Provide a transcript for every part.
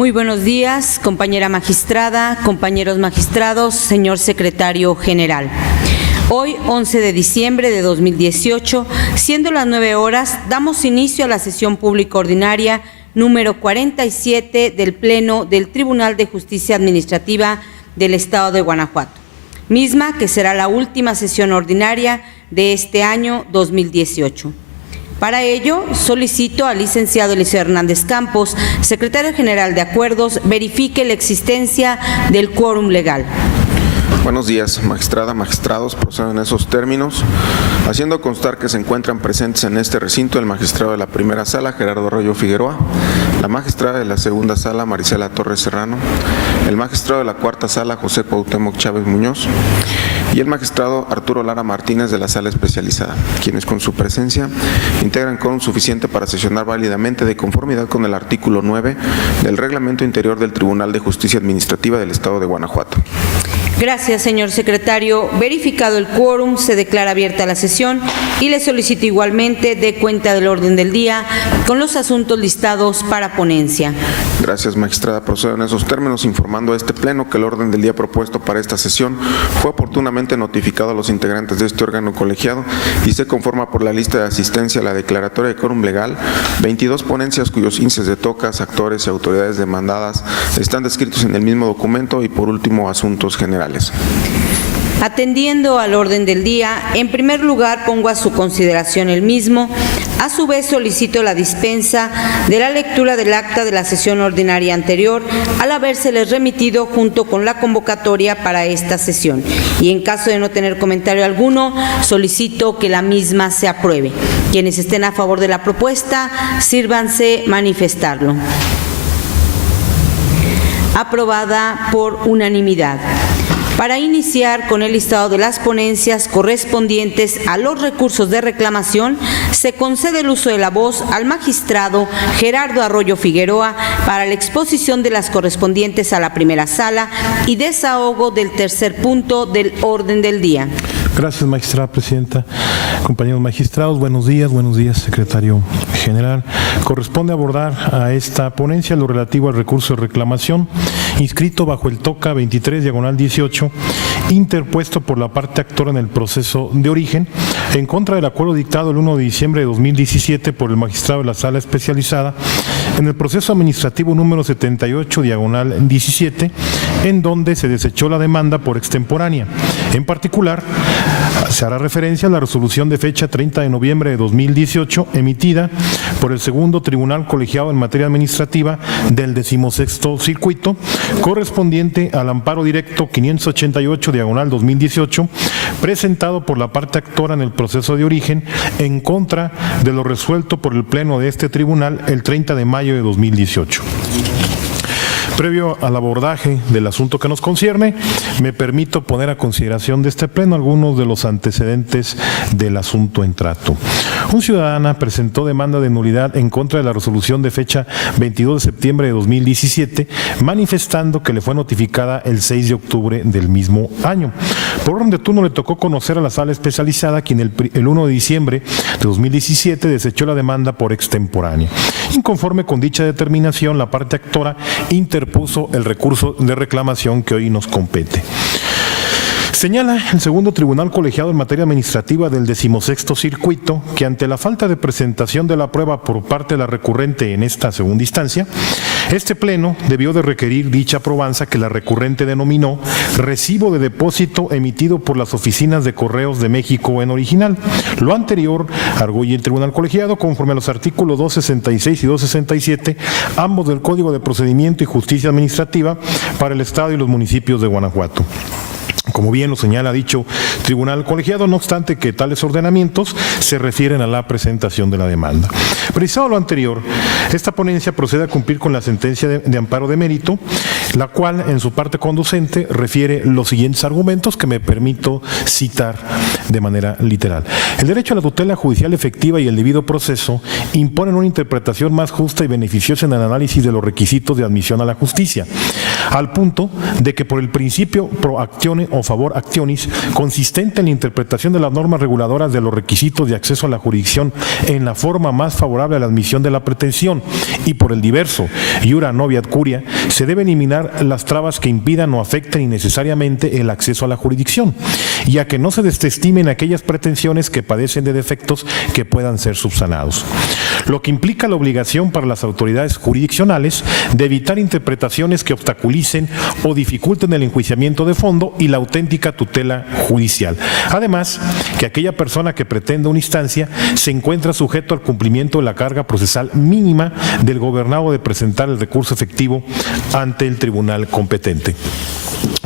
Muy buenos días, compañera magistrada, compañeros magistrados, señor secretario general. Hoy, 11 de diciembre de 2018, siendo las 9 horas, damos inicio a la sesión pública ordinaria número 47 del Pleno del Tribunal de Justicia Administrativa del Estado de Guanajuato, misma que será la última sesión ordinaria de este año 2018. Para ello, solicito al licenciado Eliseo Hernández Campos, secretario general de Acuerdos, verifique la existencia del quórum legal. Buenos días, magistrada, magistrados, procedo en esos términos, haciendo constar que se encuentran presentes en este recinto el magistrado de la primera sala, Gerardo Arroyo Figueroa, la magistrada de la segunda sala, Marisela Torres Serrano, el magistrado de la cuarta sala, José Cuauhtémoc Chávez Muñoz, y el magistrado Arturo Lara Martínez de la sala especializada, quienes con su presencia integran quórum suficiente para sesionar válidamente de conformidad con el artículo 9 del Reglamento Interior del Tribunal de Justicia Administrativa del Estado de Guanajuato. Gracias, señor secretario. Verificado el quórum, se declara abierta la sesión y le solicito igualmente dé cuenta del orden del día con los asuntos listados para ponencia. Gracias, magistrada. Procedo en esos términos informando a este Pleno que el orden del día propuesto para esta sesión fue oportunamente notificado a los integrantes de este órgano colegiado y se conforma por la lista de asistencia a la declaratoria de quórum legal, 22 ponencias cuyos índices de tocas, actores y autoridades demandadas están descritos en el mismo documento y por último asuntos generales. Atendiendo al orden del día, en primer lugar pongo a su consideración el mismo. A su vez solicito la dispensa de la lectura del acta de la sesión ordinaria anterior al habérseles remitido junto con la convocatoria para esta sesión. Y en caso de no tener comentario alguno, solicito que la misma se apruebe. Quienes estén a favor de la propuesta, sírvanse manifestarlo. Aprobada por unanimidad. Para iniciar con el listado de las ponencias correspondientes a los recursos de reclamación, se concede el uso de la voz al magistrado Gerardo Arroyo Figueroa para la exposición de las correspondientes a la primera sala y desahogo del tercer punto del orden del día. Gracias, magistrada presidenta. Compañeros magistrados, buenos días, secretario general. Corresponde abordar a esta ponencia lo relativo al recurso de reclamación inscrito bajo el TOCA 23/18, interpuesto por la parte actora en el proceso de origen, en contra del acuerdo dictado el 1 de diciembre de 2017 por el magistrado de la sala especializada en el proceso administrativo número 78/17, en donde se desechó la demanda por extemporánea. En particular, se hará referencia a la resolución de fecha 30 de noviembre de 2018 emitida por el segundo Tribunal Colegiado en Materia Administrativa del 16º Circuito, correspondiente al amparo directo 588/2018, presentado por la parte actora en el proceso de origen en contra de lo resuelto por el Pleno de este tribunal el 30 de mayo de 2018. Previo al abordaje del asunto que nos concierne, me permito poner a consideración de este Pleno algunos de los antecedentes del asunto en trato. Un ciudadano presentó demanda de nulidad en contra de la resolución de fecha 22 de septiembre de 2017, manifestando que le fue notificada el 6 de octubre del mismo año. Por orden de turno le tocó conocer a la sala especializada, quien el 1 de diciembre de 2017 desechó la demanda por extemporánea. Inconforme con dicha determinación, la parte actora interpuso el recurso de reclamación que hoy nos compete. Señala el segundo Tribunal Colegiado en Materia Administrativa del 16º Circuito que ante la falta de presentación de la prueba por parte de la recurrente en esta segunda instancia, este Pleno debió de requerir dicha probanza que la recurrente denominó recibo de depósito emitido por las oficinas de Correos de México en original. Lo anterior arguye el Tribunal Colegiado conforme a los artículos 266 y 267, ambos del Código de Procedimiento y Justicia Administrativa para el Estado y los municipios de Guanajuato. Como bien lo señala dicho tribunal colegiado, no obstante que tales ordenamientos se refieren a la presentación de la demanda. Precisado lo anterior, esta ponencia procede a cumplir con la sentencia de amparo de mérito, la cual en su parte conducente refiere los siguientes argumentos que me permito citar de manera literal. El derecho a la tutela judicial efectiva y el debido proceso imponen una interpretación más justa y beneficiosa en el análisis de los requisitos de admisión a la justicia, al punto de que por el principio pro actione o favor actionis consistente en la interpretación de las normas reguladoras de los requisitos de acceso a la jurisdicción en la forma más favorable a la admisión de la pretensión, y por el diverso iura noviat curia, se deben eliminar las trabas que impidan o afecten innecesariamente el acceso a la jurisdicción, y a que no se desestimen aquellas pretensiones que padecen de defectos que puedan ser subsanados. Lo que implica la obligación para las autoridades jurisdiccionales de evitar interpretaciones que obstaculicen o dificulten el enjuiciamiento de fondo y la auténtica tutela judicial. Además, que aquella persona que pretenda una instancia se encuentra sujeto al cumplimiento de la carga procesal mínima del gobernado de presentar el recurso efectivo ante el tribunal competente.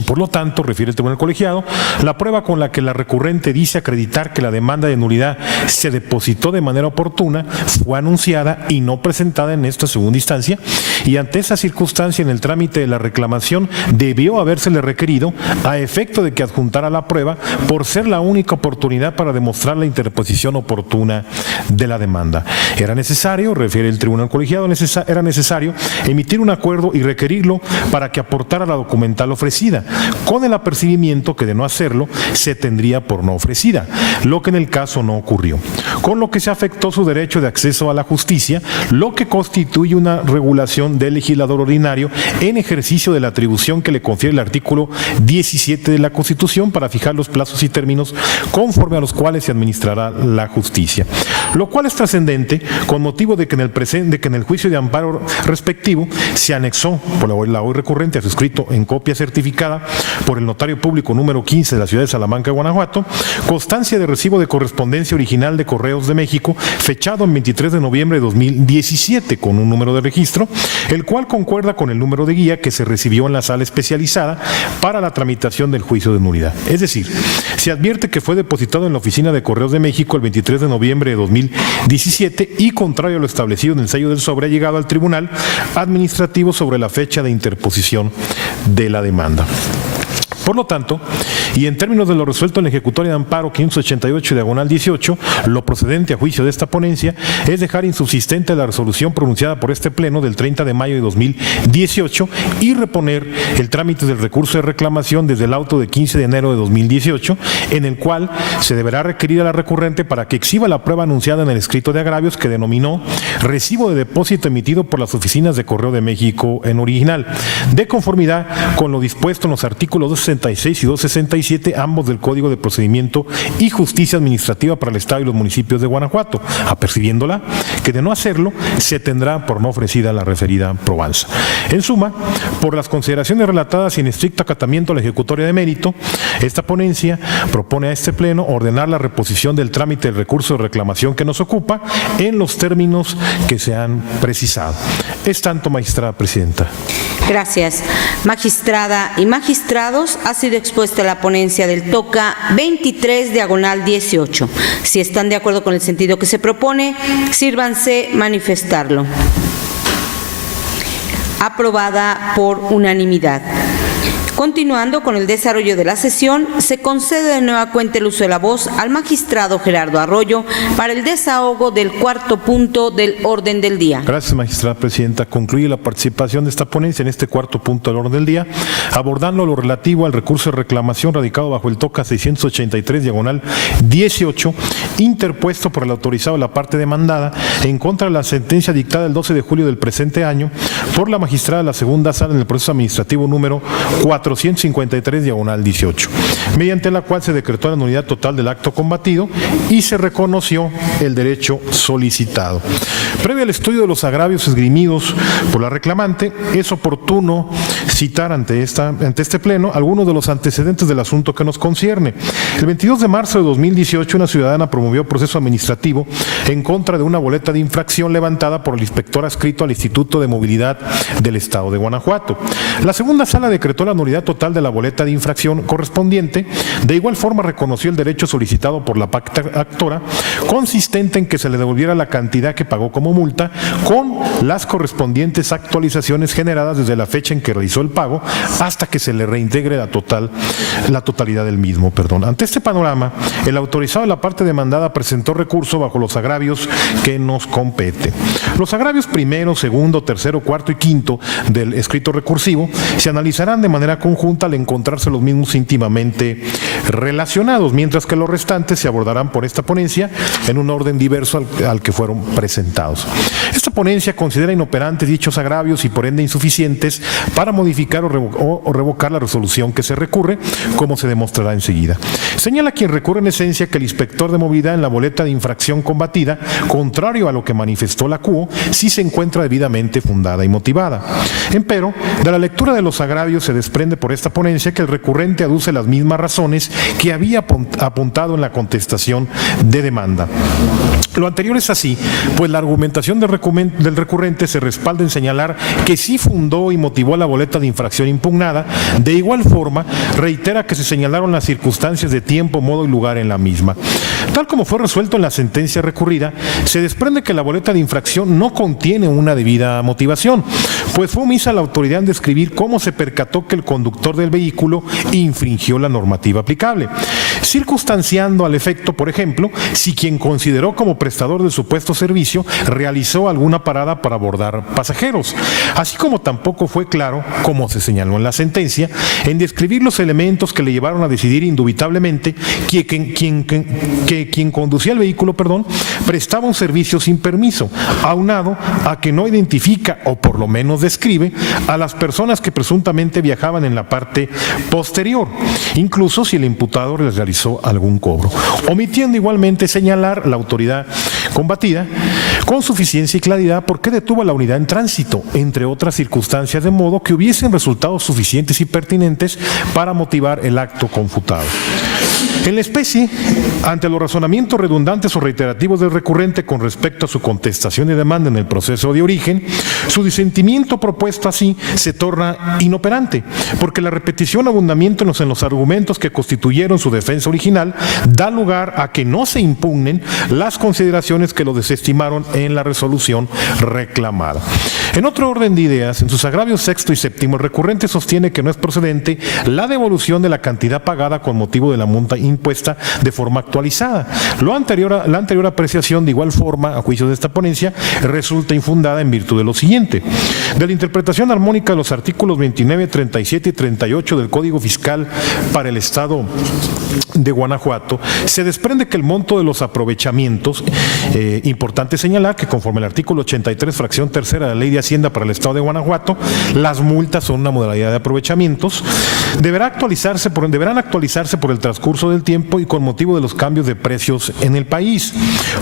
Por lo tanto, refiere el tribunal colegiado, la prueba con la que la recurrente dice acreditar que la demanda de nulidad se depositó de manera oportuna fue anunciada y no presentada en esta segunda instancia, y ante esa circunstancia en el trámite de la reclamación debió habérsele requerido a efecto de que adjuntara la prueba por ser la única oportunidad para demostrar la interposición oportuna de la demanda. Era necesario, refiere el tribunal colegiado, era necesario emitir un acuerdo y requerirlo para que aportara la documental ofrecida, con el apercibimiento que de no hacerlo se tendría por no ofrecida, lo que en el caso no ocurrió, con lo que se afectó su derecho de acceso a la justicia, lo que constituye una regulación del legislador ordinario en ejercicio de la atribución que le confiere el artículo 17 de la Constitución para fijar los plazos y términos conforme a los cuales se administrará la justicia. Lo cual es trascendente con motivo de que en el juicio de amparo respectivo se anexó por la hoy recurrente a su escrito en copia certificada por el notario público número 15 de la ciudad de Salamanca, Guanajuato, constancia de recibo de correspondencia original de Correos de México, fechado en 23 de noviembre de 2017 con un número de registro, el cual concuerda con el número de guía que se recibió en la sala especializada para la tramitación del juicio de nulidad. Es decir, se advierte que fue depositado en la oficina de Correos de México el 23 de noviembre de 2017 y, contrario a lo establecido en el sello del sobre, ha llegado al tribunal administrativo sobre la fecha de interposición de la demanda. Por lo tanto, y en términos de lo resuelto en la ejecutoria de amparo 588/18, lo procedente a juicio de esta ponencia es dejar insubsistente la resolución pronunciada por este Pleno del 30 de mayo de 2018 y reponer el trámite del recurso de reclamación desde el auto de 15 de enero de 2018, en el cual se deberá requerir a la recurrente para que exhiba la prueba anunciada en el escrito de agravios que denominó recibo de depósito emitido por las oficinas de Correo de México en original, de conformidad con lo dispuesto en los artículos 266 y 267, ambos del Código de Procedimiento y Justicia Administrativa para el Estado y los municipios de Guanajuato, apercibiéndola que de no hacerlo se tendrá por no ofrecida la referida probanza. En suma, por las consideraciones relatadas y en estricto acatamiento a la ejecutoria de mérito, esta ponencia propone a este Pleno ordenar la reposición del trámite del recurso de reclamación que nos ocupa en los términos que se han precisado. Es tanto, magistrada presidenta. Gracias. Magistrada y magistrados, ha sido expuesta la ponencia del TOCA 23/18. Si están de acuerdo con el sentido que se propone, sírvanse manifestarlo. Aprobada por unanimidad. Continuando con el desarrollo de la sesión, se concede de nueva cuenta el uso de la voz al magistrado Gerardo Arroyo para el desahogo del cuarto punto del orden del día. Gracias, magistrada presidenta. Concluye la participación de esta ponencia en este cuarto punto del orden del día, abordando lo relativo al recurso de reclamación radicado bajo el TOCA 683/18, interpuesto por el autorizado de la parte demandada en contra de la sentencia dictada el 12 de julio del presente año por la magistrada de la segunda sala en el proceso administrativo número 453/18, mediante la cual se decretó la nulidad total del acto combatido y se reconoció el derecho solicitado. Previo al estudio de los agravios esgrimidos por la reclamante, es oportuno citar ante este Pleno algunos de los antecedentes del asunto que nos concierne. El 22 de marzo de 2018, una ciudadana promovió proceso administrativo en contra de una boleta de infracción levantada por el inspector adscrito al Instituto de Movilidad del Estado de Guanajuato. La segunda sala decretó la nulidad total de la boleta de infracción correspondiente. De igual forma, reconoció el derecho solicitado por la parte actora, consistente en que se le devolviera la cantidad que pagó como multa con las correspondientes actualizaciones generadas desde la fecha en que realizó el pago hasta que se le reintegre la totalidad del mismo. Ante este panorama, el autorizado de la parte demandada presentó recurso bajo los agravios que nos compete. Los agravios primero, segundo, tercero, cuarto y quinto del escrito recursivo se analizarán de manera conjunta al encontrarse los mismos íntimamente relacionados, mientras que los restantes se abordarán por esta ponencia en un orden diverso al que fueron presentados. Esta ponencia considera inoperantes dichos agravios y por ende insuficientes para modificar o revocar la resolución que se recurre, como se demostrará enseguida. Señala quien recurre en esencia que el inspector de movilidad en la boleta de infracción combatida, contrario a lo que manifestó la CUO, sí se encuentra debidamente fundada y motivada. Empero, de la lectura de los agravios se desprende por esta ponencia que el recurrente aduce las mismas razones que había apuntado en la contestación de demanda. Lo anterior es así, pues la argumentación del recurrente se respalda en señalar que sí fundó y motivó la boleta de infracción impugnada. De igual forma, reitera que se señalaron las circunstancias de tiempo, modo y lugar en la misma. Tal como fue resuelto en la sentencia recurrida, se desprende que la boleta de infracción no contiene una debida motivación, pues fue omisa la autoridad en describir cómo se percató que el conductor del vehículo infringió la normativa aplicable, circunstanciando al efecto, por ejemplo, si quien consideró como prestador de supuesto servicio realizó alguna parada para abordar pasajeros, así como tampoco fue claro, como se señaló en la sentencia, en describir los elementos que le llevaron a decidir indubitablemente que quien conducía el vehículo, prestaba un servicio sin permiso, aunado a que no identifica o por lo menos describe a las personas que presuntamente viajaban en la parte posterior, incluso si el imputado les realizó algún cobro, omitiendo igualmente señalar la autoridad combatida con suficiencia y claridad por qué detuvo a la unidad en tránsito, entre otras circunstancias, de modo que hubiesen resultados suficientes y pertinentes para motivar el acto confutado. En la especie, ante los razonamientos redundantes o reiterativos del recurrente con respecto a su contestación de demanda en el proceso de origen, su disentimiento propuesto así se torna inoperante, porque la repetición o abundamiento en los argumentos que constituyeron su defensa original da lugar a que no se impugnen las consideraciones que lo desestimaron en la resolución reclamada. En otro orden de ideas, en sus agravios sexto y séptimo, el recurrente sostiene que no es procedente la devolución de la cantidad pagada con motivo de la multa impuesta de forma actualizada. La anterior apreciación, de igual forma, a juicio de esta ponencia, resulta infundada en virtud de lo siguiente: de la interpretación armónica de los artículos 29, 37 y 38 del Código Fiscal para el Estado de Guanajuato, se desprende que el monto de los aprovechamientos, importante señalar que conforme al artículo 83, fracción tercera de la Ley de Hacienda para el Estado de Guanajuato, las multas son una modalidad de aprovechamientos, deberán actualizarse por el transcurso del tiempo y con motivo de los cambios de precios en el país,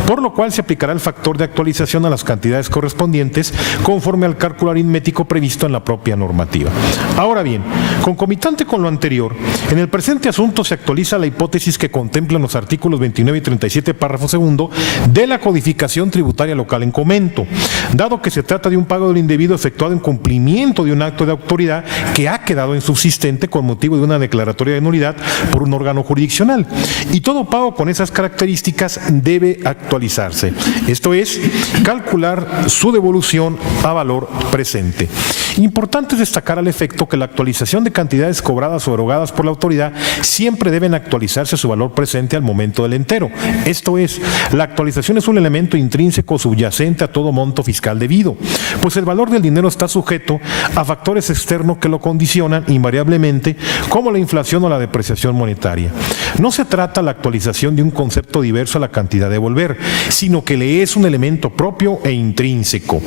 por lo cual se aplicará el factor de actualización a las cantidades correspondientes conforme al cálculo aritmético previsto en la propia normativa. Ahora bien, concomitante con lo anterior, en el presente asunto se actualiza la hipótesis que contemplan los artículos 29 y 37, párrafo segundo, de la codificación tributaria local en comento, dado que se trata de un pago del indebido efectuado en cumplimiento de un acto de autoridad que ha quedado insubsistente con motivo de una declaratoria de nulidad por un órgano jurisdiccional, y todo pago con esas características debe actualizarse, esto es, calcular su devolución a valor presente. Importante es destacar al efecto que la actualización de cantidades cobradas o erogadas por la autoridad siempre deben actualizarse a su valor presente al momento del entero, esto es, la actualización es un elemento intrínseco subyacente a todo monto fiscal debido, pues el valor del dinero está sujeto a factores externos que lo condicionan invariablemente, como la inflación o la depreciación monetaria. No se trata la actualización de un concepto diverso a la cantidad de devolver, sino que le es un elemento propio e intrínseco.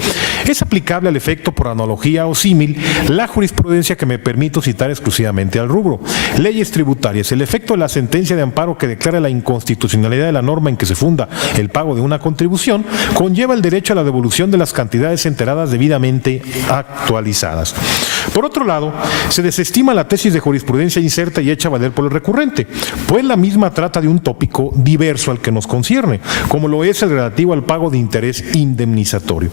Es aplicable al efecto por analogía o símil la jurisprudencia que me permito citar exclusivamente al rubro. Leyes tributarias. El efecto de la sentencia de amparo que declara la inconstitucionalidad de la norma en que se funda el pago de una contribución conlleva el derecho a la devolución de las cantidades enteradas debidamente actualizadas. Por otro lado, se desestima la tesis de jurisprudencia inserta y hecha valer por el recurrente, pues la misma trata de un tópico diverso al que nos concierne, como lo es el relativo al pago de interés indemnizatorio.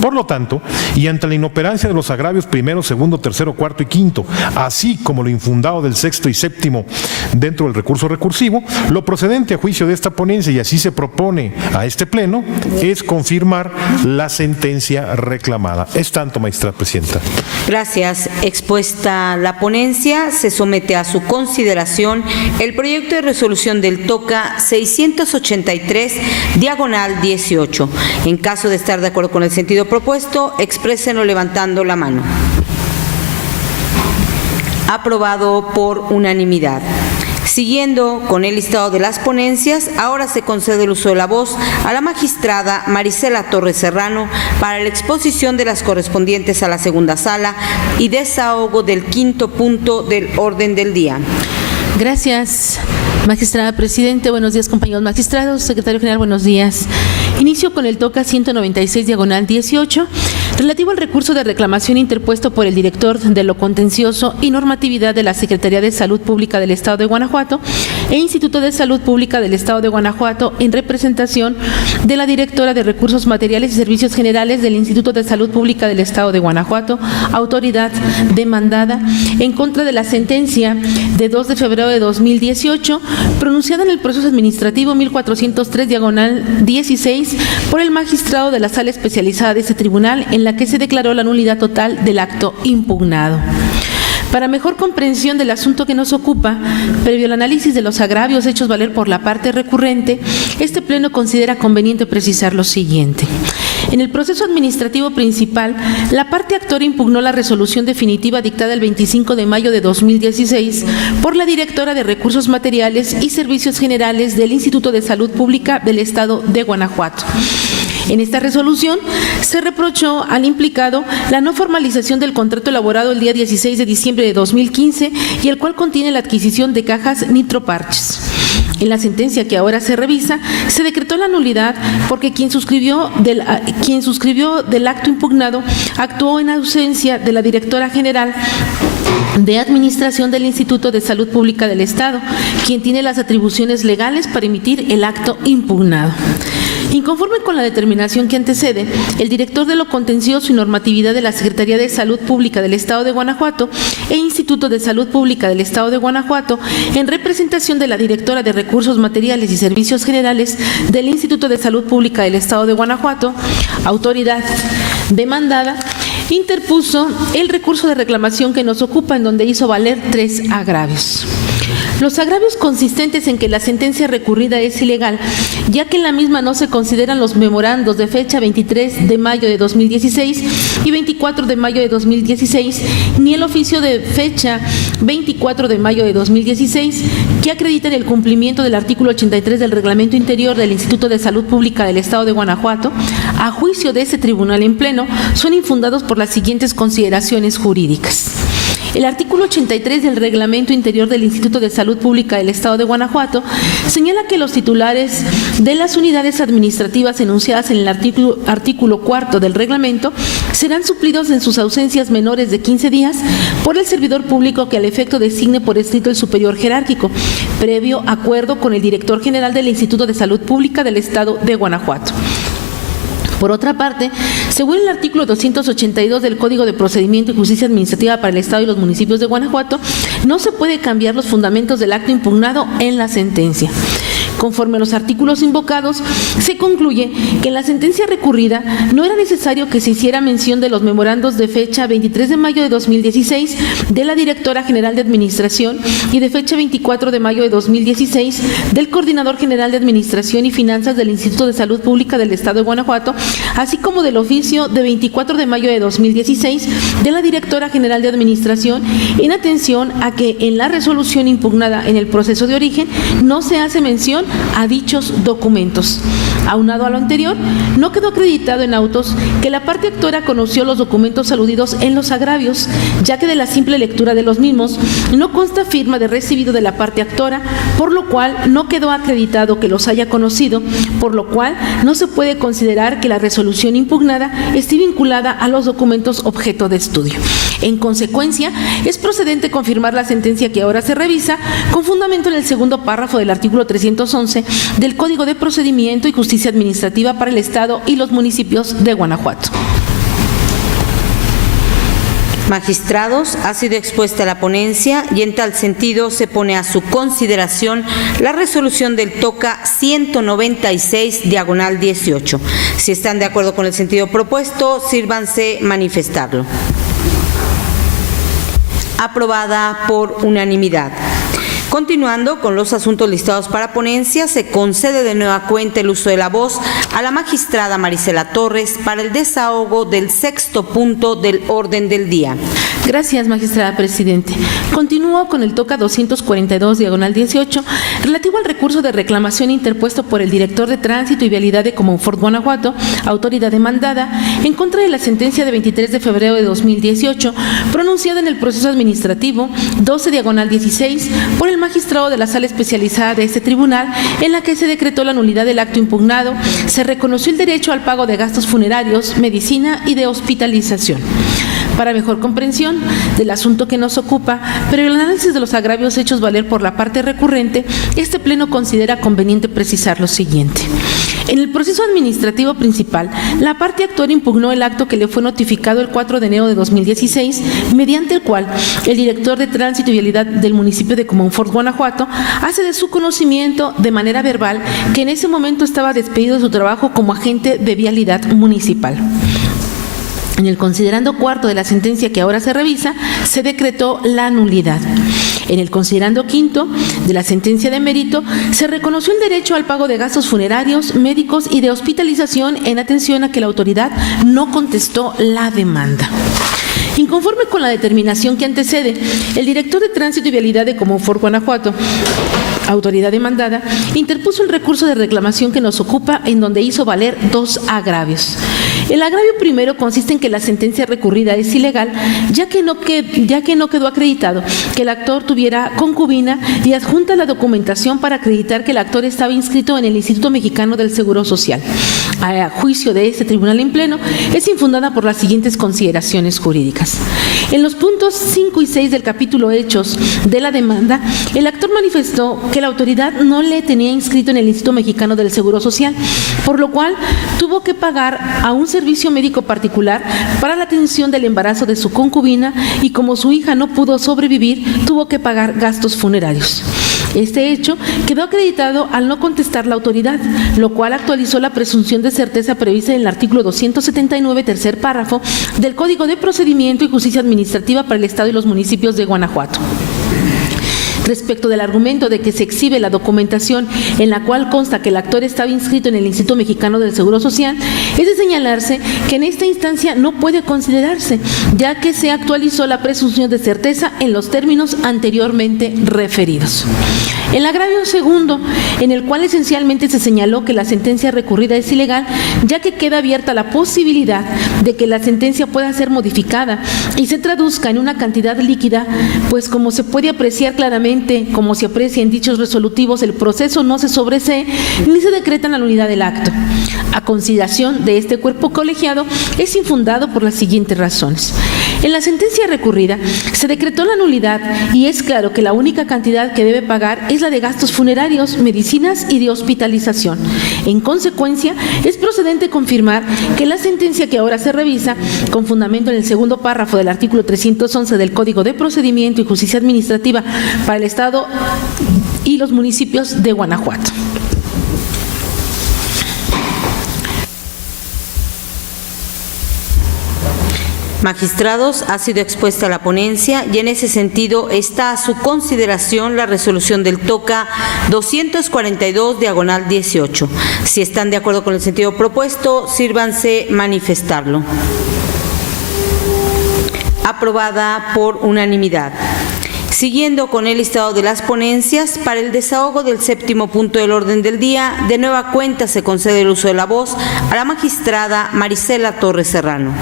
Por lo tanto, y ante la inoperancia de los agravios primero, segundo, tercero, cuarto y quinto, así como lo infundado del sexto y séptimo dentro del recurso recursivo, lo procedente a juicio de esta ponencia, y así se propone a este pleno, es confirmar la sentencia reclamada. Es tanto, magistrada presidenta. Gracias. Expuesta la ponencia, se somete a su consideración el proyecto de resolución del TOCA 683/18. En caso de estar de acuerdo con el sentido propuesto, exprésenlo levantando la mano. Aprobado por unanimidad. Siguiendo con el listado de las ponencias, ahora se concede el uso de la voz a la magistrada Marisela Torres Serrano para la exposición de las correspondientes a la segunda sala y desahogo del quinto punto del orden del día. Gracias, magistrada presidente. Buenos días, compañeros magistrados. Secretario General, buenos días. Inicio con el TOCA 196/18, relativo al recurso de reclamación interpuesto por el director de lo contencioso y normatividad de la Secretaría de Salud Pública del Estado de Guanajuato e Instituto de Salud Pública del Estado de Guanajuato en representación de la directora de Recursos Materiales y Servicios Generales del Instituto de Salud Pública del Estado de Guanajuato, autoridad demandada, en contra de la sentencia de 2 de febrero de 2018, pronunciada en el proceso administrativo 1403/16 por el magistrado de la Sala Especializada de este tribunal, en la que se declaró la nulidad total del acto impugnado. Para mejor comprensión del asunto que nos ocupa, previo al análisis de los agravios hechos valer por la parte recurrente, este Pleno considera conveniente precisar lo siguiente. En el proceso administrativo principal, la parte actora impugnó la resolución definitiva dictada el 25 de mayo de 2016 por la directora de Recursos Materiales y Servicios Generales del Instituto de Salud Pública del Estado de Guanajuato. En esta resolución se reprochó al implicado la no formalización del contrato elaborado el día 16 de diciembre de 2015 y el cual contiene la adquisición de cajas nitroparches. En la sentencia que ahora se revisa, se decretó la nulidad porque quien suscribió del acto impugnado actuó en ausencia de la directora general de Administración del Instituto de Salud Pública del Estado, quien tiene las atribuciones legales para emitir el acto impugnado. Inconforme con la determinación que antecede, el director de lo contencioso y normatividad de la Secretaría de Salud Pública del Estado de Guanajuato e Instituto de Salud Pública del Estado de Guanajuato, en representación de la directora de Recursos Materiales y Servicios Generales del Instituto de Salud Pública del Estado de Guanajuato, autoridad demandada, interpuso el recurso de reclamación que nos ocupa, en donde hizo valer 3 agravios. Los agravios consistentes en que la sentencia recurrida es ilegal, ya que en la misma no se consideran los memorandos de fecha 23 de mayo de 2016 y 24 de mayo de 2016, ni el oficio de fecha 24 de mayo de 2016, que acreditan el cumplimiento del artículo 83 del Reglamento Interior del Instituto de Salud Pública del Estado de Guanajuato, a juicio de este tribunal en pleno, son infundados por las siguientes consideraciones jurídicas. El artículo 83 del Reglamento Interior del Instituto de Salud Pública del Estado de Guanajuato señala que los titulares de las unidades administrativas enunciadas en el artículo 4 del reglamento serán suplidos en sus ausencias menores de 15 días por el servidor público que al efecto designe por escrito el superior jerárquico, previo acuerdo con el director general del Instituto de Salud Pública del Estado de Guanajuato. Por otra parte, según el artículo 282 del Código de Procedimiento y Justicia Administrativa para el Estado y los municipios de Guanajuato, no se puede cambiar los fundamentos del acto impugnado en la sentencia. Conforme a los artículos invocados, se concluye que en la sentencia recurrida no era necesario que se hiciera mención de los memorandos de fecha 23 de mayo de 2016 de la Directora General de Administración y de fecha 24 de mayo de 2016 del Coordinador General de Administración y Finanzas del Instituto de Salud Pública del Estado de Guanajuato, así como del oficio de 24 de mayo de 2016 de la Directora General de Administración, en atención a que en la resolución impugnada en el proceso de origen no se hace mención a dichos documentos. Aunado a lo anterior, no quedó acreditado en autos que la parte actora conoció los documentos aludidos en los agravios, ya que de la simple lectura de los mismos no consta firma de recibido de la parte actora, por lo cual no quedó acreditado que los haya conocido, por lo cual no se puede considerar que la resolución impugnada esté vinculada a los documentos objeto de estudio. En consecuencia, es procedente confirmar la sentencia que ahora se revisa con fundamento en el segundo párrafo del artículo 311 del Código de Procedimiento y Justicia Administrativa para el Estado y los municipios de Guanajuato. Magistrados, ha sido expuesta la ponencia y en tal sentido se pone a su consideración la resolución del TOCA 196/18. Si están de acuerdo con el sentido propuesto, sírvanse manifestarlo. Aprobada por unanimidad. Continuando con los asuntos listados para ponencia, se concede de nueva cuenta el uso de la voz a la magistrada Marisela Torres para el desahogo del 6º punto del orden del día. Gracias, magistrada presidente. Continúo con el toca 242/18, relativo al recurso de reclamación interpuesto por el director de Tránsito y Vialidad de Comonfort, Guanajuato, autoridad demandada, en contra de la sentencia de 23 de febrero de 2018, pronunciada en el proceso administrativo 12/16 por el magistrado de la Sala Especializada de este tribunal, en la que se decretó la nulidad del acto impugnado, se reconoció el derecho al pago de gastos funerarios, medicina y de hospitalización. Para mejor comprensión del asunto que nos ocupa, pero el análisis de los agravios hechos valer por la parte recurrente, este Pleno considera conveniente precisar lo siguiente. En el proceso administrativo principal, la parte actora impugnó el acto que le fue notificado el 4 de enero de 2016, mediante el cual el director de Tránsito y Vialidad del municipio de Comonfort, Guanajuato, hace de su conocimiento de manera verbal que en ese momento estaba despedido de su trabajo como agente de vialidad municipal. En el considerando cuarto de la sentencia que ahora se revisa, se decretó la nulidad. En el considerando quinto de la sentencia de mérito, se reconoció el derecho al pago de gastos funerarios, médicos y de hospitalización en atención a que la autoridad no contestó la demanda. Inconforme con la determinación que antecede, el director de Tránsito y Vialidad de Comonfort, Guanajuato, autoridad demandada, interpuso el recurso de reclamación que nos ocupa, en donde hizo valer dos agravios. El agravio primero consiste en que la sentencia recurrida es ilegal, ya que no quedó acreditado que el actor tuviera concubina y adjunta la documentación para acreditar que el actor estaba inscrito en el Instituto Mexicano del Seguro Social. A juicio de este tribunal en pleno, es infundada por las siguientes consideraciones jurídicas. En los puntos 5 y 6 del capítulo Hechos de la demanda, el actor manifestó que la autoridad no le tenía inscrito en el Instituto Mexicano del Seguro Social, por lo cual tuvo que pagar a un servicio médico particular para la atención del embarazo de su concubina, y como su hija no pudo sobrevivir, tuvo que pagar gastos funerarios. Este hecho quedó acreditado al no contestar la autoridad, lo cual actualizó la presunción de certeza prevista en el artículo 279, tercer párrafo, del Código de Procedimiento y Justicia Administrativa para el Estado y los municipios de Guanajuato. Respecto del argumento de que se exhibe la documentación en la cual consta que el actor estaba inscrito en el Instituto Mexicano del Seguro Social, es de señalarse que en esta instancia no puede considerarse, ya que se actualizó la presunción de certeza en los términos anteriormente referidos. El agravio segundo, en el cual esencialmente se señaló que la sentencia recurrida es ilegal, ya que queda abierta la posibilidad de que la sentencia pueda ser modificada y se traduzca en una cantidad líquida, pues como se puede apreciar claramente, como se aprecia en dichos resolutivos, el proceso no se sobresee ni se decreta la nulidad del acto. A consideración de este cuerpo colegiado, es infundado por las siguientes razones. En la sentencia recurrida se decretó la nulidad y es claro que la única cantidad que debe pagar es la de gastos funerarios, medicinas y de hospitalización. En consecuencia, es procedente confirmar que la sentencia que ahora se revisa, con fundamento en el segundo párrafo del artículo 311 del Código de Procedimiento y Justicia Administrativa para el Estado y los municipios de Guanajuato. Magistrados, ha sido expuesta la ponencia y en ese sentido está a su consideración la resolución del TOCA 242/18. Si están de acuerdo con el sentido propuesto, sírvanse manifestarlo. Aprobada por unanimidad. Siguiendo con el listado de las ponencias, para el desahogo del 7º punto del orden del día, de nueva cuenta se concede el uso de la voz a la magistrada Marisela Torres Serrano.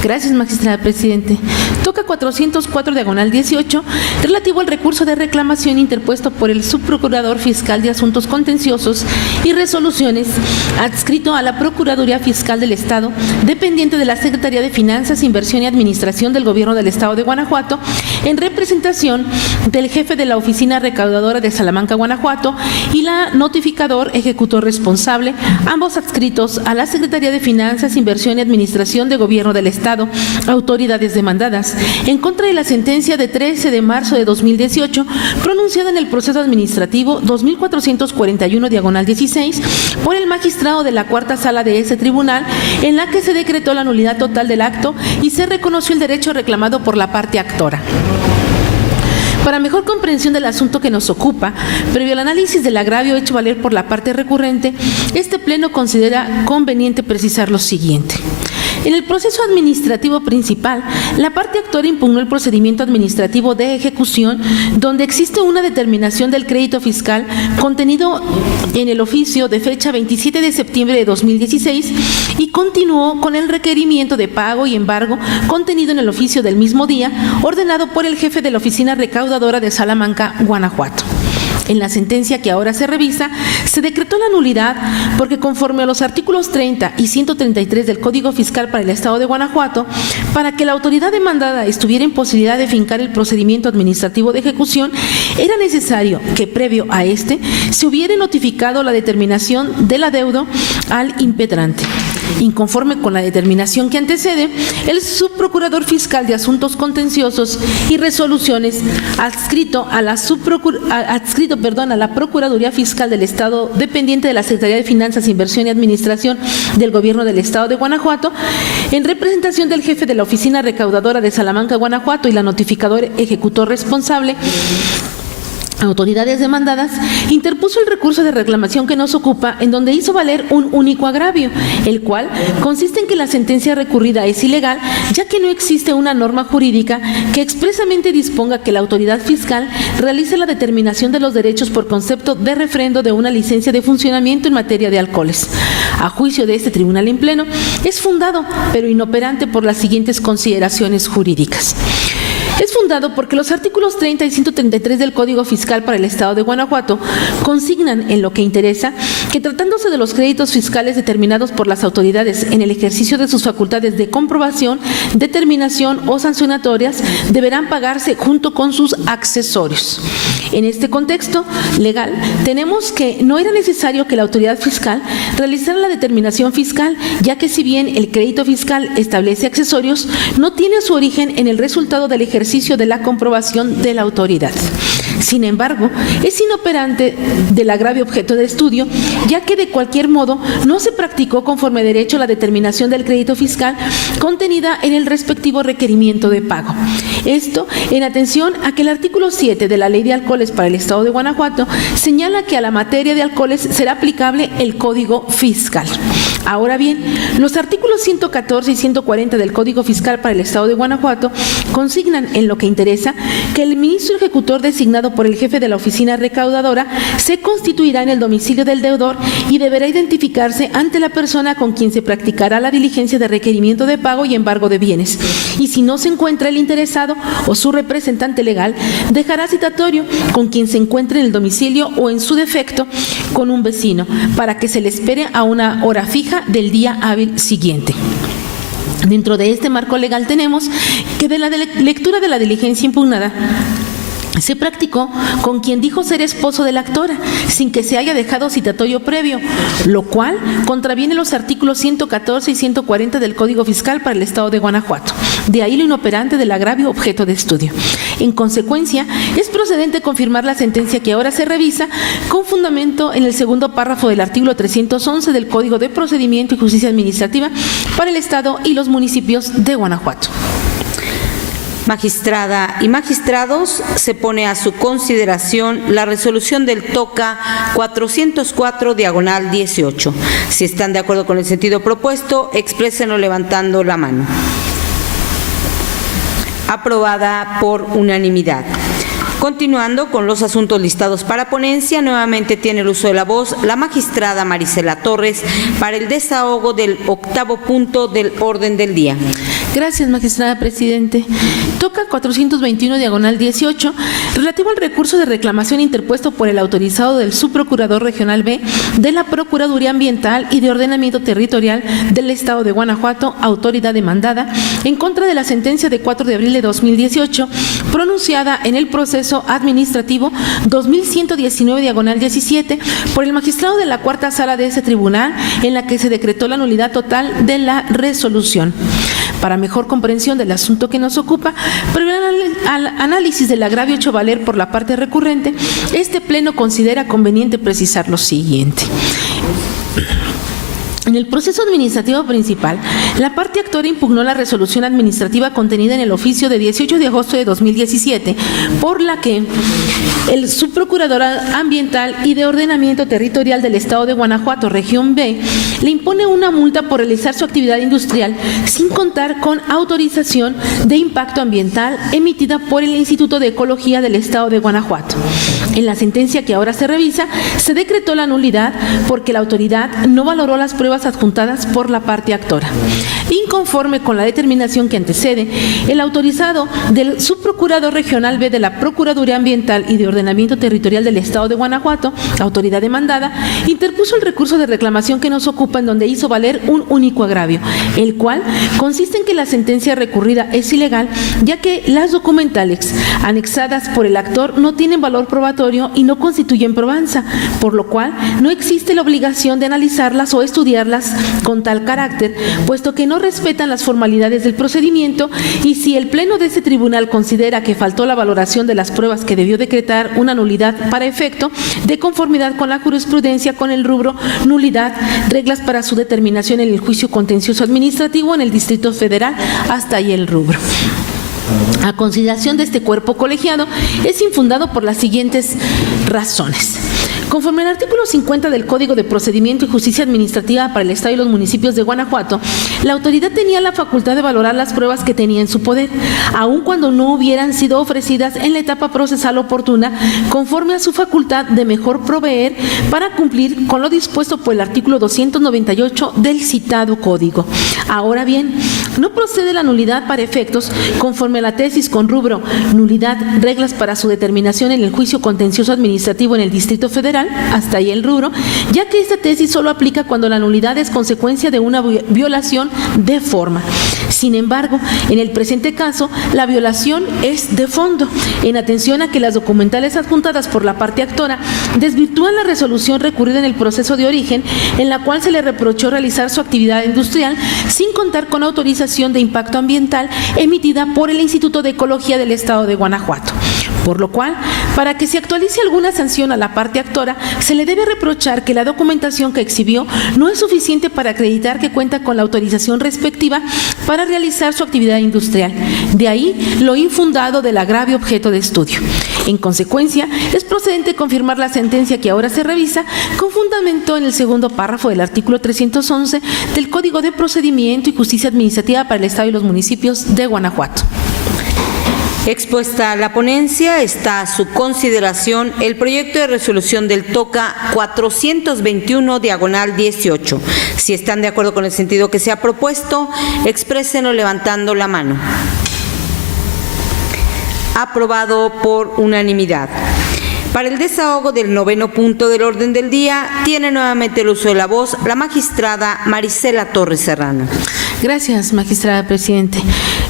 Gracias, magistrada presidente. Toca 404/18, relativo al recurso de reclamación interpuesto por el subprocurador fiscal de Asuntos Contenciosos y Resoluciones, adscrito a la Procuraduría Fiscal del Estado, dependiente de la Secretaría de Finanzas, Inversión y Administración del Gobierno del Estado de Guanajuato, en representación del jefe de la Oficina Recaudadora de Salamanca, Guanajuato, y la notificador ejecutor responsable, ambos adscritos a la Secretaría de Finanzas, Inversión y Administración del Gobierno del Estado, autoridades demandadas, en contra de la sentencia de 13 de marzo de 2018, pronunciada en el proceso administrativo 2441/16 por el magistrado de la cuarta sala de ese tribunal, en la que se decretó la nulidad total del acto y se reconoció el derecho reclamado por la parte actora. Para mejor comprensión del asunto que nos ocupa, previo al análisis del agravio hecho valer por la parte recurrente, este Pleno considera conveniente precisar lo siguiente. En el proceso administrativo principal, la parte actora impugnó el procedimiento administrativo de ejecución, donde existe una determinación del crédito fiscal contenido en el oficio de fecha 27 de septiembre de 2016 y continuó con el requerimiento de pago y embargo contenido en el oficio del mismo día, ordenado por el jefe de la Oficina Recaudadora de Salamanca, Guanajuato. En la sentencia que ahora se revisa, se decretó la nulidad porque conforme a los artículos 30 y 133 del Código Fiscal para el Estado de Guanajuato, para que la autoridad demandada estuviera en posibilidad de fincar el procedimiento administrativo de ejecución, era necesario que previo a este se hubiera notificado la determinación del adeudo al impetrante. Inconforme con la determinación que antecede, el subprocurador fiscal de Asuntos Contenciosos y Resoluciones, adscrito a la Procuraduría Fiscal del Estado, dependiente de la Secretaría de Finanzas, Inversión y Administración del Gobierno del Estado de Guanajuato, en representación del jefe de la Oficina Recaudadora de Salamanca, Guanajuato, y la notificadora ejecutor responsable, autoridades demandadas, interpuso el recurso de reclamación que nos ocupa, en donde hizo valer un único agravio, el cual consiste en que la sentencia recurrida es ilegal, ya que no existe una norma jurídica que expresamente disponga que la autoridad fiscal realice la determinación de los derechos por concepto de refrendo de una licencia de funcionamiento en materia de alcoholes. A juicio de este tribunal en pleno, es fundado, pero inoperante por las siguientes consideraciones jurídicas. Es fundado porque los artículos 30 y 133 del Código Fiscal para el Estado de Guanajuato consignan en lo que interesa que, tratándose de los créditos fiscales determinados por las autoridades en el ejercicio de sus facultades de comprobación, determinación o sancionatorias, deberán pagarse junto con sus accesorios. En este contexto legal, tenemos que no era necesario que la autoridad fiscal realizara la determinación fiscal, ya que si bien el crédito fiscal establece accesorios, no tiene su origen en el resultado del ejercicio de la comprobación de la autoridad. Sin embargo, es inoperante del agravio objeto de estudio, ya que de cualquier modo no se practicó conforme a derecho la determinación del crédito fiscal contenida en el respectivo requerimiento de pago. Esto en atención a que el artículo 7 de la Ley de Alcoholes para el Estado de Guanajuato señala que a la materia de alcoholes será aplicable el Código Fiscal. Ahora bien, los artículos 114 y 140 del Código Fiscal para el Estado de Guanajuato consignan en lo que interesa que el ministro ejecutor designado por el jefe de la oficina recaudadora se constituirá en el domicilio del deudor y deberá identificarse ante la persona con quien se practicará la diligencia de requerimiento de pago y embargo de bienes. Y si no se encuentra el interesado o su representante legal, dejará citatorio con quien se encuentre en el domicilio o, en su defecto, con un vecino, para que se le espere a una hora fija del día hábil siguiente. Dentro de este marco legal tenemos que de la lectura de la diligencia impugnada se practicó con quien dijo ser esposo de la actora, sin que se haya dejado citatorio previo, lo cual contraviene los artículos 114 y 140 del Código Fiscal para el Estado de Guanajuato. De ahí lo inoperante del agravio objeto de estudio. En consecuencia, es procedente confirmar la sentencia que ahora se revisa con fundamento en el segundo párrafo del artículo 311 del Código de Procedimiento y Justicia Administrativa para el Estado y los municipios de Guanajuato. Magistrada y magistrados, se pone a su consideración la resolución del TOCA 404/18. Si están de acuerdo con el sentido propuesto, exprésenlo levantando la mano. Aprobada por unanimidad. Continuando con los asuntos listados para ponencia, nuevamente tiene el uso de la voz la magistrada Marisela Torres para el desahogo del 8º punto del orden del día. Gracias, magistrada presidente. Toca 421/18, relativo al recurso de reclamación interpuesto por el autorizado del subprocurador regional B de la Procuraduría Ambiental y de Ordenamiento Territorial del Estado de Guanajuato, autoridad demandada, en contra de la sentencia de 4 de abril de 2018, pronunciada en el proceso administrativo 2119/17 por el magistrado de la Cuarta Sala de ese tribunal, en la que se decretó la nulidad total de la resolución. Para mejor comprensión del asunto que nos ocupa, previo al análisis del agravio hecho valer por la parte recurrente, este Pleno considera conveniente precisar lo siguiente. En el proceso administrativo principal, la parte actora impugnó la resolución administrativa contenida en el oficio de 18 de agosto de 2017, por la que el subprocurador ambiental y de ordenamiento territorial del Estado de Guanajuato, región B, le impone una multa por realizar su actividad industrial sin contar con autorización de impacto ambiental emitida por el Instituto de Ecología del Estado de Guanajuato. En la sentencia que ahora se revisa, se decretó la nulidad porque la autoridad no valoró las pruebas adjuntadas por la parte actora. Inconforme con la determinación que antecede, el autorizado del subprocurador regional B de la Procuraduría Ambiental y de Ordenamiento Territorial del Estado de Guanajuato, autoridad demandada, interpuso el recurso de reclamación que nos ocupa, en donde hizo valer un único agravio, el cual consiste en que la sentencia recurrida es ilegal, ya que las documentales anexadas por el actor no tienen valor probatorio y no constituyen probanza, por lo cual no existe la obligación de analizarlas o estudiarlas con tal carácter, puesto que no respetan las formalidades del procedimiento, y si el Pleno de este tribunal considera que faltó la valoración de las pruebas que debió decretar una nulidad para efecto de conformidad con la jurisprudencia con el rubro nulidad, reglas para su determinación en el juicio contencioso administrativo en el Distrito Federal, hasta ahí el rubro. A consideración de este cuerpo colegiado, es infundado por las siguientes razones. Conforme al artículo 50 del Código de Procedimiento y Justicia Administrativa para el Estado y los municipios de Guanajuato, la autoridad tenía la facultad de valorar las pruebas que tenía en su poder, aun cuando no hubieran sido ofrecidas en la etapa procesal oportuna, conforme a su facultad de mejor proveer para cumplir con lo dispuesto por el artículo 298 del citado Código. Ahora bien, no procede la nulidad para efectos conforme a la tesis con rubro nulidad, reglas para su determinación en el juicio contencioso administrativo en el Distrito Federal, hasta ahí el rubro, ya que esta tesis solo aplica cuando la nulidad es consecuencia de una violación de forma. Sin embargo, en el presente caso, la violación es de fondo, en atención a que las documentales adjuntadas por la parte actora desvirtúan la resolución recurrida en el proceso de origen, en la cual se le reprochó realizar su actividad industrial sin contar con autorización de impacto ambiental emitida por el Instituto de Ecología del Estado de Guanajuato. Por lo cual, para que se actualice alguna sanción a la parte actora, se le debe reprochar que la documentación que exhibió no es suficiente para acreditar que cuenta con la autorización respectiva para realizar su actividad industrial. De ahí lo infundado del agravio objeto de estudio. En consecuencia, es procedente confirmar la sentencia que ahora se revisa con fundamento en el segundo párrafo del artículo 311 del Código de Procedimiento y Justicia Administrativa para el Estado y los municipios de Guanajuato. Expuesta la ponencia, está a su consideración el proyecto de resolución del TOCA 421/18. Si están de acuerdo con el sentido que se ha propuesto, exprésenlo levantando la mano. Aprobado por unanimidad. Para el desahogo del 9º punto del orden del día, tiene nuevamente el uso de la voz la magistrada Marisela Torres Serrano. Gracias, magistrada presidente.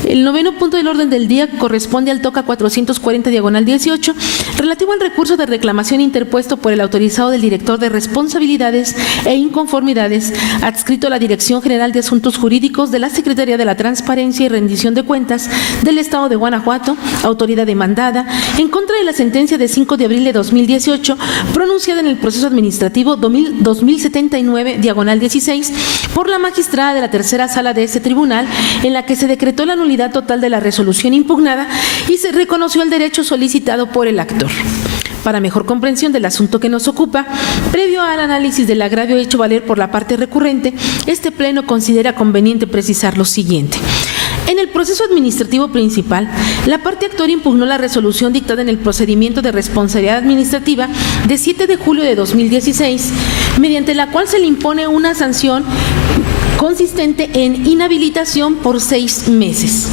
El 9º punto del orden del día corresponde al TOCA 440/18, relativo al recurso de reclamación interpuesto por el autorizado del director de responsabilidades e inconformidades adscrito a la Dirección General de Asuntos Jurídicos de la Secretaría de la Transparencia y Rendición de Cuentas del Estado de Guanajuato, autoridad demandada, en contra de la sentencia de 5 de abril de 2018, pronunciada en el proceso administrativo 2079/16 por la magistrada de la tercera sala de este tribunal, en la que se decretó la nulidad total de la resolución impugnada y se reconoció el derecho solicitado por el actor. Para mejor comprensión del asunto que nos ocupa, previo al análisis del agravio hecho valer por la parte recurrente, este Pleno considera conveniente precisar lo siguiente. En el proceso administrativo principal, la parte actora impugnó la resolución dictada en el procedimiento de responsabilidad administrativa de 7 de julio de 2016, mediante la cual se le impone una sanción consistente en inhabilitación por 6 meses.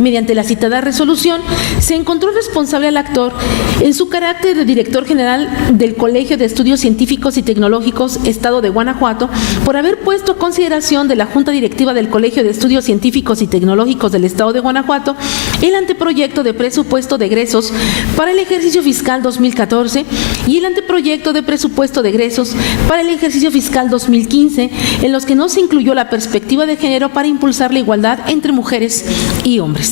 Mediante la citada resolución, se encontró responsable al actor en su carácter de director general del Colegio de Estudios Científicos y Tecnológicos Estado de Guanajuato por haber puesto a consideración de la Junta Directiva del Colegio de Estudios Científicos y Tecnológicos del Estado de Guanajuato el anteproyecto de presupuesto de egresos para el ejercicio fiscal 2014 y el anteproyecto de presupuesto de egresos para el ejercicio fiscal 2015, en los que no se incluyó la perspectiva de género para impulsar la igualdad entre mujeres y hombres.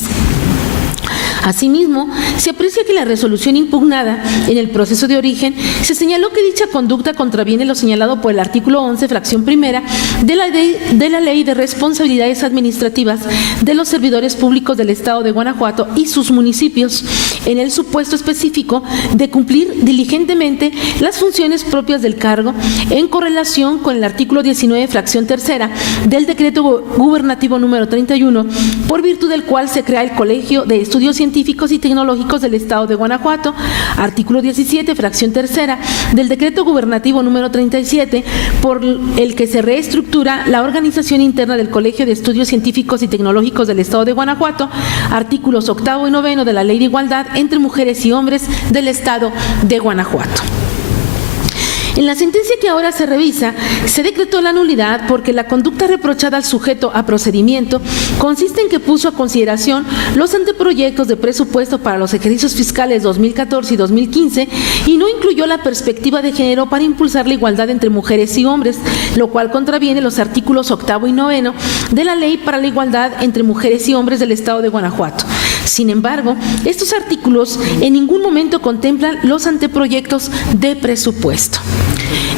Asimismo, se aprecia que la resolución impugnada en el proceso de origen se señaló que dicha conducta contraviene lo señalado por el artículo 11, fracción primera, de la Ley de Responsabilidades Administrativas de los Servidores Públicos del Estado de Guanajuato y sus municipios, en el supuesto específico de cumplir diligentemente las funciones propias del cargo en correlación con el artículo 19, fracción tercera del Decreto Gubernativo número 31, por virtud del cual se crea el Colegio de Estudios Científicos y Tecnológicos del Estado de Guanajuato, artículo 17, fracción tercera del Decreto Gubernativo número 37, por el que se reestructura la organización interna del Colegio de Estudios Científicos y Tecnológicos del Estado de Guanajuato, artículos 8 y 9 de la Ley de Igualdad entre Mujeres y Hombres del Estado de Guanajuato. En la sentencia que ahora se revisa, se decretó la nulidad porque la conducta reprochada al sujeto a procedimiento consiste en que puso a consideración los anteproyectos de presupuesto para los ejercicios fiscales 2014 y 2015 y no incluyó la perspectiva de género para impulsar la igualdad entre mujeres y hombres, lo cual contraviene los artículos 8 y 9 de la Ley para la Igualdad entre Mujeres y Hombres del Estado de Guanajuato. Sin embargo, estos artículos en ningún momento contemplan los anteproyectos de presupuesto.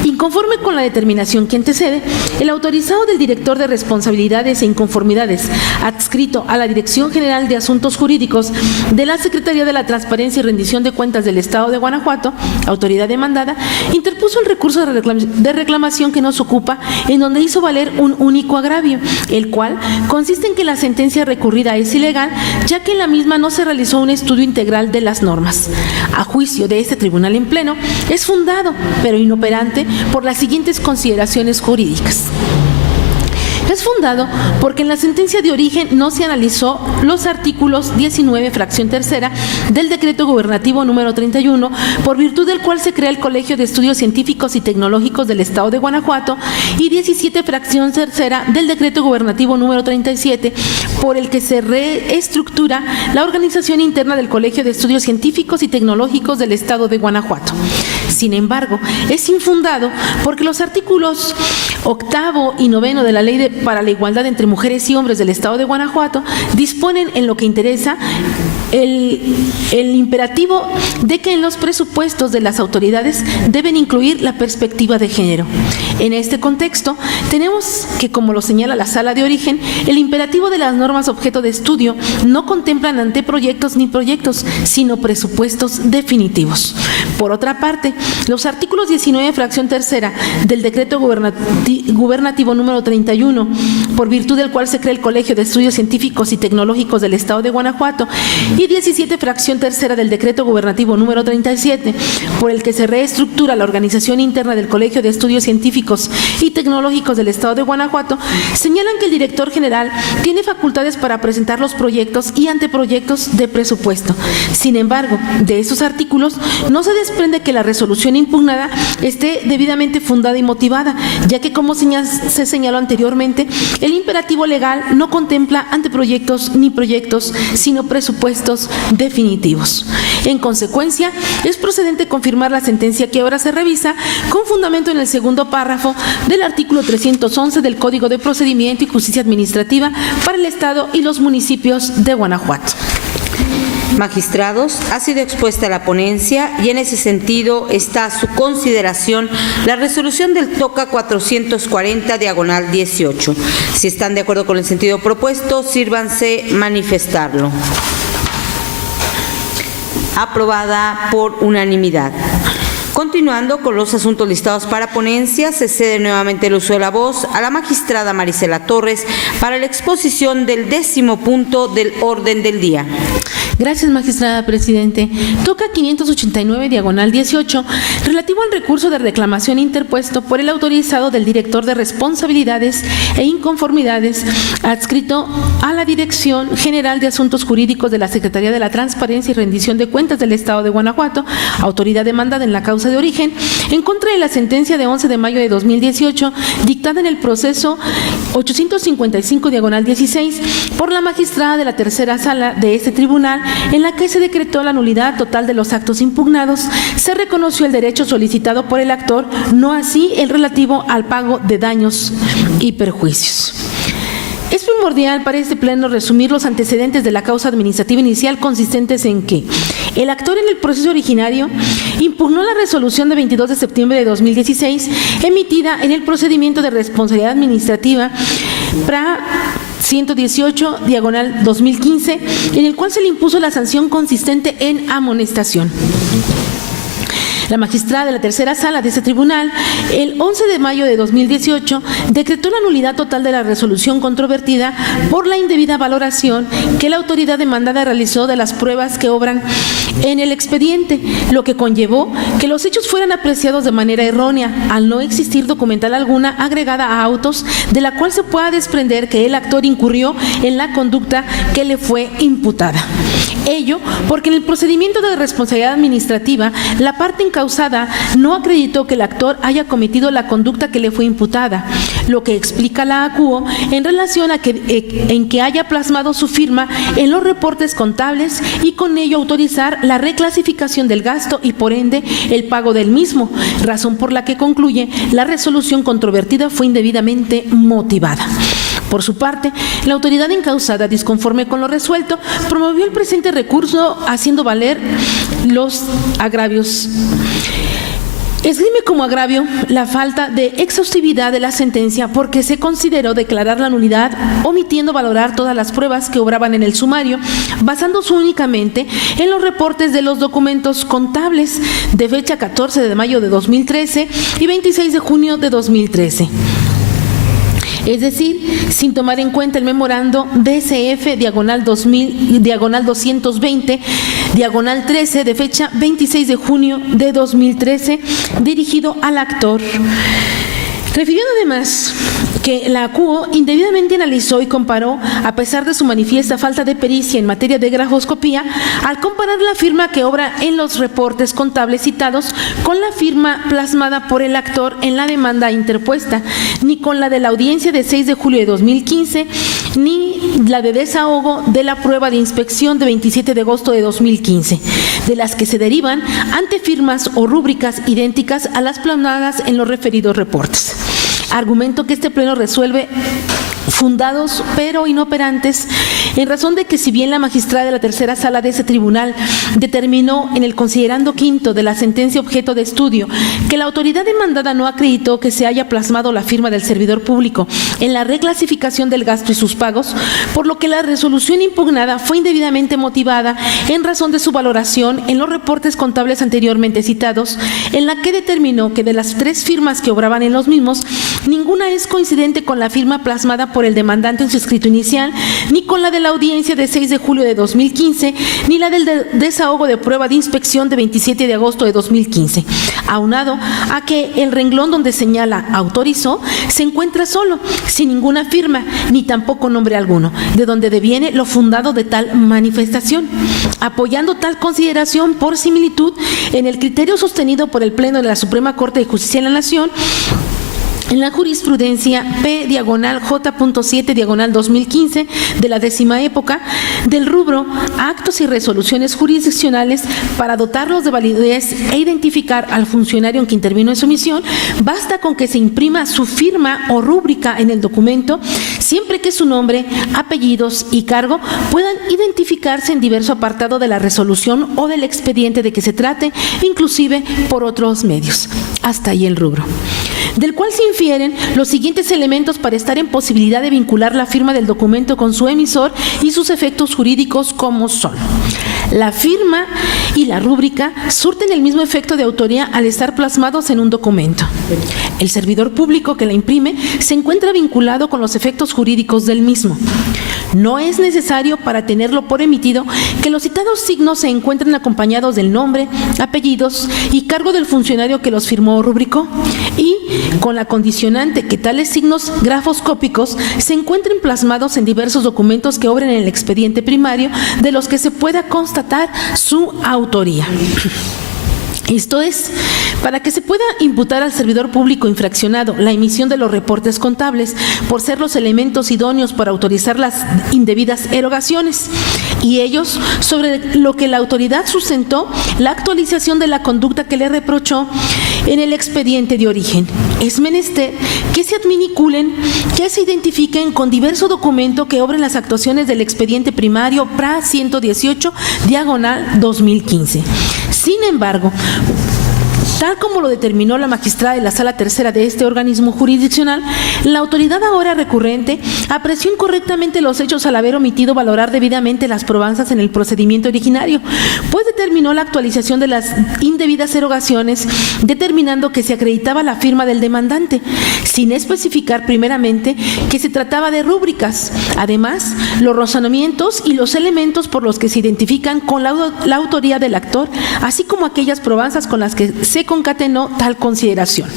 Inconforme con la determinación que antecede, el autorizado del director de responsabilidades e inconformidades, adscrito a la Dirección General de Asuntos Jurídicos de la Secretaría de la Transparencia y Rendición de Cuentas del Estado de Guanajuato, autoridad demandada, interpuso el recurso de reclamación que nos ocupa, en donde hizo valer un único agravio, el cual consiste en que la sentencia recurrida es ilegal, ya que en la misma no se realizó un estudio integral de las normas. A juicio de este tribunal en pleno, es fundado, pero inoperante, por las siguientes consideraciones jurídicas. Es fundado porque en la sentencia de origen no se analizó los artículos 19, fracción tercera del Decreto Gubernativo número 31, por virtud del cual se crea el Colegio de Estudios Científicos y Tecnológicos del Estado de Guanajuato, y 17, fracción tercera del Decreto Gubernativo número 37, por el que se reestructura la organización interna del Colegio de Estudios Científicos y Tecnológicos del Estado de Guanajuato. Sin embargo, es infundado porque los artículos 8 y 9 de la Ley para la Igualdad entre Mujeres y Hombres del Estado de Guanajuato disponen, en lo que interesa, el imperativo de que en los presupuestos de las autoridades deben incluir la perspectiva de género. En este contexto, tenemos que, como lo señala la Sala de Origen, el imperativo de las normas objeto de estudio no contemplan anteproyectos ni proyectos, sino presupuestos definitivos. Por otra parte, los artículos 19, fracción tercera del Decreto Gubernativo número 31, por virtud del cual se crea el Colegio de Estudios Científicos y Tecnológicos del Estado de Guanajuato, y 17, fracción tercera del Decreto Gubernativo número 37, por el que se reestructura la organización interna del Colegio de Estudios Científicos y Tecnológicos del Estado de Guanajuato, señalan que el director general tiene facultades para presentar los proyectos y anteproyectos de presupuesto. Sin embargo, de esos artículos no se desprende que la resolución impugnada esté debidamente fundada y motivada, ya que, como se señaló anteriormente, el imperativo legal no contempla anteproyectos ni proyectos, sino presupuestos definitivos. En consecuencia, es procedente confirmar la sentencia que ahora se revisa con fundamento en el segundo párrafo del artículo 311 del Código de Procedimiento y Justicia Administrativa para el Estado y los municipios de Guanajuato. Magistrados, ha sido expuesta la ponencia y en ese sentido está a su consideración la resolución del TOCA 440/18. Si están de acuerdo con el sentido propuesto, sírvanse manifestarlo. Aprobada por unanimidad. Continuando con los asuntos listados para ponencia, se cede nuevamente el uso de la voz a la magistrada Marisela Torres para la exposición del 10º punto del orden del día. Gracias, magistrada presidente. Toca 589/18, relativo al recurso de reclamación interpuesto por el autorizado del director de responsabilidades e inconformidades, adscrito a la Dirección General de Asuntos Jurídicos de la Secretaría de la Transparencia y Rendición de Cuentas del Estado de Guanajuato, autoridad demandada en la causa de origen, en contra de la sentencia de 11 de mayo de 2018, dictada en el proceso 855/16 por la magistrada de la tercera sala de este tribunal, en la que se decretó la nulidad total de los actos impugnados. Se reconoció el derecho solicitado por el actor, no así el relativo al pago de daños y perjuicios. Es primordial primordial para este pleno resumir los antecedentes de la causa administrativa inicial, consistentes en que el actor en el proceso originario impugnó la resolución de 22 de septiembre de 2016 emitida en el procedimiento de responsabilidad administrativa PRA 118/2015, en el cual se le impuso la sanción consistente en amonestación. La magistrada de la tercera sala de este tribunal, el 11 de mayo de 2018, decretó la nulidad total de la resolución controvertida por la indebida valoración que la autoridad demandada realizó de las pruebas que obran en el expediente, lo que conllevó que los hechos fueran apreciados de manera errónea, al no existir documental alguna agregada a autos de la cual se pueda desprender que el actor incurrió en la conducta que le fue imputada. Ello porque en el procedimiento de responsabilidad administrativa, la parte encausada no acreditó que el actor haya cometido la conducta que le fue imputada, lo que explica la ACUO en relación a que haya plasmado su firma en los reportes contables y con ello autorizar la reclasificación del gasto y por ende el pago del mismo, razón por la que concluye la resolución controvertida fue indebidamente motivada. Por su parte, la autoridad encausada, disconforme con lo resuelto, promovió el presente recurso haciendo valer los agravios. Esgrime como agravio la falta de exhaustividad de la sentencia porque se consideró declarar la nulidad omitiendo valorar todas las pruebas que obraban en el sumario, basándose únicamente en los reportes de los documentos contables de fecha 14 de mayo de 2013 y 26 de junio de 2013. Es decir, sin tomar en cuenta el memorando DCF/220/13 de fecha 26 de junio de 2013 dirigido al actor. Refirió además que la ACUO indebidamente analizó y comparó, a pesar de su manifiesta falta de pericia en materia de grafoscopía, al comparar la firma que obra en los reportes contables citados con la firma plasmada por el actor en la demanda interpuesta, ni con la de la audiencia de 6 de julio de 2015, ni la de desahogo de la prueba de inspección de 27 de agosto de 2015, de las que se derivan ante firmas o rúbricas idénticas a las plasmadas en los referidos reportes. Argumento que este pleno resuelve fundados pero inoperantes, en razón de que si bien la magistrada de la tercera sala de ese tribunal determinó en el considerando quinto de la sentencia objeto de estudio que la autoridad demandada no acreditó que se haya plasmado la firma del servidor público en la reclasificación del gasto y sus pagos, por lo que la resolución impugnada fue indebidamente motivada en razón de su valoración en los reportes contables anteriormente citados, en la que determinó que de las 3 firmas que obraban en los mismos, ninguna es coincidente con la firma plasmada por el demandante en su escrito inicial, ni con la de la audiencia de 6 de julio de 2015, ni la del desahogo de prueba de inspección de 27 de agosto de 2015, aunado a que el renglón donde señala autorizó se encuentra solo, sin ninguna firma, ni tampoco nombre alguno, de donde deviene lo fundado de tal manifestación. Apoyando tal consideración por similitud en el criterio sostenido por el Pleno de la Suprema Corte de Justicia de la Nación, en la jurisprudencia P/J.7/2015 de la 10ª época del rubro actos y resoluciones jurisdiccionales, para dotarlos de validez e identificar al funcionario en que intervino en su misión, basta con que se imprima su firma o rúbrica en el documento, siempre que su nombre, apellidos y cargo puedan identificarse en diverso apartado de la resolución o del expediente de que se trate, inclusive por otros medios. Hasta ahí el rubro. Del cual se infieren los siguientes elementos para estar en posibilidad de vincular la firma del documento con su emisor y sus efectos jurídicos, como son: la firma y la rúbrica surten el mismo efecto de autoría al estar plasmados en un documento. El servidor público que la imprime se encuentra vinculado con los efectos jurídicos del mismo. No es necesario, para tenerlo por emitido, que los citados signos se encuentren acompañados del nombre, apellidos y cargo del funcionario que los firmó o rubricó, y con la condicionante que tales signos grafoscópicos se encuentren plasmados en diversos documentos que obren en el expediente primario, de los que se pueda constatar su autoría. Esto es, para que se pueda imputar al servidor público infraccionado la emisión de los reportes contables por ser los elementos idóneos para autorizar las indebidas erogaciones, y ellos sobre lo que la autoridad sustentó la actualización de la conducta que le reprochó en el expediente de origen. Es menester que se adminiculen, que se identifiquen con diverso documento que obren las actuaciones del expediente primario PRA 118, diagonal 2015. Sin embargo, tal como lo determinó la magistrada de la Sala Tercera de este organismo jurisdiccional, la autoridad ahora recurrente apreció incorrectamente los hechos al haber omitido valorar debidamente las probanzas en el procedimiento originario, pues determinó la actualización de las indebidas erogaciones, determinando que se acreditaba la firma del demandante, sin especificar primeramente que se trataba de rúbricas. Además, los razonamientos y los elementos por los que se identifican con la autoría del actor, así como aquellas probanzas con las que se concatenó tal consideración.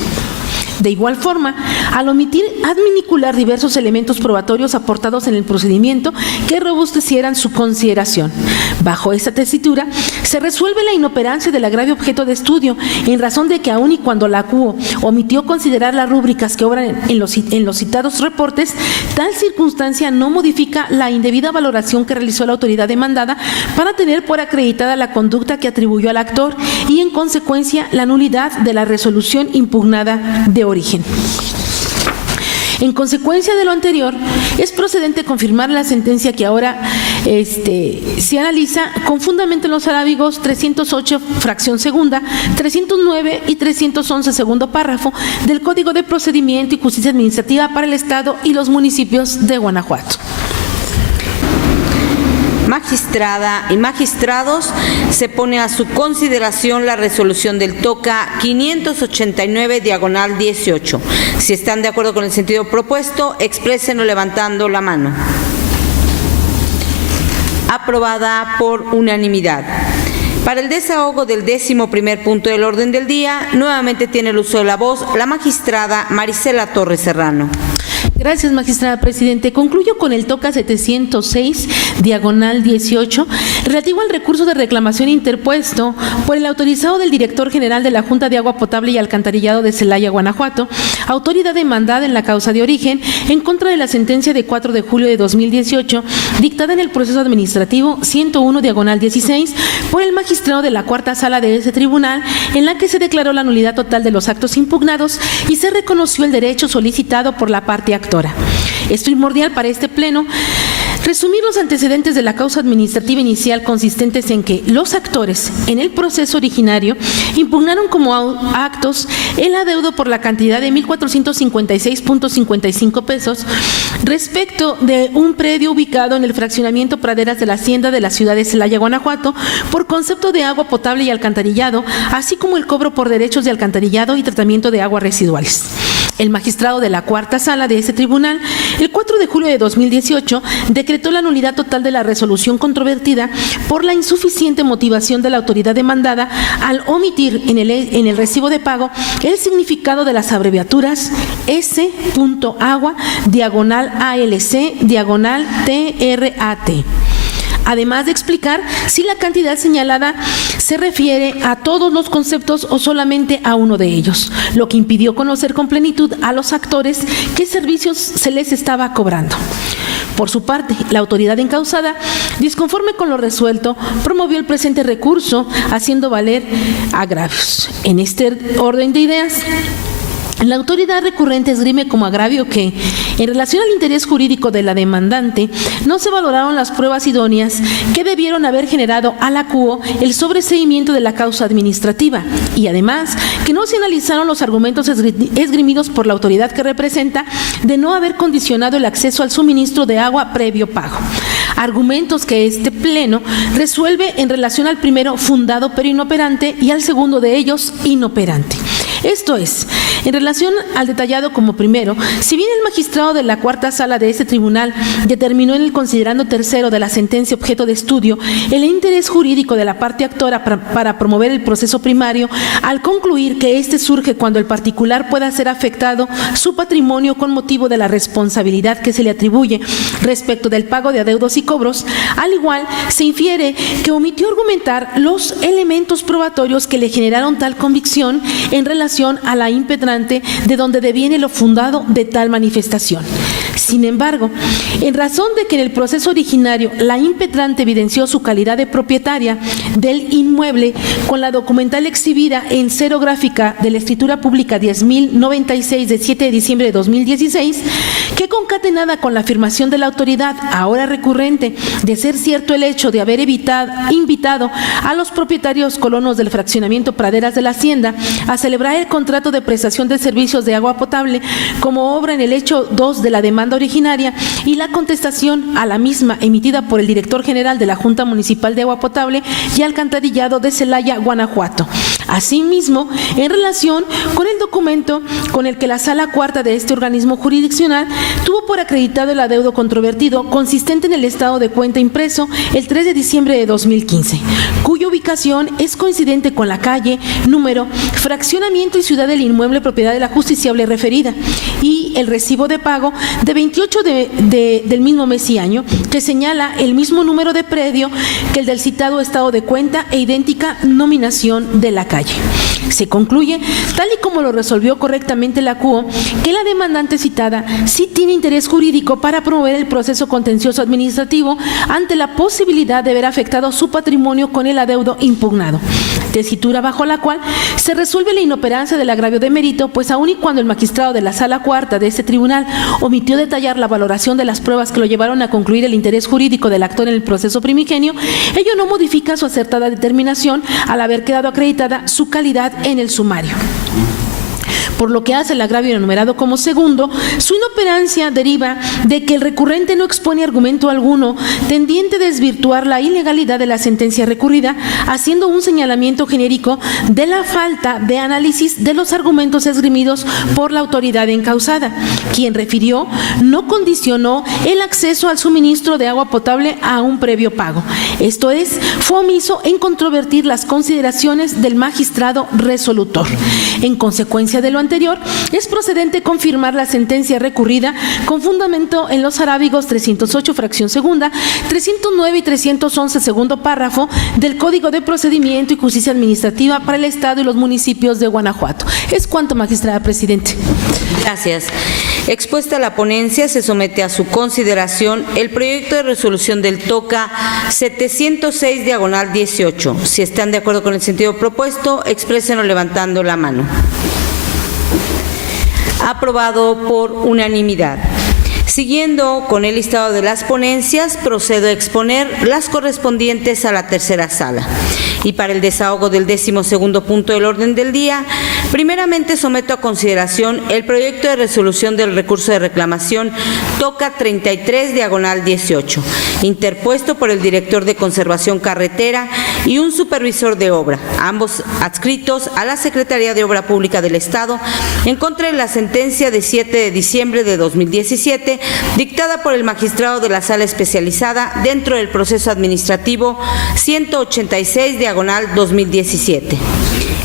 De igual forma, al omitir adminicular diversos elementos probatorios aportados en el procedimiento que robustecieran su consideración. Bajo esta tesitura, se resuelve la inoperancia del agravio objeto de estudio, en razón de que aun y cuando la CUO omitió considerar las rúbricas que obran en los citados reportes, tal circunstancia no modifica la indebida valoración que realizó la autoridad demandada para tener por acreditada la conducta que atribuyó al actor y, en consecuencia, la nulidad de la resolución impugnada de origen. En consecuencia de lo anterior, es procedente confirmar la sentencia que ahora se analiza con fundamento en los arábigos 308, fracción segunda, 309 y 311, segundo párrafo, del Código de Procedimiento y Justicia Administrativa para el Estado y los municipios de Guanajuato. Magistrada y magistrados, se pone a su consideración la resolución del TOCA 589, diagonal 18. Si están de acuerdo con el sentido propuesto, exprésenlo levantando la mano. Aprobada por unanimidad. Para el desahogo del 11º punto del orden del día, nuevamente tiene el uso de la voz la magistrada Marisela Torres Serrano. Gracias, magistrada presidente. Concluyo con el TOCA 706, diagonal 18, relativo al recurso de reclamación interpuesto por el autorizado del director general de la Junta de Agua Potable y Alcantarillado de Celaya, Guanajuato, autoridad demandada en la causa de origen, en contra de la sentencia de 4 de julio de 2018, dictada en el proceso administrativo 101, diagonal 16, por el magistrado de la Cuarta Sala de ese tribunal, en la que se declaró la nulidad total de los actos impugnados y se reconoció el derecho solicitado por la parte actora. Es primordial para este pleno resumir los antecedentes de la causa administrativa inicial, consistentes en que los actores en el proceso originario impugnaron como actos el adeudo por la cantidad de 1,456.55 pesos respecto de un predio ubicado en el fraccionamiento Praderas de la Hacienda de la ciudad de Celaya, Guanajuato, por concepto de agua potable y alcantarillado, así como el cobro por derechos de alcantarillado y tratamiento de aguas residuales. El magistrado de la Cuarta Sala de ese tribunal, el 4 de julio de 2018, decretó la nulidad total de la resolución controvertida por la insuficiente motivación de la autoridad demandada al omitir en el recibo de pago el significado de las abreviaturas S.agua, diagonal ALC, diagonal TRAT. Además de explicar si la cantidad señalada se refiere a todos los conceptos o solamente a uno de ellos, lo que impidió conocer con plenitud a los actores qué servicios se les estaba cobrando. Por su parte, la autoridad encausada, disconforme con lo resuelto, promovió el presente recurso, haciendo valer agravios. En este orden de ideas, la autoridad recurrente esgrime como agravio que, en relación al interés jurídico de la demandante, no se valoraron las pruebas idóneas que debieron haber generado a la CUO el sobreseimiento de la causa administrativa y, además, que no se analizaron los argumentos esgrimidos por la autoridad que representa de no haber condicionado el acceso al suministro de agua previo pago. Argumentos que este pleno resuelve en relación al primero, fundado pero inoperante, y al segundo de ellos, inoperante. Esto es, en relación al detallado como primero, si bien el magistrado de la Cuarta Sala de este tribunal determinó en el considerando tercero de la sentencia objeto de estudio el interés jurídico de la parte actora para promover el proceso primario, al concluir que este surge cuando el particular pueda ser afectado su patrimonio con motivo de la responsabilidad que se le atribuye respecto del pago de adeudos y cobros, al igual se infiere que omitió argumentar los elementos probatorios que le generaron tal convicción en relación a la impetración impetrante de donde deviene lo fundado de tal manifestación. Sin embargo, en razón de que en el proceso originario la impetrante evidenció su calidad de propietaria del inmueble con la documental exhibida en cero gráfica de la Escritura Pública 10.096 de 7 de diciembre de 2016, que concatenada con la afirmación de la autoridad, ahora recurrente, de ser cierto el hecho de haber invitado a los propietarios colonos del fraccionamiento Praderas de la Hacienda a celebrar el contrato de prestación de servicios de agua potable como obra en el hecho 2 de la demanda originaria y la contestación a la misma emitida por el director general de la Junta Municipal de Agua Potable y Alcantarillado de Celaya, Guanajuato. Asimismo, en relación con el documento con el que la Sala Cuarta de este organismo jurisdiccional tuvo por acreditado el adeudo controvertido consistente en el estado de cuenta impreso el 3 de diciembre de 2015, cuya ubicación es coincidente con la calle, número, fraccionamiento y ciudad del inmueble propiedad de la justiciable referida, y el recibo de pago de 28 del mismo mes y año, que señala el mismo número de predio que el del citado estado de cuenta e idéntica nominación de la calle. Se concluye, tal y como lo resolvió correctamente la CUO, que la demandante citada sí tiene interés jurídico para promover el proceso contencioso administrativo ante la posibilidad de haber afectado su patrimonio con el adeudo impugnado, tesitura bajo la cual se resuelve la inoperancia del agravio de mérito, pues aun y cuando el magistrado de la Sala Cuarta de este tribunal omitió detallar la valoración de las pruebas que lo llevaron a concluir el interés jurídico del actor en el proceso primigenio, ello no modifica su acertada determinación al haber quedado acreditada su calidad en el sumario. Por lo que hace el agravio enumerado como segundo, su inoperancia deriva de que el recurrente no expone argumento alguno tendiente a desvirtuar la ilegalidad de la sentencia recurrida, haciendo un señalamiento genérico de la falta de análisis de los argumentos esgrimidos por la autoridad encausada, quien refirió no condicionó el acceso al suministro de agua potable a un previo pago. Esto es, fue omiso en controvertir las consideraciones del magistrado resolutor. En consecuencia de lo anterior, es procedente confirmar la sentencia recurrida con fundamento en los arábigos 308 fracción segunda, 309 y 311 segundo párrafo del Código de Procedimiento y Justicia Administrativa para el Estado y los municipios de Guanajuato. Es cuanto, magistrada presidente. Gracias. Expuesta la ponencia, se somete a su consideración el proyecto de resolución del TOCA 706/18. Si están de acuerdo con el sentido propuesto, exprésenlo levantando la mano. Aprobado por unanimidad. Siguiendo con el listado de las ponencias, procedo a exponer las correspondientes a la tercera sala. Y para el desahogo del 12º punto del orden del día, primeramente someto a consideración el proyecto de resolución del recurso de reclamación TOCA 33/18, interpuesto por el director de Conservación Carretera y un supervisor de obra, ambos adscritos a la Secretaría de Obra Pública del Estado, en contra de la sentencia de 7 de diciembre de 2017, dictada por el magistrado de la Sala Especializada dentro del proceso administrativo 186/2017.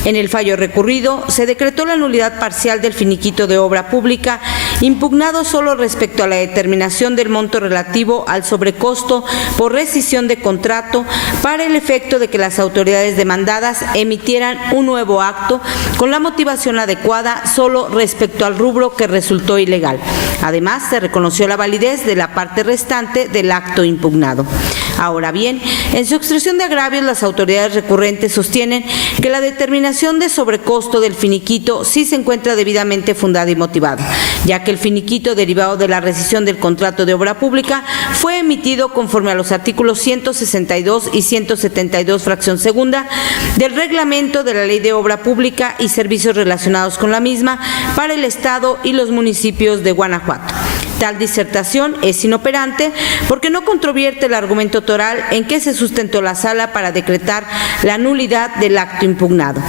En el fallo recurrido, se decretó la nulidad parcial del finiquito de obra pública, impugnado solo respecto a la determinación del monto relativo al sobrecosto por rescisión de contrato, para el efecto de que las autoridades demandadas emitieran un nuevo acto con la motivación adecuada solo respecto al rubro que resultó ilegal. Además, se reconoció la validez de la parte restante del acto impugnado. Ahora bien, en su expresión de agravios, las autoridades recurrentes sostienen que la determinación de sobrecosto del finiquito sí se encuentra debidamente fundada y motivada, ya que el finiquito derivado de la rescisión del contrato de obra pública fue emitido conforme a los artículos 162 y 172 fracción segunda del reglamento de la Ley de Obra Pública y servicios relacionados con la misma para el Estado y los municipios de Guanajuato. Tal disertación es inoperante porque no controvierte el argumento toral en que se sustentó la sala para decretar la nulidad del acto impugnado.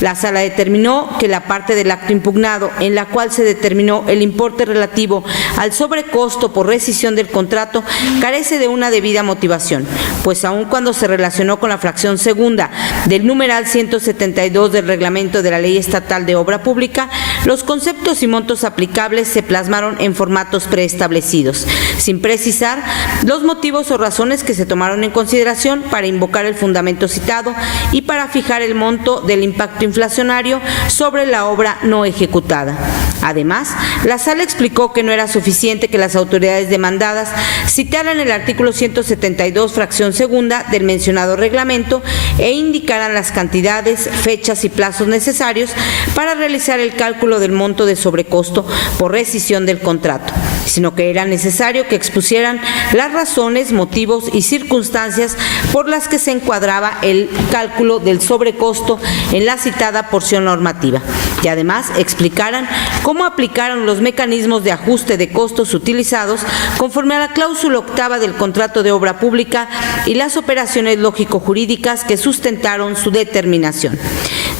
La sala determinó que la parte del acto impugnado en la cual se determinó el importe relativo al sobrecosto por rescisión del contrato carece de una debida motivación, pues aun cuando se relacionó con la fracción segunda del numeral 172 del reglamento de la Ley Estatal de Obra Pública, los conceptos y montos aplicables se plasmaron en formatos preestablecidos, sin precisar los motivos o razones que se tomaron en consideración para invocar el fundamento citado y para fijar el monto del impacto inflacionario sobre la obra no ejecutada. Además, la Sala explicó que no era suficiente que las autoridades demandadas citaran el artículo 172, fracción segunda del mencionado reglamento e indicaran las cantidades, fechas y plazos necesarios para realizar el cálculo del monto de sobrecosto por rescisión del contrato, sino que era necesario que expusieran las razones, motivos y circunstancias por las que se encuadraba el cálculo del sobrecosto en la citada porción normativa, y además explicaran cómo aplicaron los mecanismos de ajuste de costos utilizados conforme a la cláusula octava del contrato de obra pública y las operaciones lógico-jurídicas que sustentaron su determinación.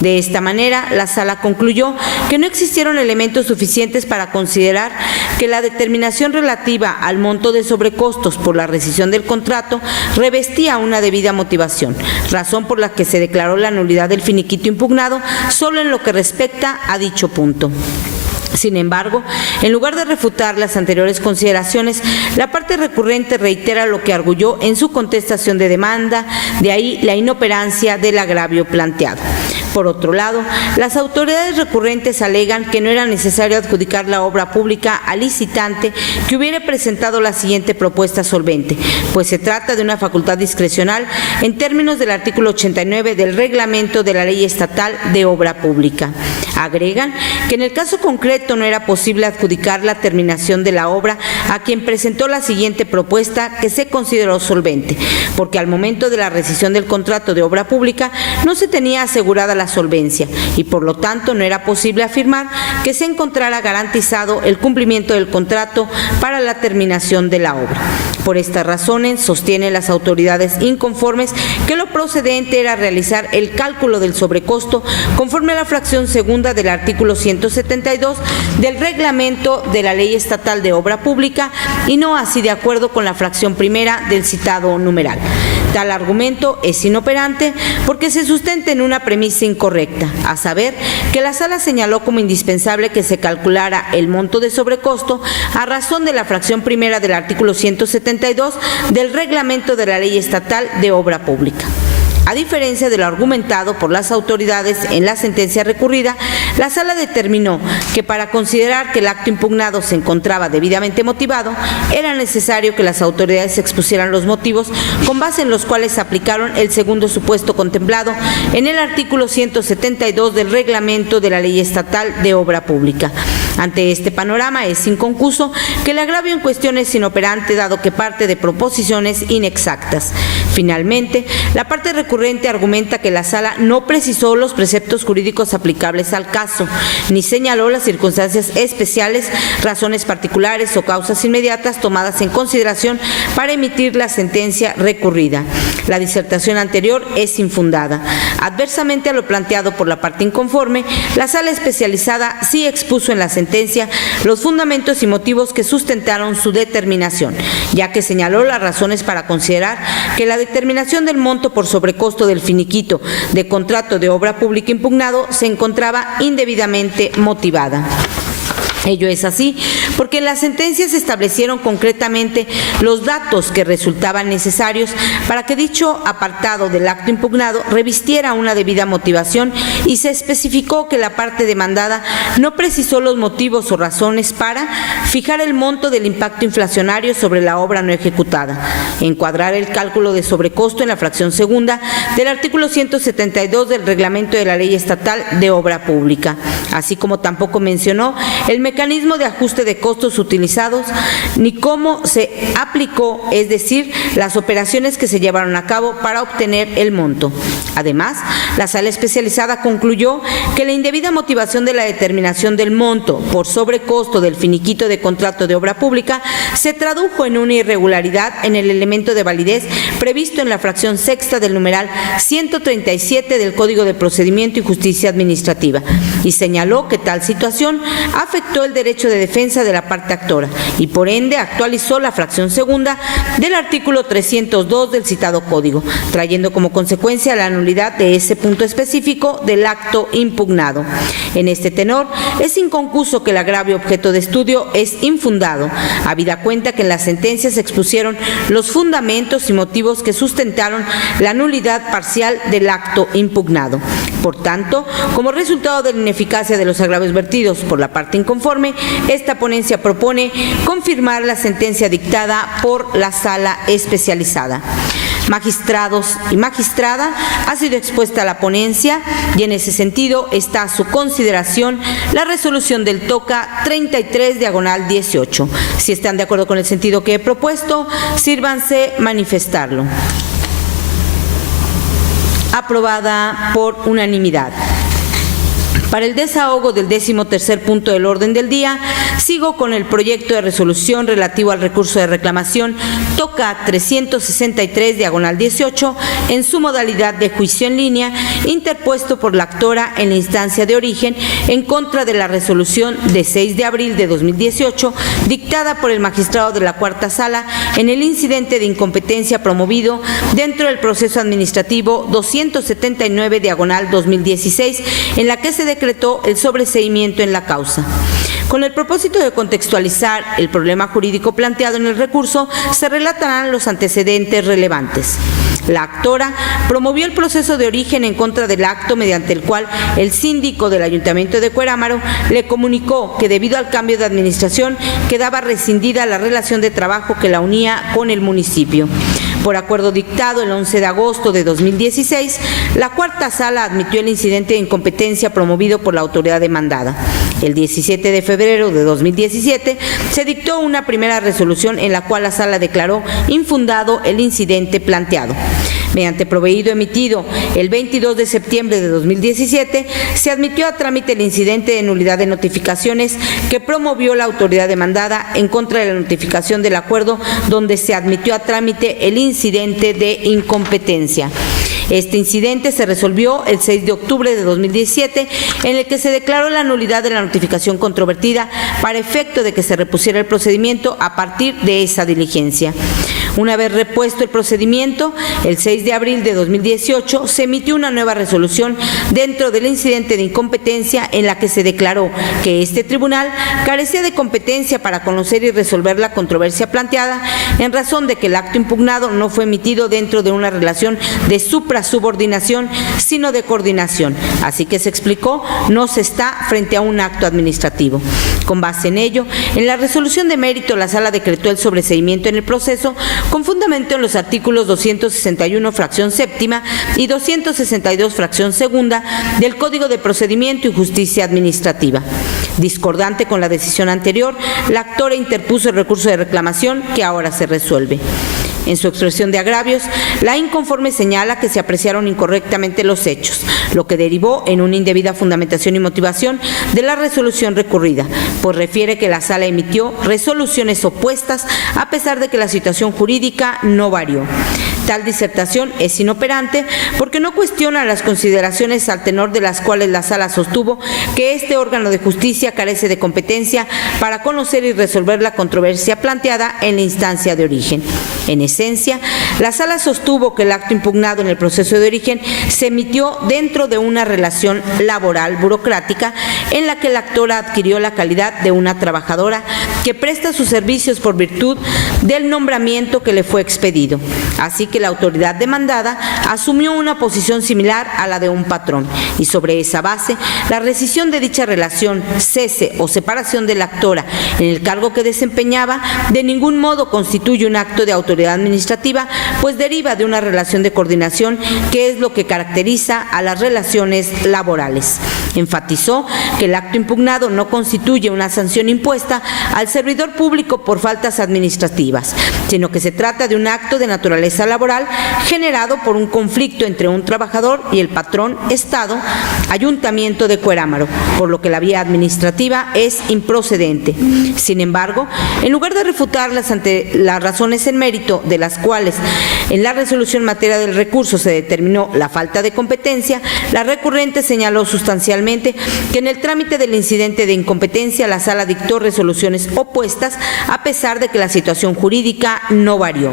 De esta manera, la Sala concluyó que no existieron elementos suficientes para considerar que la determinación relativa al monto de sobrecostos por la rescisión del contrato revestía una debida motivación, razón por la que se declaró la nulidad del finiquito impugnado solo en lo que respecta a dicho punto. Sin embargo, en lugar de refutar las anteriores consideraciones, la parte recurrente reitera lo que arguyó en su contestación de demanda, de ahí la inoperancia del agravio planteado. Por otro lado, las autoridades recurrentes alegan que no era necesario adjudicar la obra pública al licitante que hubiera presentado la siguiente propuesta solvente, pues se trata de una facultad discrecional en términos del artículo 89 del reglamento de la Ley Estatal de Obra Pública. Agregan que en el caso concreto no era posible adjudicar la terminación de la obra a quien presentó la siguiente propuesta que se consideró solvente, porque al momento de la rescisión del contrato de obra pública no se tenía asegurada la solvencia y por lo tanto no era posible afirmar que se encontrara garantizado el cumplimiento del contrato para la terminación de la obra. Por estas razones, sostienen las autoridades inconformes que lo procedente era realizar el cálculo del sobrecosto conforme a la fracción segunda del artículo 172 del reglamento de la Ley Estatal de Obra Pública y no así de acuerdo con la fracción primera del citado numeral. Tal argumento es inoperante porque se sustenta en una premisa incorrecta, a saber, que la Sala señaló como indispensable que se calculara el monto de sobrecosto a razón de la fracción primera del artículo 172 del reglamento de la Ley Estatal de Obra Pública. A diferencia de lo argumentado por las autoridades en la sentencia recurrida, la Sala determinó que para considerar que el acto impugnado se encontraba debidamente motivado, era necesario que las autoridades expusieran los motivos con base en los cuales aplicaron el segundo supuesto contemplado en el artículo 172 del reglamento de la Ley Estatal de Obra Pública. Ante este panorama es inconcuso que el agravio en cuestión es inoperante dado que parte de proposiciones inexactas. Finalmente, la parte recurrente argumenta que la Sala no precisó los preceptos jurídicos aplicables al caso, ni señaló las circunstancias especiales, razones particulares o causas inmediatas tomadas en consideración para emitir la sentencia recurrida. La disertación anterior es infundada. Adversamente a lo planteado por la parte inconforme, la Sala especializada sí expuso en la sentencia los fundamentos y motivos que sustentaron su determinación, ya que señaló las razones para considerar que la determinación del monto por sobrecosto del finiquito de contrato de obra pública impugnado se encontraba indebidamente motivada. Ello es así porque en la sentencia se establecieron concretamente los datos que resultaban necesarios para que dicho apartado del acto impugnado revistiera una debida motivación y se especificó que la parte demandada no precisó los motivos o razones para fijar el monto del impacto inflacionario sobre la obra no ejecutada, encuadrar el cálculo de sobrecosto en la fracción segunda del artículo 172 del reglamento de la Ley Estatal de Obra Pública, así como tampoco mencionó el mecanismo de ajuste de costos utilizados ni cómo se aplicó, es decir, las operaciones que se llevaron a cabo para obtener el monto. Además, la Sala especializada concluyó que la indebida motivación de la determinación del monto por sobrecosto del finiquito de contrato de obra pública se tradujo en una irregularidad en el elemento de validez previsto en la fracción sexta del numeral 137 del Código de Procedimiento y Justicia Administrativa y señaló que tal situación afectó el derecho de defensa de la parte actora y por ende actualizó la fracción segunda del artículo 302 del citado código, trayendo como consecuencia la nulidad de ese punto específico del acto impugnado. En este tenor, es inconcluso que el agravio objeto de estudio es infundado, habida cuenta que en la sentencia se expusieron los fundamentos y motivos que sustentaron la nulidad parcial del acto impugnado. Por tanto, como resultado de la ineficacia de los agravios vertidos por la parte inconforme, esta ponencia propone confirmar la sentencia dictada por la Sala Especializada. Magistrados y magistrada, ha sido expuesta la ponencia y en ese sentido está a su consideración la resolución del TOCA 33/18. Si están de acuerdo con el sentido que he propuesto, sírvanse manifestarlo. Aprobada por unanimidad. Para el desahogo del 13º punto del orden del día, sigo con el proyecto de resolución relativo al recurso de reclamación TOCA 363/18 en su modalidad de juicio en línea, interpuesto por la actora en la instancia de origen en contra de la resolución de 6 de abril de 2018, dictada por el magistrado de la Cuarta Sala en el incidente de incompetencia promovido dentro del proceso administrativo 279/2016, en la que se decretó el sobreseimiento en la causa. Con el propósito de contextualizar el problema jurídico planteado en el recurso, se relatarán los antecedentes relevantes. La actora promovió el proceso de origen en contra del acto mediante el cual el síndico del Ayuntamiento de Cuerámaro le comunicó que debido al cambio de administración quedaba rescindida la relación de trabajo que la unía con el municipio. Por acuerdo dictado el 11 de agosto de 2016, la Cuarta Sala admitió el incidente de incompetencia promovido por la autoridad demandada. El 17 de febrero de 2017 se dictó una primera resolución en la cual la Sala declaró infundado el incidente planteado. Mediante proveído emitido el 22 de septiembre de 2017, se admitió a trámite el incidente de nulidad de notificaciones que promovió la autoridad demandada en contra de la notificación del acuerdo, donde se admitió a trámite el incidente de incompetencia. Este incidente se resolvió el 6 de octubre de 2017, en el que se declaró la nulidad de la notificación controvertida para efecto de que se repusiera el procedimiento a partir de esa diligencia. Una vez repuesto el procedimiento, el 6 de abril de 2018 se emitió una nueva resolución dentro del incidente de incompetencia en la que se declaró que este tribunal carecía de competencia para conocer y resolver la controversia planteada en razón de que el acto impugnado no fue emitido dentro de una relación de suprasubordinación, sino de coordinación. Así que se explicó, no se está frente a un acto administrativo. Con base en ello, en la resolución de mérito, la Sala decretó el sobreseimiento en el proceso con fundamento en los artículos 261 fracción séptima y 262 fracción segunda del Código de Procedimiento y Justicia Administrativa. Discordante con la decisión anterior, la actora interpuso el recurso de reclamación que ahora se resuelve. En su expresión de agravios, la inconforme señala que se apreciaron incorrectamente los hechos, lo que derivó en una indebida fundamentación y motivación de la resolución recurrida, pues refiere que la Sala emitió resoluciones opuestas a pesar de que la situación jurídica no varió. Tal disertación es inoperante porque no cuestiona las consideraciones al tenor de las cuales la Sala sostuvo que este órgano de justicia carece de competencia para conocer y resolver la controversia planteada en la instancia de origen. En esencia, la Sala sostuvo que el acto impugnado en el proceso de origen se emitió dentro de una relación laboral burocrática en la que la actora adquirió la calidad de una trabajadora que presta sus servicios por virtud del nombramiento que le fue expedido. Así que la autoridad demandada asumió una posición similar a la de un patrón y sobre esa base, la rescisión de dicha relación, cese o separación de la actora en el cargo que desempeñaba de ningún modo constituye un acto de autoridad administrativa, pues deriva de una relación de coordinación que es lo que caracteriza a las relaciones laborales. Enfatizó que el acto impugnado no constituye una sanción impuesta al servidor público por faltas administrativas, sino que se trata de un acto de naturaleza laboral generado por un conflicto entre un trabajador y el patrón Estado, Ayuntamiento de Cuerámaro, por lo que la vía administrativa es improcedente. Sin embargo, en lugar de refutarlas ante las razones en mérito de las cuales en la resolución en materia del recurso se determinó la falta de competencia, la recurrente señaló sustancialmente que en el trámite del incidente de incompetencia la Sala dictó resoluciones opuestas a pesar de que la situación jurídica no varió.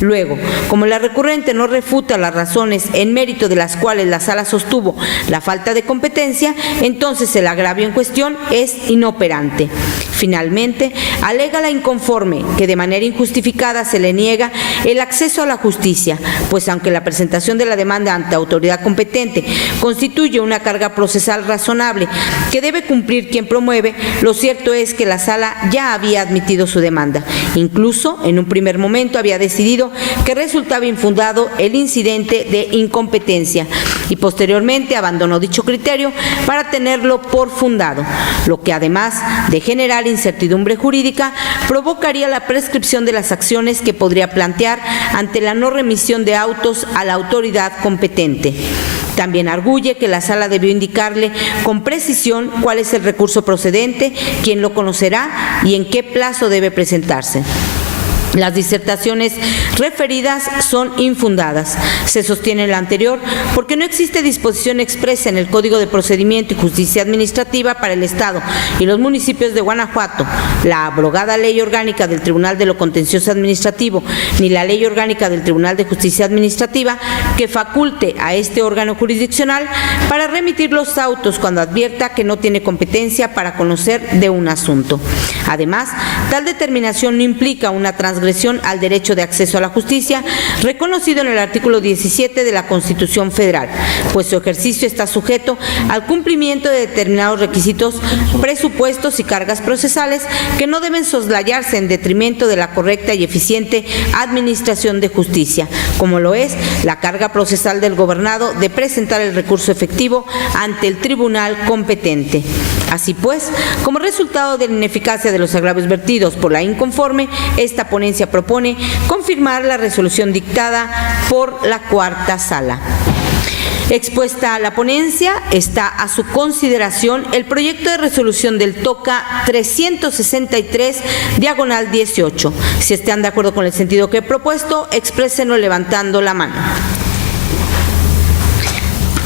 Luego, como la recurrente no refuta las razones en mérito de las cuales la Sala sostuvo la falta de competencia, entonces el agravio en cuestión es inoperante. Finalmente, alega la inconforme que de manera injustificada se le niega el acceso a la justicia, pues aunque la presentación de la demanda ante autoridad competente constituye una carga procesal razonable que debe cumplir quien promueve, lo cierto es que la Sala ya había admitido su demanda. Incluso, en un primer momento había decidido que resultaba infundado el incidente de incompetencia y posteriormente abandonó dicho criterio para tenerlo por fundado, lo que además de generar incertidumbre jurídica provocaría la prescripción de las acciones que podría plantear ante la no remisión de autos a la autoridad competente. También arguye que la Sala debió indicarle con precisión cuál es el recurso procedente, quién lo conocerá y en qué plazo debe presentarse. Las disertaciones referidas son infundadas. Se sostiene lo anterior porque no existe disposición expresa en el Código de Procedimiento y Justicia Administrativa para el Estado y los municipios de Guanajuato, la abrogada Ley Orgánica del Tribunal de lo Contencioso Administrativo, ni la Ley Orgánica del Tribunal de Justicia Administrativa que faculte a este órgano jurisdiccional para remitir los autos cuando advierta que no tiene competencia para conocer de un asunto. Además, tal determinación no implica una transgresión al derecho de acceso a la justicia reconocido en el artículo 17 de la Constitución Federal, pues su ejercicio está sujeto al cumplimiento de determinados requisitos, presupuestos y cargas procesales que no deben soslayarse en detrimento de la correcta y eficiente administración de justicia, como lo es la carga procesal del gobernado de presentar el recurso efectivo ante el tribunal competente. Así pues, como resultado de la ineficacia de los agravios vertidos por la inconforme, esta ponencia propone confirmar la resolución dictada por la Cuarta Sala. Expuesta la ponencia, está a su consideración el proyecto de resolución del TOCA 363/18. Si están de acuerdo con el sentido que he propuesto, exprésenlo levantando la mano.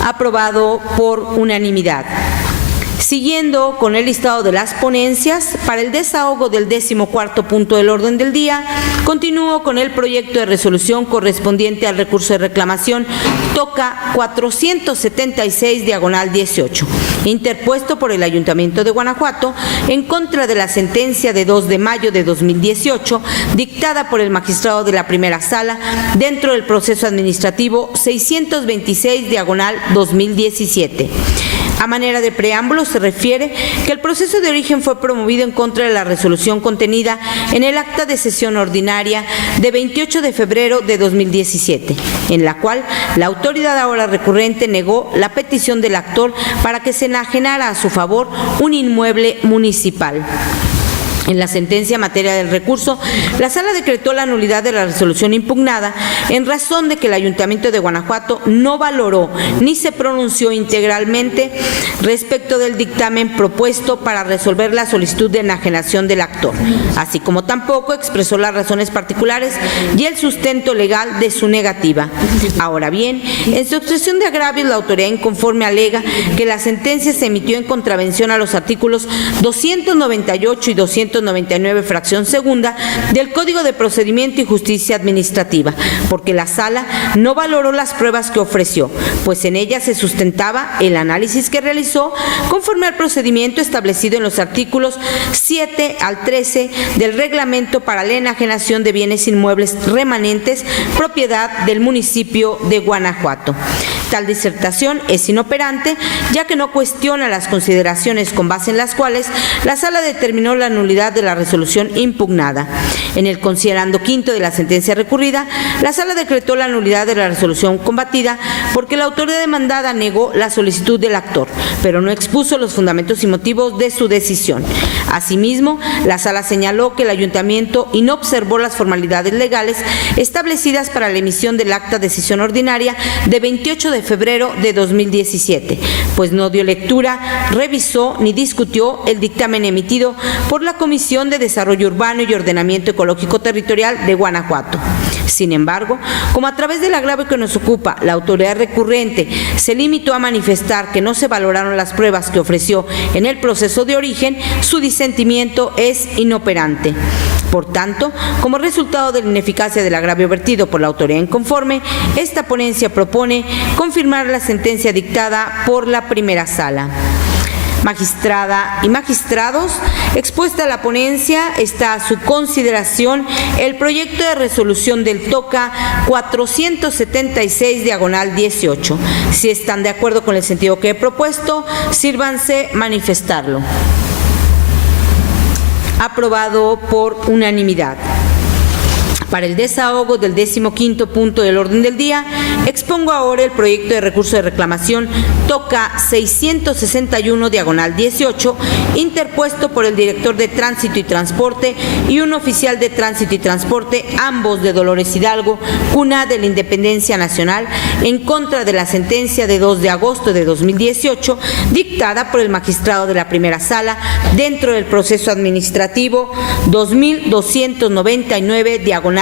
Aprobado por unanimidad. Siguiendo con el listado de las ponencias, para el desahogo del 14º punto del orden del día, continúo con el proyecto de resolución correspondiente al recurso de reclamación TOCA 476/18, interpuesto por el Ayuntamiento de Guanajuato en contra de la sentencia de 2 de mayo de 2018, dictada por el magistrado de la Primera Sala dentro del proceso administrativo 626/2017. A manera de preámbulo, se refiere que el proceso de origen fue promovido en contra de la resolución contenida en el acta de sesión ordinaria de 28 de febrero de 2017, en la cual la autoridad ahora recurrente negó la petición del actor para que se enajenara a su favor un inmueble municipal. En la sentencia en materia del recurso, la Sala decretó la nulidad de la resolución impugnada en razón de que el Ayuntamiento de Guanajuato no valoró ni se pronunció integralmente respecto del dictamen propuesto para resolver la solicitud de enajenación del actor, así como tampoco expresó las razones particulares y el sustento legal de su negativa. Ahora bien, en su expresión de agravios, la autoridad inconforme alega que la sentencia se emitió en contravención a los artículos 298 y 299 fracción segunda del Código de Procedimiento y Justicia Administrativa, porque la Sala no valoró las pruebas que ofreció, pues en ellas se sustentaba el análisis que realizó conforme al procedimiento establecido en los artículos 7 al 13 del Reglamento para la enajenación de bienes inmuebles remanentes propiedad del municipio de Guanajuato. Tal disertación es inoperante, ya que no cuestiona las consideraciones con base en las cuales la Sala determinó la nulidad de la resolución impugnada. En el considerando quinto de la sentencia recurrida, la Sala decretó la nulidad de la resolución combatida porque la autoridad demandada negó la solicitud del actor, pero no expuso los fundamentos y motivos de su decisión. Asimismo, la Sala señaló que el ayuntamiento no observó las formalidades legales establecidas para la emisión del acta de sesión ordinaria de 28 de febrero de 2017, pues no dio lectura, revisó ni discutió el dictamen emitido por la Comisión de Desarrollo Urbano y Ordenamiento Ecológico Territorial de Guanajuato. Sin embargo, como a través del agravio que nos ocupa, la autoridad recurrente se limitó a manifestar que no se valoraron las pruebas que ofreció en el proceso de origen, su disentimiento es inoperante. Por tanto, como resultado de la ineficacia del agravio vertido por la autoridad inconforme, esta ponencia propone confirmar la sentencia dictada por la primera sala. Magistrada y magistrados, expuesta la ponencia, está a su consideración el proyecto de resolución del TOCA 476/18. Si están de acuerdo con el sentido que he propuesto, sírvanse manifestarlo. Aprobado por unanimidad. Para el desahogo del 15º punto del orden del día, expongo ahora el proyecto de recurso de reclamación TOCA 661/18, interpuesto por el director de Tránsito y Transporte y un oficial de Tránsito y Transporte, ambos de Dolores Hidalgo, cuna de la Independencia Nacional, en contra de la sentencia de 2 de agosto de 2018, dictada por el magistrado de la primera sala dentro del proceso administrativo 2299/2017.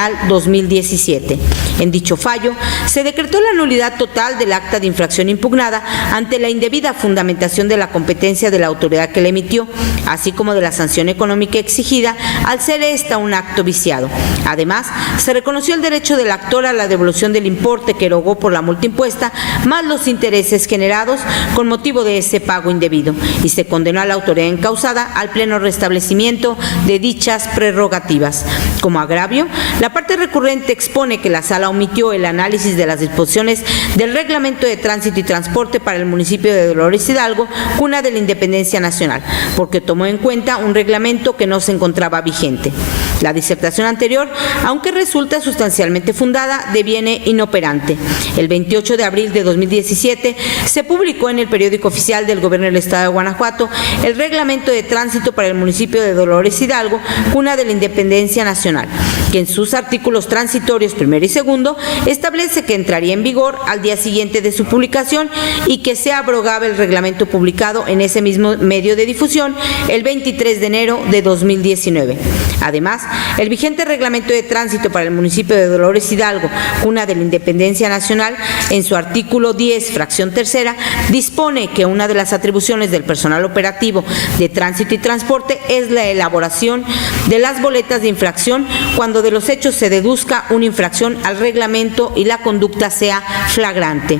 En dicho fallo, se decretó la nulidad total del acta de infracción impugnada ante la indebida fundamentación de la competencia de la autoridad que la emitió, así como de la sanción económica exigida al ser esta un acto viciado. Además, se reconoció el derecho del actor a la devolución del importe que erogó por la multa impuesta, más los intereses generados con motivo de ese pago indebido, y se condenó a la autoridad encausada al pleno restablecimiento de dichas prerrogativas. Como agravio, la parte recurrente expone que la Sala omitió el análisis de las disposiciones del Reglamento de Tránsito y Transporte para el municipio de Dolores Hidalgo, cuna de la Independencia Nacional, porque tomó en cuenta un reglamento que no se encontraba vigente. La disertación anterior, aunque resulta sustancialmente fundada, deviene inoperante. El 28 de abril de 2017 se publicó en el periódico oficial del Gobierno del Estado de Guanajuato el Reglamento de Tránsito para el municipio de Dolores Hidalgo, cuna de la Independencia Nacional, que en sus artículos transitorios primero y segundo establece que entraría en vigor al día siguiente de su publicación y que se abrogaba el reglamento publicado en ese mismo medio de difusión el 23 de enero de 2019. Además, el vigente reglamento de tránsito para el municipio de Dolores Hidalgo, cuna de la Independencia Nacional, en su artículo 10, fracción tercera, dispone que una de las atribuciones del personal operativo de tránsito y transporte es la elaboración de las boletas de infracción cuando de los hechos se deduzca una infracción al reglamento y la conducta sea flagrante.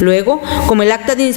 Luego, como el acta de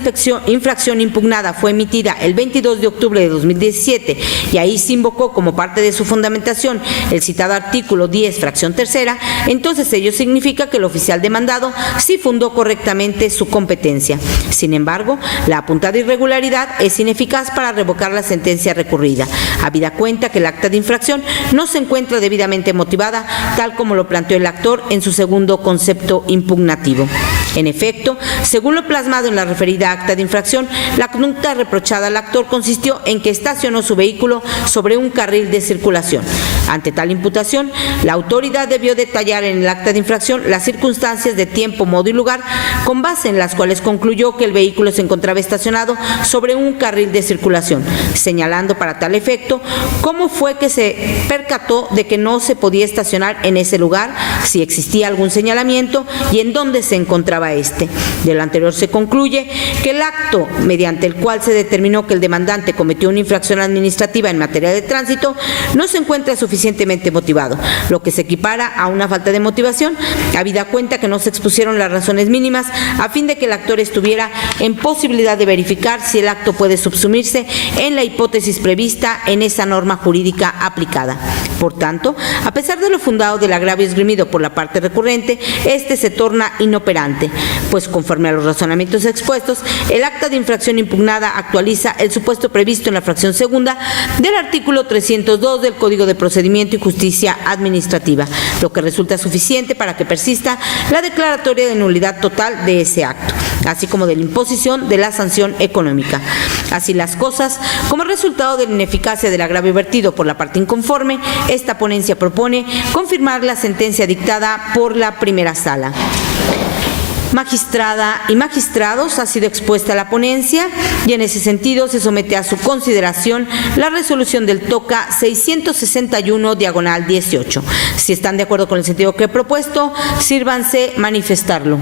infracción impugnada fue emitida el 22 de octubre de 2017 y ahí se invocó como parte de su fundamentación el citado artículo 10, fracción tercera, entonces ello significa que el oficial demandado sí fundó correctamente su competencia. Sin embargo, la apuntada irregularidad es ineficaz para revocar la sentencia recurrida, habida cuenta que el acta de infracción no se encuentra debidamente motivada, tal como lo planteó el actor en su segundo concepto impugnativo. En efecto, según lo plasmado en la referida acta de infracción, la conducta reprochada al actor consistió en que estacionó su vehículo sobre un carril de circulación. Ante tal imputación, la autoridad debió detallar en el acta de infracción las circunstancias de tiempo, modo y lugar, con base en las cuales concluyó que el vehículo se encontraba estacionado sobre un carril de circulación, señalando para tal efecto cómo fue que se percató de que no se podía estacionar en ese lugar, si existía algún señalamiento y en dónde se encontraba este. De lo anterior se concluye que el acto mediante el cual se determinó que el demandante cometió una infracción administrativa en materia de tránsito no se encuentra suficientemente motivado, lo que se equipara a una falta de motivación, habida cuenta que no se expusieron las razones mínimas a fin de que el actor estuviera en posibilidad de verificar si el acto puede subsumirse en la hipótesis prevista en esa norma jurídica aplicada. Por tanto, a pesar de lo fundado del agravio esgrimido por la parte recurrente, este se torna inoperante, pues conforme a los razonamientos expuestos, el acta de infracción impugnada actualiza el supuesto previsto en la fracción segunda del artículo 302 del Código de Procedimiento y Justicia Administrativa, lo que resulta suficiente para que persista la declaratoria de nulidad total de ese acto, así como de la imposición de la sanción económica. Así las cosas, como resultado de la ineficacia del agravio vertido por la parte inconforme, esta ponencia propone confirmar la sentencia dictada por la primera sala. Magistrada y magistrados, ha sido expuesta la ponencia y en ese sentido se somete a su consideración la resolución del TOCA 661/18. Si están de acuerdo con el sentido que he propuesto, sírvanse manifestarlo.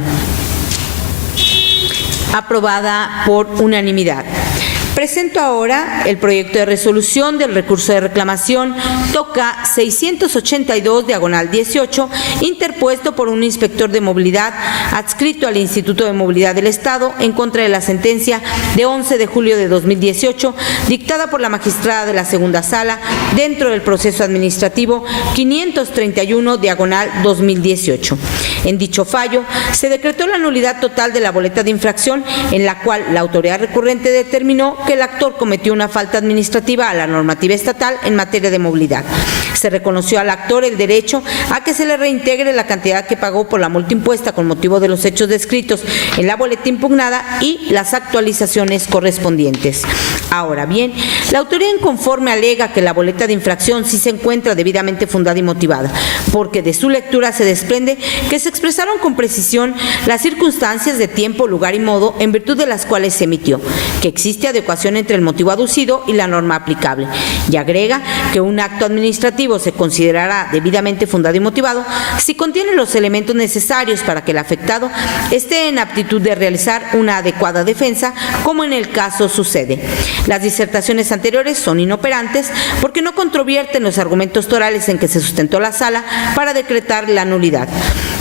Aprobada por unanimidad. Presento ahora el proyecto de resolución del recurso de reclamación TOCA 682/18, interpuesto por un inspector de movilidad adscrito al Instituto de Movilidad del Estado en contra de la sentencia de 11 de julio de 2018, dictada por la magistrada de la segunda sala dentro del proceso administrativo 531/2018. En dicho fallo, se decretó la nulidad total de la boleta de infracción, en la cual la autoridad recurrente determinó que el actor cometió una falta administrativa a la normativa estatal en materia de movilidad. Se reconoció al actor el derecho a que se le reintegre la cantidad que pagó por la multa impuesta con motivo de los hechos descritos en la boleta impugnada y las actualizaciones correspondientes. Ahora bien, la autoridad inconforme alega que la boleta de infracción sí se encuentra debidamente fundada y motivada, porque de su lectura se desprende que se expresaron con precisión las circunstancias de tiempo, lugar y modo en virtud de las cuales se emitió, que existe adecuación entre el motivo aducido y la norma aplicable, y agrega que un acto administrativo se considerará debidamente fundado y motivado si contiene los elementos necesarios para que el afectado esté en aptitud de realizar una adecuada defensa, como en el caso sucede. Las disertaciones anteriores son inoperantes porque no controvierten los argumentos torales en que se sustentó la sala para decretar la nulidad.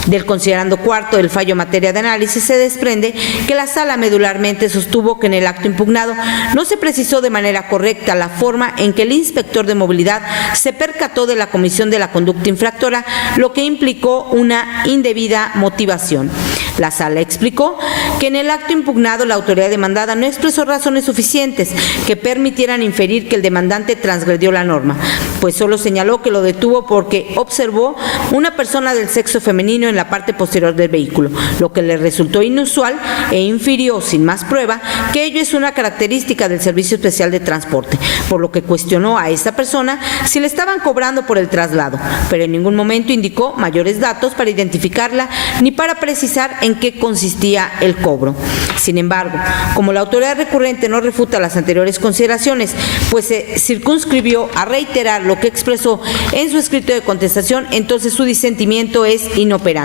Del considerando cuarto del fallo en materia de análisis se desprende que la sala medularmente sostuvo que en el acto impugnado no se precisó de manera correcta la forma en que el inspector de movilidad se percató de la comisión de la conducta infractora, lo que implicó una indebida motivación. La sala explicó que en el acto impugnado la autoridad demandada no expresó razones suficientes que permitieran inferir que el demandante transgredió la norma, pues solo señaló que lo detuvo porque observó una persona del sexo femenino en la parte posterior del vehículo, lo que le resultó inusual, e infirió sin más prueba que ello es una característica del Servicio Especial de Transporte, por lo que cuestionó a esta persona si le estaban cobrando por el traslado, pero en ningún momento indicó mayores datos para identificarla ni para precisar en qué consistía el cobro. Sin embargo, como la autoridad recurrente no refuta las anteriores consideraciones, pues se circunscribió a reiterar lo que expresó en su escrito de contestación, entonces su disentimiento es inoperante.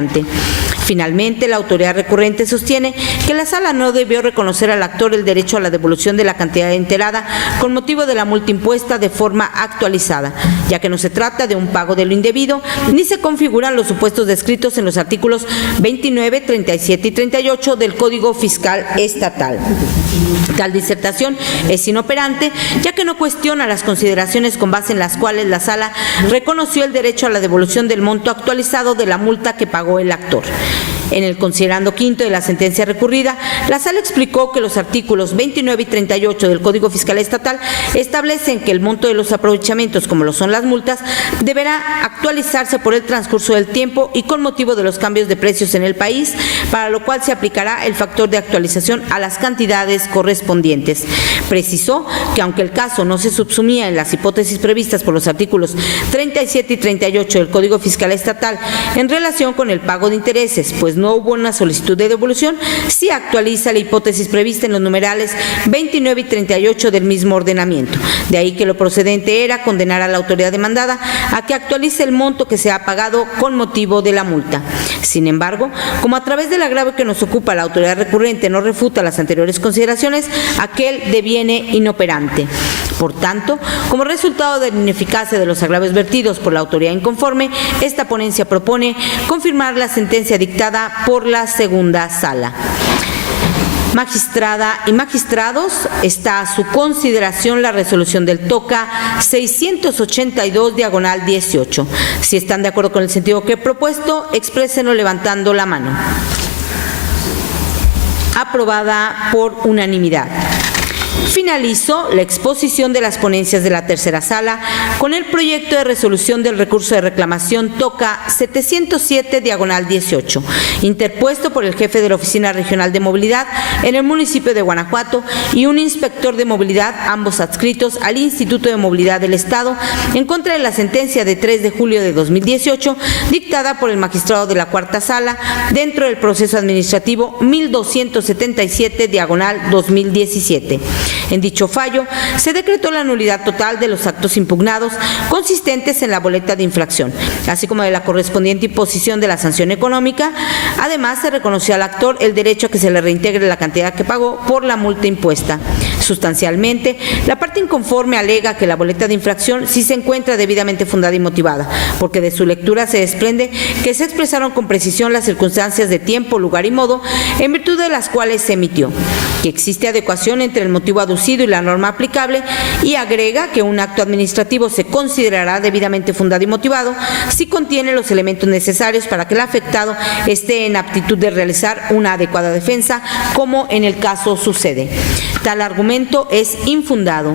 Finalmente, la autoridad recurrente sostiene que la sala no debió reconocer al actor el derecho a la devolución de la cantidad enterada con motivo de la multa impuesta de forma actualizada, ya que no se trata de un pago de lo indebido, ni se configuran los supuestos descritos en los artículos 29, 37 y 38 del Código Fiscal Estatal. Tal disertación es inoperante, ya que no cuestiona las consideraciones con base en las cuales la sala reconoció el derecho a la devolución del monto actualizado de la multa que pagó el actor. En el considerando quinto de la sentencia recurrida, la sala explicó que los artículos 29 y 38 del Código Fiscal Estatal establecen que el monto de los aprovechamientos, como lo son las multas, deberá actualizarse por el transcurso del tiempo y con motivo de los cambios de precios en el país, para lo cual se aplicará el factor de actualización a las cantidades correspondientes. Precisó que aunque el caso no se subsumía en las hipótesis previstas por los artículos 37 y 38 del Código Fiscal Estatal en relación con el pago de intereses, pues no hubo una solicitud de devolución, sí actualiza la hipótesis prevista en los numerales 29 y 38 del mismo ordenamiento. De ahí que lo procedente era condenar a la autoridad demandada a que actualice el monto que se ha pagado con motivo de la multa. Sin embargo, como a través del agravio que nos ocupa la autoridad recurrente no refuta las anteriores consideraciones, aquel deviene inoperante. Por tanto, como resultado de la ineficacia de los agravios vertidos por la autoridad inconforme, esta ponencia propone confirmar la sentencia dictada por la segunda sala. Magistrada y magistrados, está a su consideración la resolución del TOCA 682/18. Si están de acuerdo con el sentido que he propuesto, exprésenlo levantando la mano. Aprobada por unanimidad. Finalizó la exposición de las ponencias de la tercera sala con el proyecto de resolución del recurso de reclamación TOCA 707/18, interpuesto por el jefe de la Oficina Regional de Movilidad en el municipio de Guanajuato y un inspector de movilidad, ambos adscritos al Instituto de Movilidad del Estado, en contra de la sentencia de 3 de julio de 2018, dictada por el magistrado de la cuarta sala dentro del proceso administrativo 1277/2017. En dicho fallo, se decretó la nulidad total de los actos impugnados consistentes en la boleta de infracción, así como de la correspondiente imposición de la sanción económica. Además, se reconoció al actor el derecho a que se le reintegre la cantidad que pagó por la multa impuesta. Sustancialmente, la parte inconforme alega que la boleta de infracción sí se encuentra debidamente fundada y motivada, porque de su lectura se desprende que se expresaron con precisión las circunstancias de tiempo, lugar y modo en virtud de las cuales se emitió, que existe adecuación entre el motivo aducido y la norma aplicable, y agrega que un acto administrativo se considerará debidamente fundado y motivado si contiene los elementos necesarios para que el afectado esté en aptitud de realizar una adecuada defensa, como en el caso sucede. Tal argumento es infundado.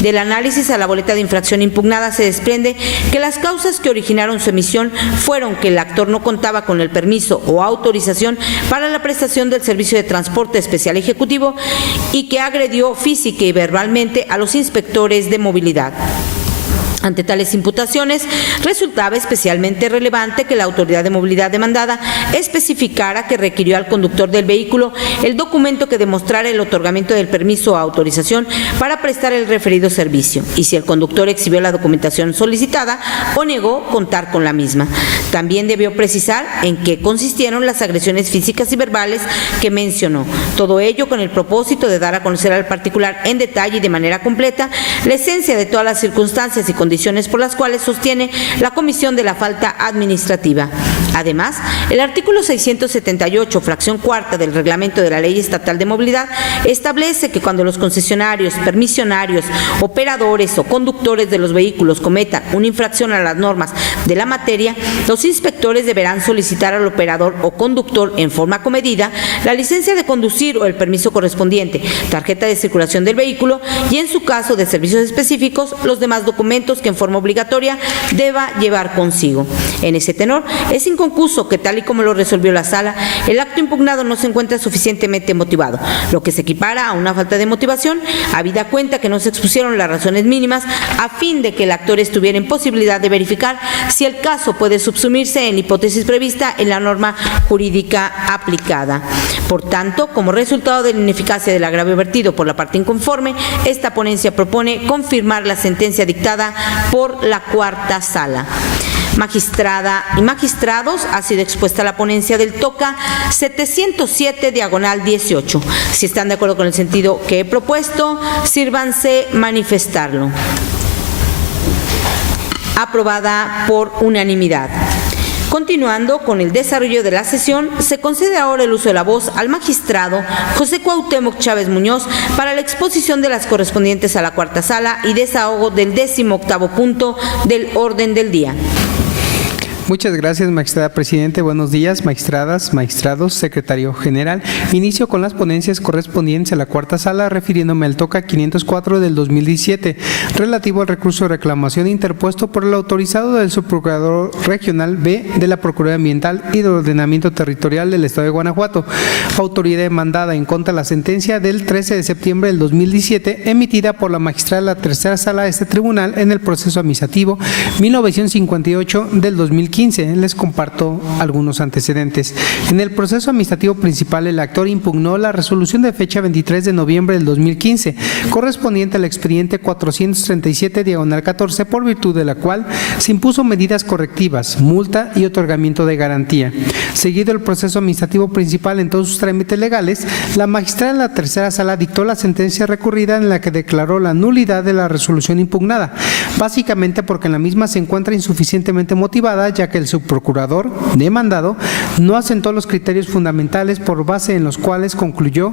Del análisis a la boleta de infracción impugnada se desprende que las causas que originaron su emisión fueron que el actor no contaba con el permiso o autorización para la prestación del servicio de transporte especial ejecutivo y que agredió física y verbalmente a los inspectores de movilidad. Ante tales imputaciones, resultaba especialmente relevante que la autoridad de movilidad demandada especificara que requirió al conductor del vehículo el documento que demostrara el otorgamiento del permiso o autorización para prestar el referido servicio, y si el conductor exhibió la documentación solicitada o negó contar con la misma. También debió precisar en qué consistieron las agresiones físicas y verbales que mencionó. Todo ello con el propósito de dar a conocer al particular en detalle y de manera completa la esencia de todas las circunstancias y condiciones por las cuales sostiene la comisión de la falta administrativa. Además, el artículo 678, fracción cuarta del reglamento de la Ley Estatal de Movilidad establece que cuando los concesionarios, permisionarios, operadores o conductores de los vehículos cometan una infracción a las normas de la materia, los inspectores deberán solicitar al operador o conductor en forma comedida la licencia de conducir o el permiso correspondiente, tarjeta de circulación del vehículo y, en su caso de servicios específicos, los demás documentos que en forma obligatoria deba llevar consigo. En ese tenor, es inconcuso que, tal y como lo resolvió la sala, el acto impugnado no se encuentra suficientemente motivado, lo que se equipara a una falta de motivación, habida cuenta que no se expusieron las razones mínimas a fin de que el actor estuviera en posibilidad de verificar si el caso puede subsumirse en la hipótesis prevista en la norma jurídica aplicada. Por tanto, como resultado de la ineficacia del agravio vertido por la parte inconforme, esta ponencia propone confirmar la sentencia dictada por la cuarta sala. Magistrada y magistrados, ha sido expuesta la ponencia del TOCA 707/18. Si están de acuerdo con el sentido que he propuesto, sírvanse manifestarlo. Aprobada por unanimidad. Continuando con el desarrollo de la sesión, se concede ahora el uso de la voz al magistrado José Cuauhtémoc Chávez Muñoz para la exposición de las correspondientes a la cuarta sala y desahogo del 18º punto del orden del día. Muchas gracias, magistrada presidente. Buenos días, magistradas, magistrados, secretario general. Inicio con las ponencias correspondientes a la cuarta sala, refiriéndome al TOCA 504 del 2017, relativo al recurso de reclamación interpuesto por el autorizado del subprocurador regional B de la Procuraduría Ambiental y de Ordenamiento Territorial del Estado de Guanajuato, autoridad demandada en contra de la sentencia del 13 de septiembre del 2017, emitida por la magistrada de la tercera sala de este tribunal en el proceso administrativo 1958 del 2015. Les comparto algunos antecedentes. En el proceso administrativo principal, el actor impugnó la resolución de fecha 23 de noviembre del 2015, correspondiente al expediente 437/14, por virtud de la cual se impuso medidas correctivas, multa y otorgamiento de garantía. Seguido el proceso administrativo principal en todos sus trámites legales, la magistrada de la tercera sala dictó la sentencia recurrida en la que declaró la nulidad de la resolución impugnada, básicamente porque en la misma se encuentra insuficientemente motivada, ya ya que el subprocurador demandado no asentó los criterios fundamentales por base en los cuales concluyó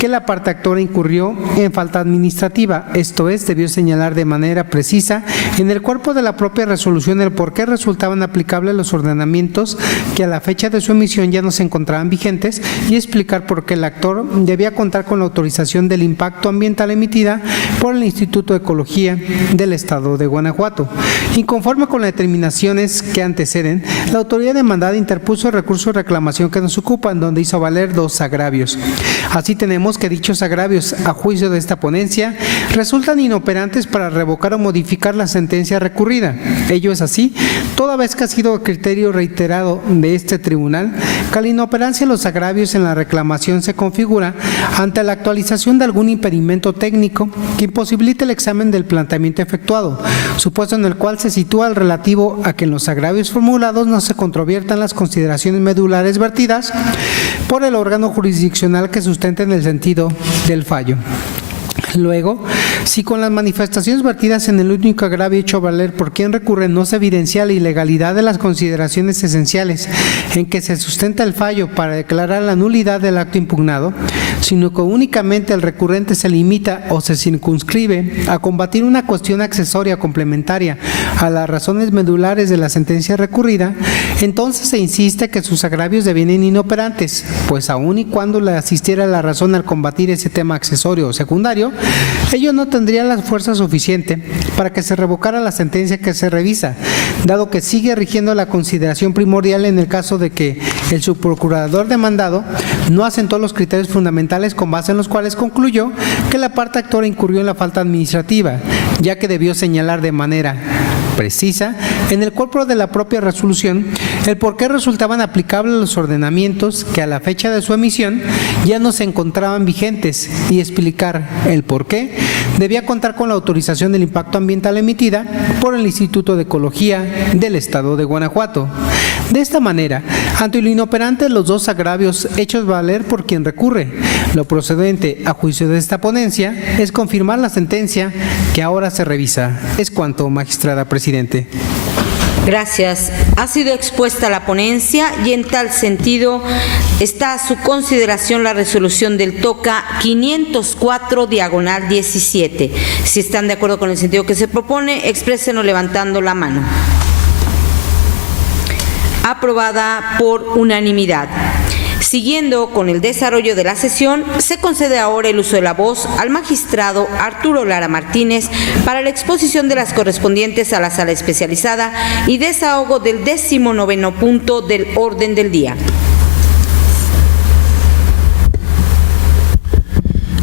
que la parte actora incurrió en falta administrativa, esto es, debió señalar de manera precisa en el cuerpo de la propia resolución el por qué resultaban aplicables los ordenamientos que a la fecha de su emisión ya no se encontraban vigentes y explicar por qué el actor debía contar con la autorización del impacto ambiental emitida por el Instituto de Ecología del Estado de Guanajuato. Inconforme con las determinaciones que anteceden, la autoridad demandada interpuso el recurso de reclamación que nos ocupa, en donde hizo valer 2 agravios. Así tenemos que dichos agravios, a juicio de esta ponencia, resultan inoperantes para revocar o modificar la sentencia recurrida. Ello es así, toda vez que ha sido criterio reiterado de este tribunal que la inoperancia de los agravios en la reclamación se configura ante la actualización de algún impedimento técnico que imposibilite el examen del planteamiento efectuado, supuesto en el cual se sitúa el relativo a que en los agravios formulados no se controviertan las consideraciones medulares vertidas por el órgano jurisdiccional que sustenten el sentido del fallo. Luego, si con las manifestaciones vertidas en el único agravio hecho valer por quien recurre no se evidencia la ilegalidad de las consideraciones esenciales en que se sustenta el fallo para declarar la nulidad del acto impugnado, sino que únicamente el recurrente se limita o se circunscribe a combatir una cuestión accesoria complementaria a las razones medulares de la sentencia recurrida, entonces se insiste que sus agravios devienen inoperantes, pues aun y cuando le asistiera la razón al combatir ese tema accesorio o secundario, ello no tendría la fuerza suficiente para que se revocara la sentencia que se revisa, dado que sigue rigiendo la consideración primordial en el caso de que el subprocurador demandado no asentó los criterios fundamentales con base en los cuales concluyó que la parte actora incurrió en la falta administrativa, ya que debió señalar de manera precisa en el cuerpo de la propia resolución el por qué resultaban aplicables los ordenamientos que a la fecha de su emisión ya no se encontraban vigentes y explicar el por qué debía contar con la autorización del impacto ambiental emitida por el Instituto de Ecología del Estado de Guanajuato. De esta manera, ante lo inoperante de los 2 agravios hechos valer por quien recurre, lo procedente a juicio de esta ponencia es confirmar la sentencia que ahora se revisa. Es cuanto, magistrada presidente. Gracias. Ha sido expuesta la ponencia y en tal sentido está a su consideración la resolución del TOCA 504/17. Si están de acuerdo con el sentido que se propone, exprésenlo levantando la mano. Aprobada por unanimidad. Siguiendo con el desarrollo de la sesión, se concede ahora el uso de la voz al magistrado Arturo Lara Martínez para la exposición de las correspondientes a la sala especializada y desahogo del 19º punto del orden del día.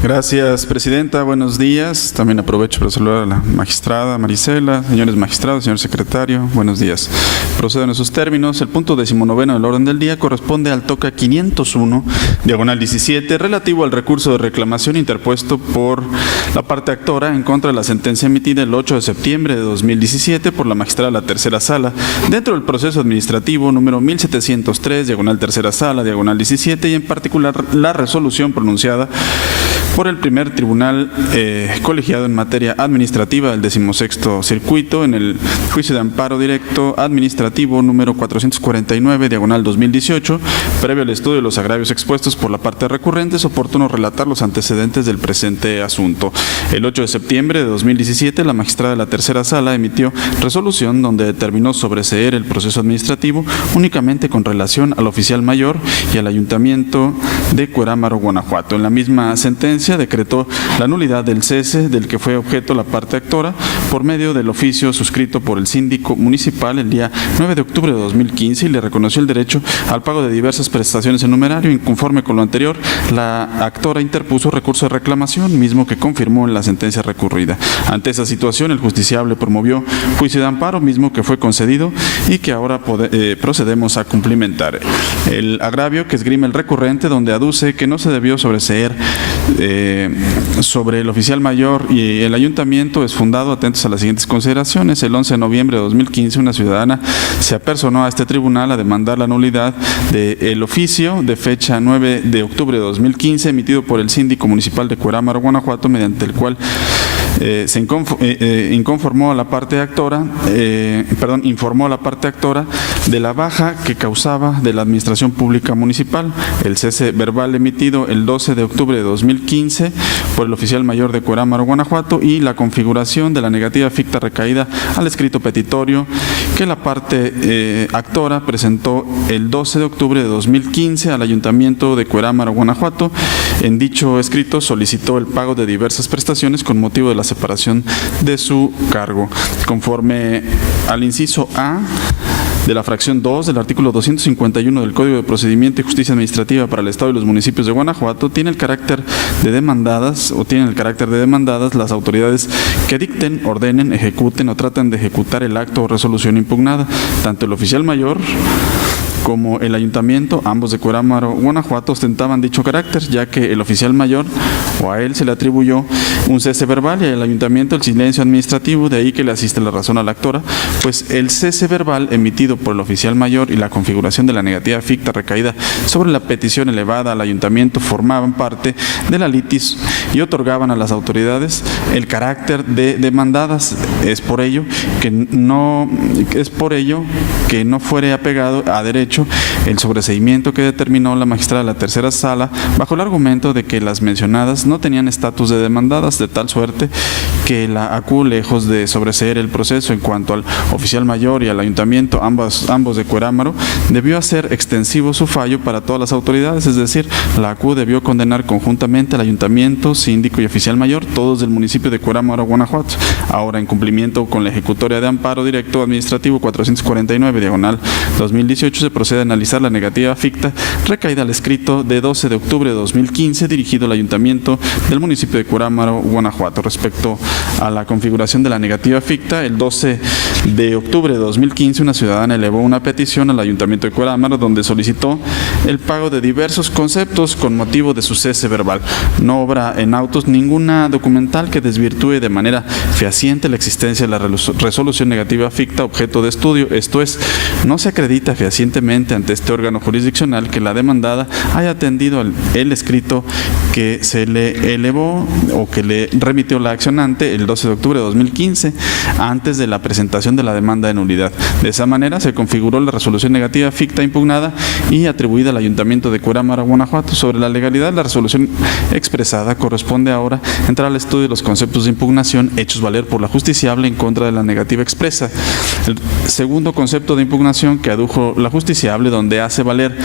Gracias, presidenta. Buenos días. También aprovecho para saludar a la magistrada Marisela, señores magistrados, señor secretario. Buenos días. Procedo en esos términos. El punto 19º del orden del día corresponde al TOCA 501/17, relativo al recurso de reclamación interpuesto por la parte actora en contra de la sentencia emitida el 8 de septiembre de 2017 por la magistrada de la Tercera Sala, dentro del proceso administrativo número 1703/Tercera Sala, /17, y en particular la resolución pronunciada por el primer tribunal colegiado en materia administrativa del 16º circuito en el juicio de amparo directo administrativo número 449/2018, previo al estudio de los agravios expuestos por la parte recurrente, es oportuno relatar los antecedentes del presente asunto. El 8 de septiembre de 2017, la magistrada de la Tercera Sala emitió resolución donde determinó sobreseer el proceso administrativo únicamente con relación al oficial mayor y al ayuntamiento de Cuerámaro, Guanajuato. En la misma sentencia decretó la nulidad del cese del que fue objeto la parte actora por medio del oficio suscrito por el síndico municipal el día 9 de octubre de 2015 y le reconoció el derecho al pago de diversas prestaciones en numerario. Inconforme con lo anterior, la actora interpuso recurso de reclamación, mismo que confirmó en la sentencia recurrida. Ante esa situación, el justiciable promovió juicio de amparo, mismo que fue concedido y que ahora procedemos a cumplimentar. El agravio que esgrime el recurrente, donde aduce que no se debió sobreseer sobre el oficial mayor y el ayuntamiento, es fundado, atentos a las siguientes consideraciones. El 11 de noviembre de 2015, una ciudadana se apersonó a este tribunal a demandar la nulidad del oficio de fecha 9 de octubre de 2015 emitido por el síndico municipal de Cuerámaro, Guanajuato, mediante el cual informó a la parte actora de la baja que causaba de la Administración Pública Municipal, el cese verbal emitido el 12 de octubre de 2015 por el oficial mayor de Cuerámaro, Guanajuato, y la configuración de la negativa ficta recaída al escrito petitorio que la parte actora presentó el 12 de octubre de 2015 al Ayuntamiento de Cuerámaro, Guanajuato. En dicho escrito solicitó el pago de diversas prestaciones con motivo de la separación de su cargo. Conforme al inciso A de la fracción 2 del artículo 251 del Código de Procedimiento y Justicia Administrativa para el Estado y los municipios de Guanajuato, tienen el carácter de demandadas las autoridades que dicten, ordenen, ejecuten o traten de ejecutar el acto o resolución impugnada, tanto el oficial mayor como el ayuntamiento, ambos de Cuerámaro, Guanajuato, ostentaban dicho carácter, ya que el oficial mayor o a él se le atribuyó un cese verbal y al ayuntamiento el silencio administrativo, de ahí que le asiste la razón a la actora, pues el cese verbal emitido por el oficial mayor y la configuración de la negativa ficta recaída sobre la petición elevada al ayuntamiento formaban parte de la litis y otorgaban a las autoridades el carácter de demandadas. Es por ello que no fuere apegado a derecho el sobreseimiento que determinó la magistrada de la tercera sala bajo el argumento de que las mencionadas no tenían estatus de demandadas, de tal suerte que la ACU, lejos de sobreseer el proceso en cuanto al oficial mayor y al ayuntamiento, ambos de Cuerámaro, debió hacer extensivo su fallo para todas las autoridades, es decir, la ACU debió condenar conjuntamente al ayuntamiento, síndico y oficial mayor, todos del municipio de Cuerámaro, Guanajuato. Ahora, en cumplimiento con la ejecutoria de amparo directo administrativo 449/2018, se procede a analizar la negativa ficta recaída al escrito de 12 de octubre de 2015 dirigido al ayuntamiento del municipio de Cuerámaro, Guanajuato. Respecto a la configuración de la negativa ficta, el 12 de octubre de 2015 una ciudadana elevó una petición al ayuntamiento de Cuerámaro donde solicitó el pago de diversos conceptos con motivo de su cese verbal. No obra en autos ninguna documental que desvirtúe de manera fehaciente la existencia de la resolución negativa ficta objeto de estudio, esto es, no se acredita fehacientemente ante este órgano jurisdiccional que la demandada haya atendido el escrito que se le elevó o que le remitió la accionante el 12 de octubre de 2015 antes de la presentación de la demanda de nulidad. De esa manera se configuró la resolución negativa ficta impugnada y atribuida al Ayuntamiento de Cuerámaro, Guanajuato. Sobre la legalidad, la resolución expresada corresponde ahora entrar al estudio de los conceptos de impugnación hechos valer por la justiciable en contra de la negativa expresa. El segundo concepto de impugnación que adujo la justiciable, donde hace valer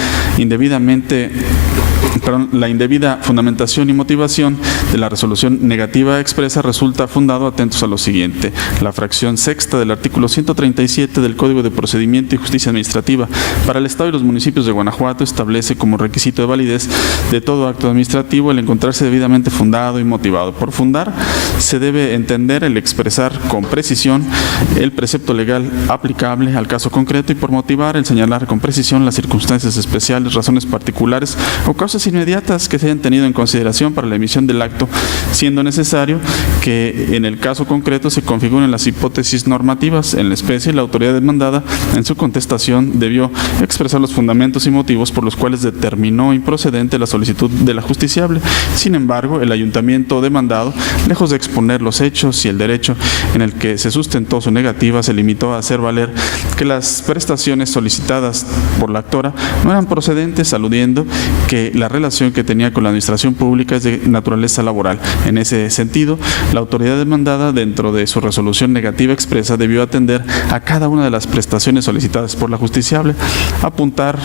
la indebida fundamentación y motivación de la resolución negativa expresa, resulta fundado, atentos a lo siguiente. La fracción sexta del artículo 137 del Código de Procedimiento y Justicia Administrativa para el Estado y los municipios de Guanajuato establece como requisito de validez de todo acto administrativo el encontrarse debidamente fundado y motivado. Por fundar se debe entender el expresar con precisión el precepto legal aplicable al caso concreto y por motivar el señalar con precisión las circunstancias especiales, razones particulares o causas inmediatas que se hayan tenido en consideración para la emisión del acto, siendo necesario que en el caso concreto se configuren las hipótesis normativas. En la especie, la autoridad demandada en su contestación debió expresar los fundamentos y motivos por los cuales determinó improcedente la solicitud de la justiciable. Sin embargo, el ayuntamiento demandado, lejos de exponer los hechos y el derecho en el que se sustentó su negativa, se limitó a hacer valer que las prestaciones solicitadas por la actora no eran procedentes, aludiendo que la relación que tenía con la administración pública es de naturaleza laboral. En ese sentido, la autoridad demandada, dentro de su resolución negativa expresa, debió atender a cada una de las prestaciones solicitadas por la justiciable, apuntar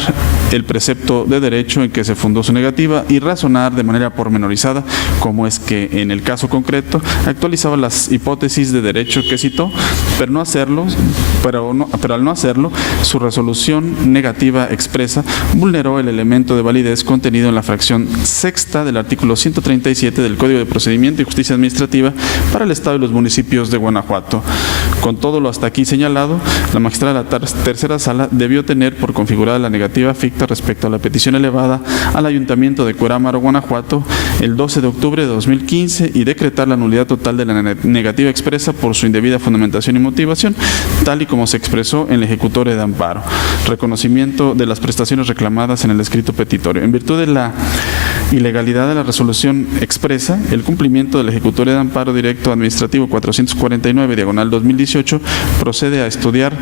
el precepto de derecho en que se fundó su negativa y razonar de manera pormenorizada cómo es que en el caso concreto actualizaba las hipótesis de derecho que citó, pero al no hacerlo, su resolución negativa expresa vulneró el elemento de validez contenido en la fracción sexta del artículo 137 del Código de Procedimiento y Justicia Administrativa para el Estado y los municipios de Guanajuato. Con todo lo hasta aquí señalado, la magistrada de la tercera sala debió tener por configurada la negativa ficta respecto a la petición elevada al Ayuntamiento de Cuerámaro, Guanajuato, el 12 de octubre de 2015 y decretar la nulidad total de la negativa expresa por su indebida fundamentación y motivación, tal y como se expresó en el ejecutorio de amparo. Reconocimiento de las prestaciones reclamadas en el escrito petitorio. En virtud de la ilegalidad de la resolución expresa, el cumplimiento del ejecutorio de amparo directo administrativo 449, diagonal 2018, procede a estudiar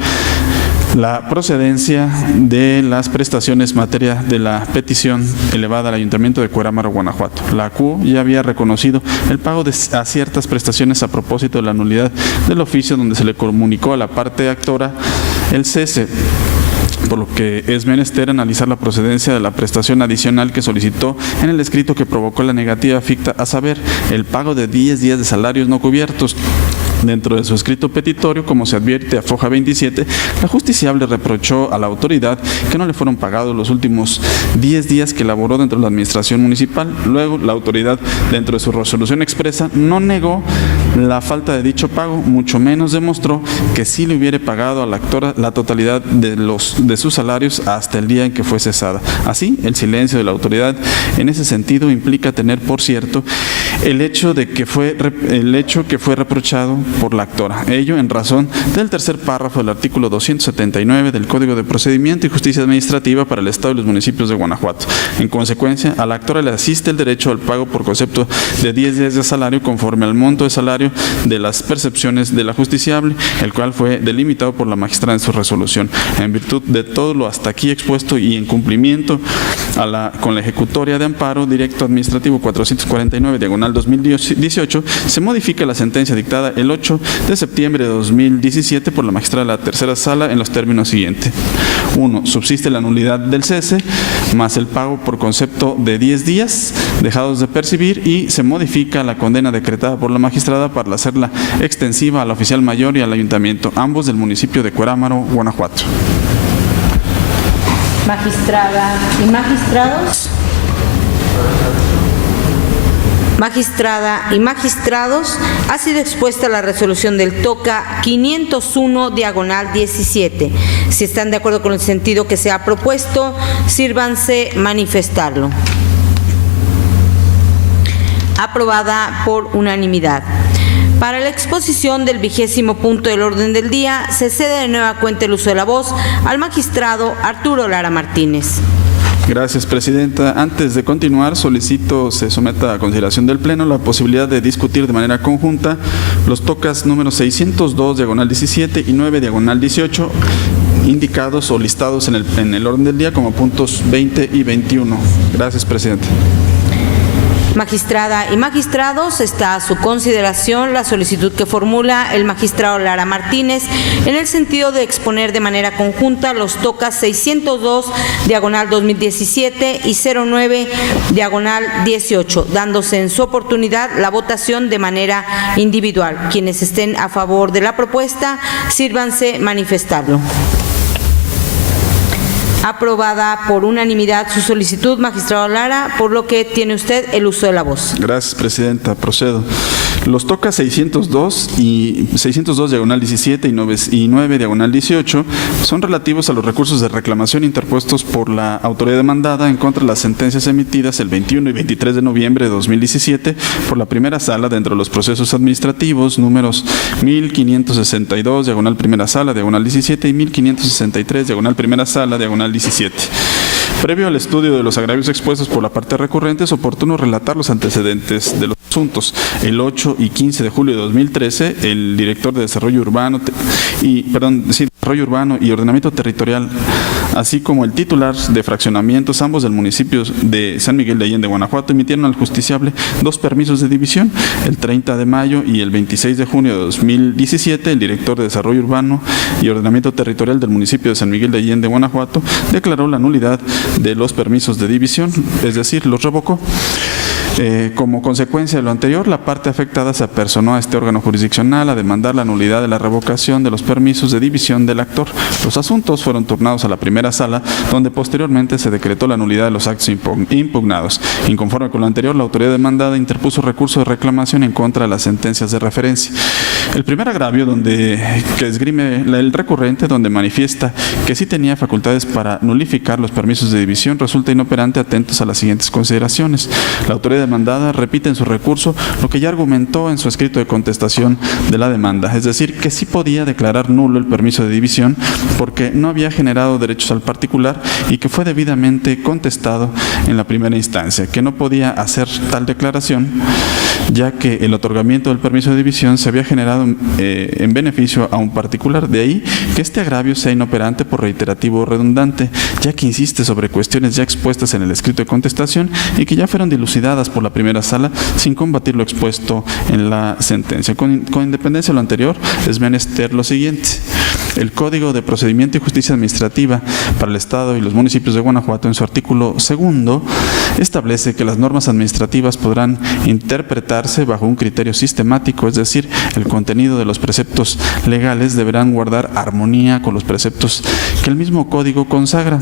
la procedencia de las prestaciones en materia de la petición elevada al Ayuntamiento de Cuerámaro, Guanajuato. La CUO ya había reconocido el pago a ciertas prestaciones a propósito de la nulidad del oficio donde se le comunicó a la parte actora el cese, por lo que es menester analizar la procedencia de la prestación adicional que solicitó en el escrito que provocó la negativa ficta, a saber, el pago de 10 días de salarios no cubiertos. Dentro de su escrito petitorio, como se advierte a foja 27, la justiciable reprochó a la autoridad que no le fueron pagados los últimos 10 días que laboró dentro de la administración municipal. Luego, la autoridad, dentro de su resolución expresa, no negó la falta de dicho pago, mucho menos demostró que sí le hubiera pagado a la actora la totalidad de sus salarios hasta el día en que fue cesada. Así, el silencio de la autoridad en ese sentido implica tener por cierto el hecho que fue reprochado por la actora. Ello en razón del tercer párrafo del artículo 279 del Código de Procedimiento y Justicia Administrativa para el Estado y los municipios de Guanajuato. En consecuencia, a la actora le asiste el derecho al pago por concepto de 10 días de salario conforme al monto de salario de las percepciones de la justiciable, el cual fue delimitado por la magistrada en su resolución. En virtud de todo lo hasta aquí expuesto y en cumplimiento con la ejecutoria de amparo directo administrativo 449, diagonal 2018, se modifica la sentencia dictada el 8 de septiembre de 2017 por la magistrada de la tercera sala en los términos siguientes. 1. Subsiste la nulidad del cese más el pago por concepto de 10 días dejados de percibir y se modifica la condena decretada por la magistrada para hacerla extensiva al oficial mayor y al ayuntamiento, ambos del municipio de Cuerámaro, Guanajuato. Magistrada y magistrados. Magistrada y magistrados, ha sido expuesta la resolución del TOCA 501, diagonal 17. Si están de acuerdo con el sentido que se ha propuesto, sírvanse manifestarlo. Aprobada por unanimidad. Para la exposición del 20º punto del orden del día, se cede de nueva cuenta el uso de la voz al magistrado Arturo Lara Martínez. Gracias, Presidenta. Antes de continuar, solicito se someta a consideración del Pleno la posibilidad de discutir de manera conjunta los tocas números 602, diagonal 17 y 9, diagonal 18, indicados o listados en el orden del día como puntos 20 y 21. Gracias, Presidenta. Magistrada y magistrados, está a su consideración la solicitud que formula el magistrado Lara Martínez en el sentido de exponer de manera conjunta los tocas 602, diagonal 2017 y 09, diagonal 18, dándose en su oportunidad la votación de manera individual. Quienes estén a favor de la propuesta, sírvanse manifestarlo. Aprobada por unanimidad su solicitud, magistrado Lara, por lo que tiene usted el uso de la voz. Gracias, Presidenta. Procedo. Los tocas 602 diagonal 17 y 9 diagonal 18 son relativos a los recursos de reclamación interpuestos por la autoridad demandada en contra de las sentencias emitidas el 21 y 23 de noviembre de 2017 por la primera sala dentro de los procesos administrativos números 1562 diagonal primera sala diagonal 17 y 1563 diagonal primera sala diagonal 17. Previo al estudio de los agravios expuestos por la parte recurrente, es oportuno relatar los antecedentes de los asuntos. El 8 y 15 de julio de 2013, el director de Desarrollo Urbano y Ordenamiento Territorial, así como el titular de fraccionamientos, ambos del municipio de San Miguel de Allende, Guanajuato, emitieron al justiciable 2 permisos de división. El 30 de mayo y el 26 de junio de 2017, el director de Desarrollo Urbano y Ordenamiento Territorial del municipio de San Miguel de Allende, Guanajuato, declaró la nulidad de los permisos de división, es decir, los revocó. Como consecuencia de lo anterior, la parte afectada se apersonó a este órgano jurisdiccional a demandar la nulidad de la revocación de los permisos de división del actor. Los asuntos fueron turnados a la primera sala, donde posteriormente se decretó la nulidad de los actos impugnados. Inconforme con lo anterior, la autoridad demandada interpuso recurso de reclamación en contra de las sentencias de referencia. El primer agravio que esgrime el recurrente, donde manifiesta que sí tenía facultades para nulificar los permisos de división, resulta inoperante atentos a las siguientes consideraciones. La autoridad demandada repite en su recurso lo que ya argumentó en su escrito de contestación de la demanda, es decir, que sí podía declarar nulo el permiso de división porque no había generado derechos al particular y que fue debidamente contestado en la primera instancia, que no podía hacer tal declaración ya que el otorgamiento del permiso de división se había generado en beneficio a un particular. De ahí que este agravio sea inoperante por reiterativo o redundante, ya que insiste sobre cuestiones ya expuestas en el escrito de contestación y que ya fueron dilucidadas por la primera sala sin combatir lo expuesto en la sentencia. Con independencia de lo anterior, es menester lo siguiente. El Código de Procedimiento y Justicia Administrativa para el Estado y los municipios de Guanajuato, en su artículo 2, establece que las normas administrativas podrán interpretarse bajo un criterio sistemático, es decir, el contenido de los preceptos legales deberán guardar armonía con los preceptos que el mismo Código consagra.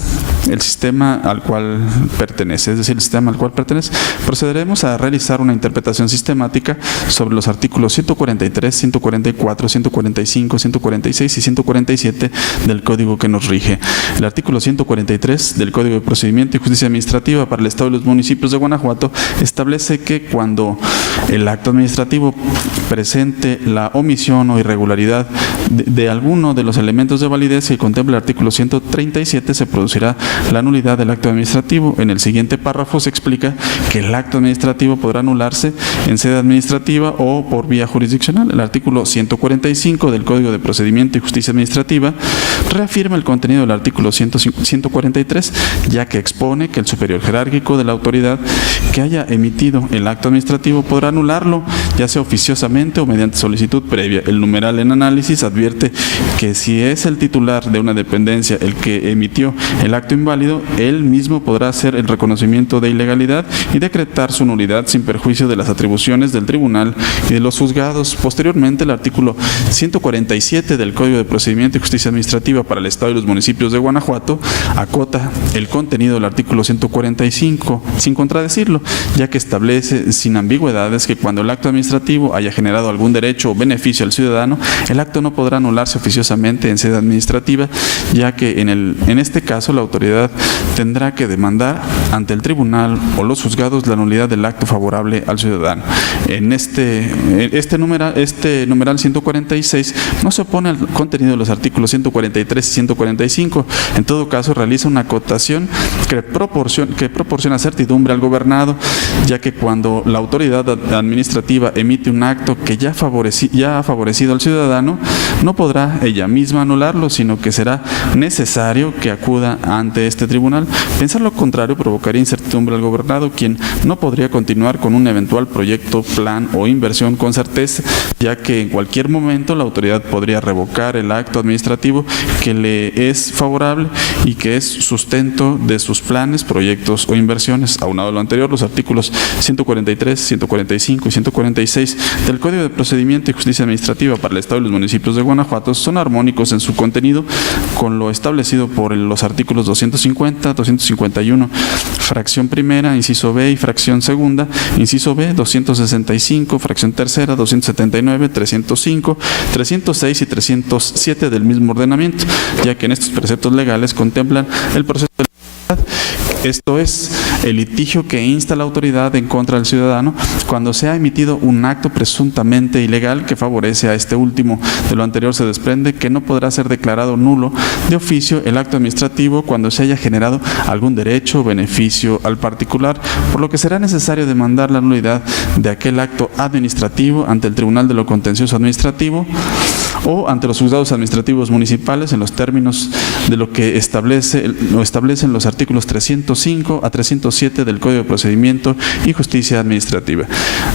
El sistema al cual pertenece, es decir, el sistema al cual pertenece, procederemos a realizar una interpretación sistemática sobre los artículos 143, 144, 145, 146 y 147 del Código que nos rige. El artículo 143 del Código de Procedimiento y Justicia Administrativa para el Estado y los municipios de Guanajuato establece que cuando el acto administrativo presente la omisión o irregularidad de alguno de los elementos de validez que contempla el artículo 137, se producirá la nulidad del acto administrativo. En el siguiente párrafo se explica que el acto administrativo podrá anularse en sede administrativa o por vía jurisdiccional. El artículo 145 del Código de Procedimiento y Justicia Administrativa reafirma el contenido del artículo 143, ya que expone que el superior jerárquico de la autoridad que haya emitido el acto administrativo podrá anularlo, ya sea oficiosamente o mediante solicitud previa. El numeral en análisis advierte que si es el titular de una dependencia el que emitió el acto inválido, él mismo podrá hacer el reconocimiento de ilegalidad y decretar su nulidad sin perjuicio de las atribuciones del tribunal y de los juzgados. Posteriormente, el artículo 147 del Código de Procedimiento y Justicia Administrativa para el Estado y los municipios de Guanajuato acota el contenido del artículo 145 sin contradecirlo, ya que establece sin ambigüedades que cuando el acto administrativo haya generado algún derecho o beneficio al ciudadano, el acto no podrá anularse oficiosamente en sede administrativa, ya que en este caso la autoridad tendrá que demandar ante el tribunal o los juzgados la nulidad del acto favorable al ciudadano. En este numeral 146 no se opone al contenido de los artículos 143 y 145. En todo caso, realiza una acotación que proporciona certidumbre al gobernado, ya que cuando la autoridad administrativa emite un acto que ya ha favorecido al ciudadano, no podrá ella misma anularlo, sino que será necesario que acuda ante este tribunal. Pensar lo contrario provocaría incertidumbre al gobernado, quien no podría continuar con un eventual proyecto, plan o inversión con certeza, ya que en cualquier momento la autoridad podría revocar el acto administrativo que le es favorable y que es sustento de sus planes, proyectos o inversiones. Aunado a lo anterior, los artículos 143, 145 y 146 del Código de Procedimiento y Justicia Administrativa para el Estado y los municipios de Guanajuato son armónicos en su contenido con lo establecido por los artículos 250, 251, fracción primera, inciso B y fracción segunda, inciso B, 265, fracción tercera, 279, 305, 306 y 307 del mismo ordenamiento, ya que en estos preceptos legales contemplan el proceso de esto es, el litigio que insta la autoridad en contra del ciudadano cuando se ha emitido un acto presuntamente ilegal que favorece a este último. De lo anterior se desprende que no podrá ser declarado nulo de oficio el acto administrativo cuando se haya generado algún derecho o beneficio al particular, por lo que será necesario demandar la nulidad de aquel acto administrativo ante el Tribunal de lo Contencioso Administrativo o ante los juzgados administrativos municipales en los términos de lo que establecen los artículos 305 a 307 del Código de Procedimiento y Justicia Administrativa.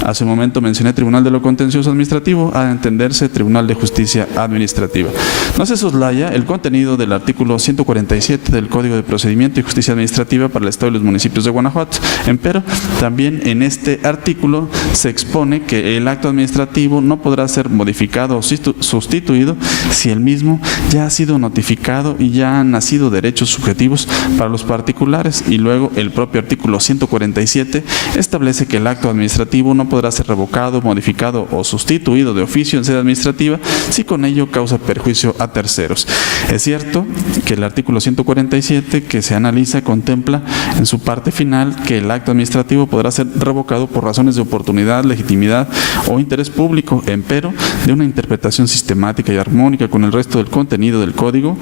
Hace un momento mencioné Tribunal de lo Contencioso Administrativo, a entenderse Tribunal de Justicia Administrativa. No se soslaya el contenido del artículo 147 del Código de Procedimiento y Justicia Administrativa para el Estado y los municipios de Guanajuato. Empero, también en este artículo se expone que el acto administrativo no podrá ser modificado o sustituido si el mismo ya ha sido notificado y ya han nacido derechos subjetivos para los particulares. Y luego el propio artículo 147 establece que el acto administrativo no podrá ser revocado, modificado o sustituido de oficio en sede administrativa si con ello causa perjuicio a terceros. Es cierto que el artículo 147 que se analiza contempla en su parte final que el acto administrativo podrá ser revocado por razones de oportunidad, legitimidad o interés público, empero de una interpretación sistemática y armónica con el resto del contenido del Código.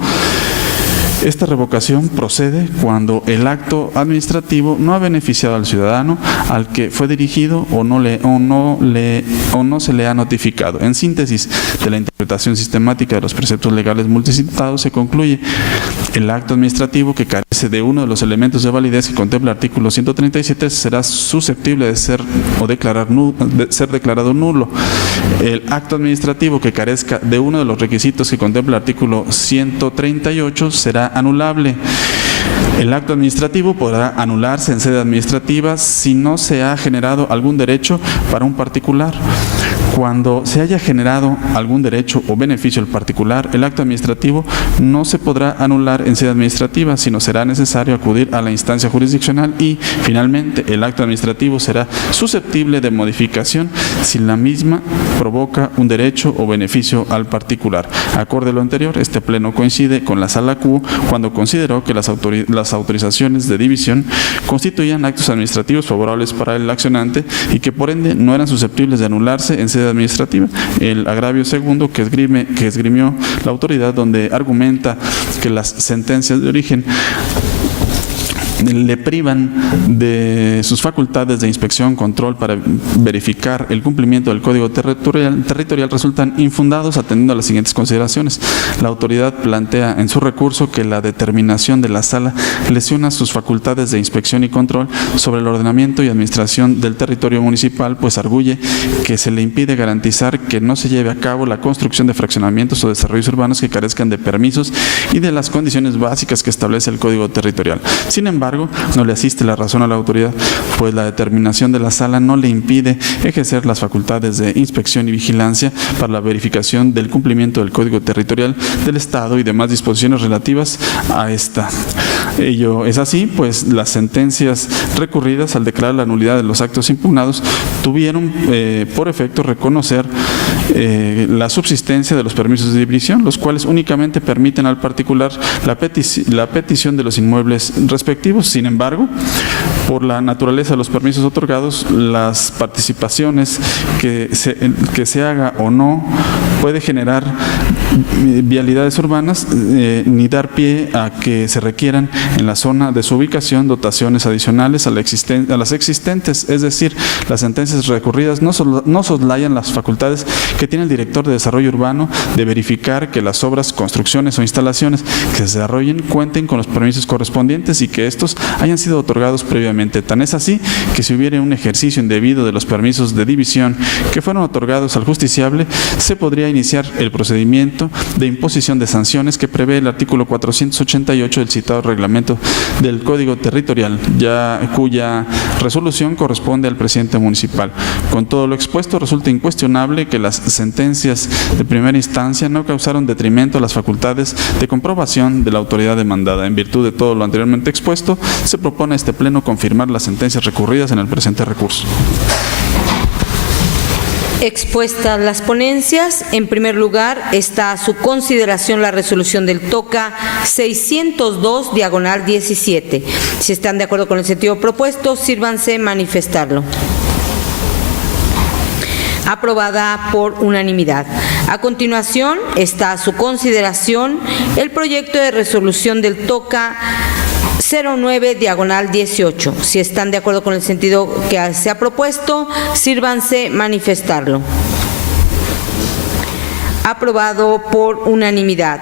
Esta revocación procede cuando el acto administrativo no ha beneficiado al ciudadano al que fue dirigido o no se le ha notificado. En síntesis de la interpretación sistemática de los preceptos legales multicitados se concluye: el acto administrativo que carece de uno de los elementos de validez que contempla el artículo 137 será susceptible de ser declarado nulo. El acto administrativo que carezca de uno de los requisitos que contempla el artículo 138 será anulable. El acto administrativo podrá anularse en sede administrativa si no se ha generado algún derecho para un particular. Cuando se haya generado algún derecho o beneficio al particular, el acto administrativo no se podrá anular en sede administrativa, sino será necesario acudir a la instancia jurisdiccional y, finalmente, el acto administrativo será susceptible de modificación si la misma provoca un derecho o beneficio al particular. Acorde a lo anterior, este pleno coincide con la Sala Q cuando consideró que las autorizaciones de división constituían actos administrativos favorables para el accionante y que, por ende, no eran susceptibles de anularse en sede administrativa. El agravio segundo que esgrimió la autoridad, donde argumenta que las sentencias de origen le privan de sus facultades de inspección, control para verificar el cumplimiento del Código Territorial resultan infundados, atendiendo a las siguientes consideraciones. La autoridad plantea en su recurso que la determinación de la Sala lesiona sus facultades de inspección y control sobre el ordenamiento y administración del territorio municipal, pues arguye que se le impide garantizar que no se lleve a cabo la construcción de fraccionamientos o desarrollos urbanos que carezcan de permisos y de las condiciones básicas que establece el Código Territorial. Sin embargo, no le asiste la razón a la autoridad, pues la determinación de la Sala no le impide ejercer las facultades de inspección y vigilancia para la verificación del cumplimiento del Código Territorial del Estado y demás disposiciones relativas a esta. Ello es así, pues las sentencias recurridas al declarar la nulidad de los actos impugnados tuvieron por efecto reconocer la subsistencia de los permisos de división, los cuales únicamente permiten al particular la petición de los inmuebles respectivos. Sin embargo, por la naturaleza de los permisos otorgados, las participaciones que se haga o no puede generar vialidades urbanas ni dar pie a que se requieran en la zona de su ubicación dotaciones adicionales a las existentes. Es decir, las sentencias recurridas no soslayan las facultades que tiene el director de desarrollo urbano de verificar que las obras, construcciones o instalaciones que se desarrollen cuenten con los permisos correspondientes y que estos hayan sido otorgados previamente. Tan es así que si hubiera un ejercicio indebido de los permisos de división que fueron otorgados al justiciable, se podría iniciar el procedimiento de imposición de sanciones que prevé el artículo 488 del citado reglamento del Código Territorial, cuya resolución corresponde al presidente municipal. Con todo lo expuesto, resulta incuestionable que las sentencias de primera instancia no causaron detrimento a las facultades de comprobación de la autoridad demandada. En virtud de todo lo anteriormente expuesto, se propone a este Pleno confirmar las sentencias recurridas en el presente recurso. Expuestas las ponencias, en primer lugar está a su consideración la resolución del TOCA 602/17. Si están de acuerdo con el sentido propuesto, sírvanse manifestarlo. Aprobada por unanimidad. A continuación está a su consideración el proyecto de resolución del TOCA 09/18. Si están de acuerdo con el sentido que se ha propuesto, sírvanse manifestarlo. Aprobado por unanimidad.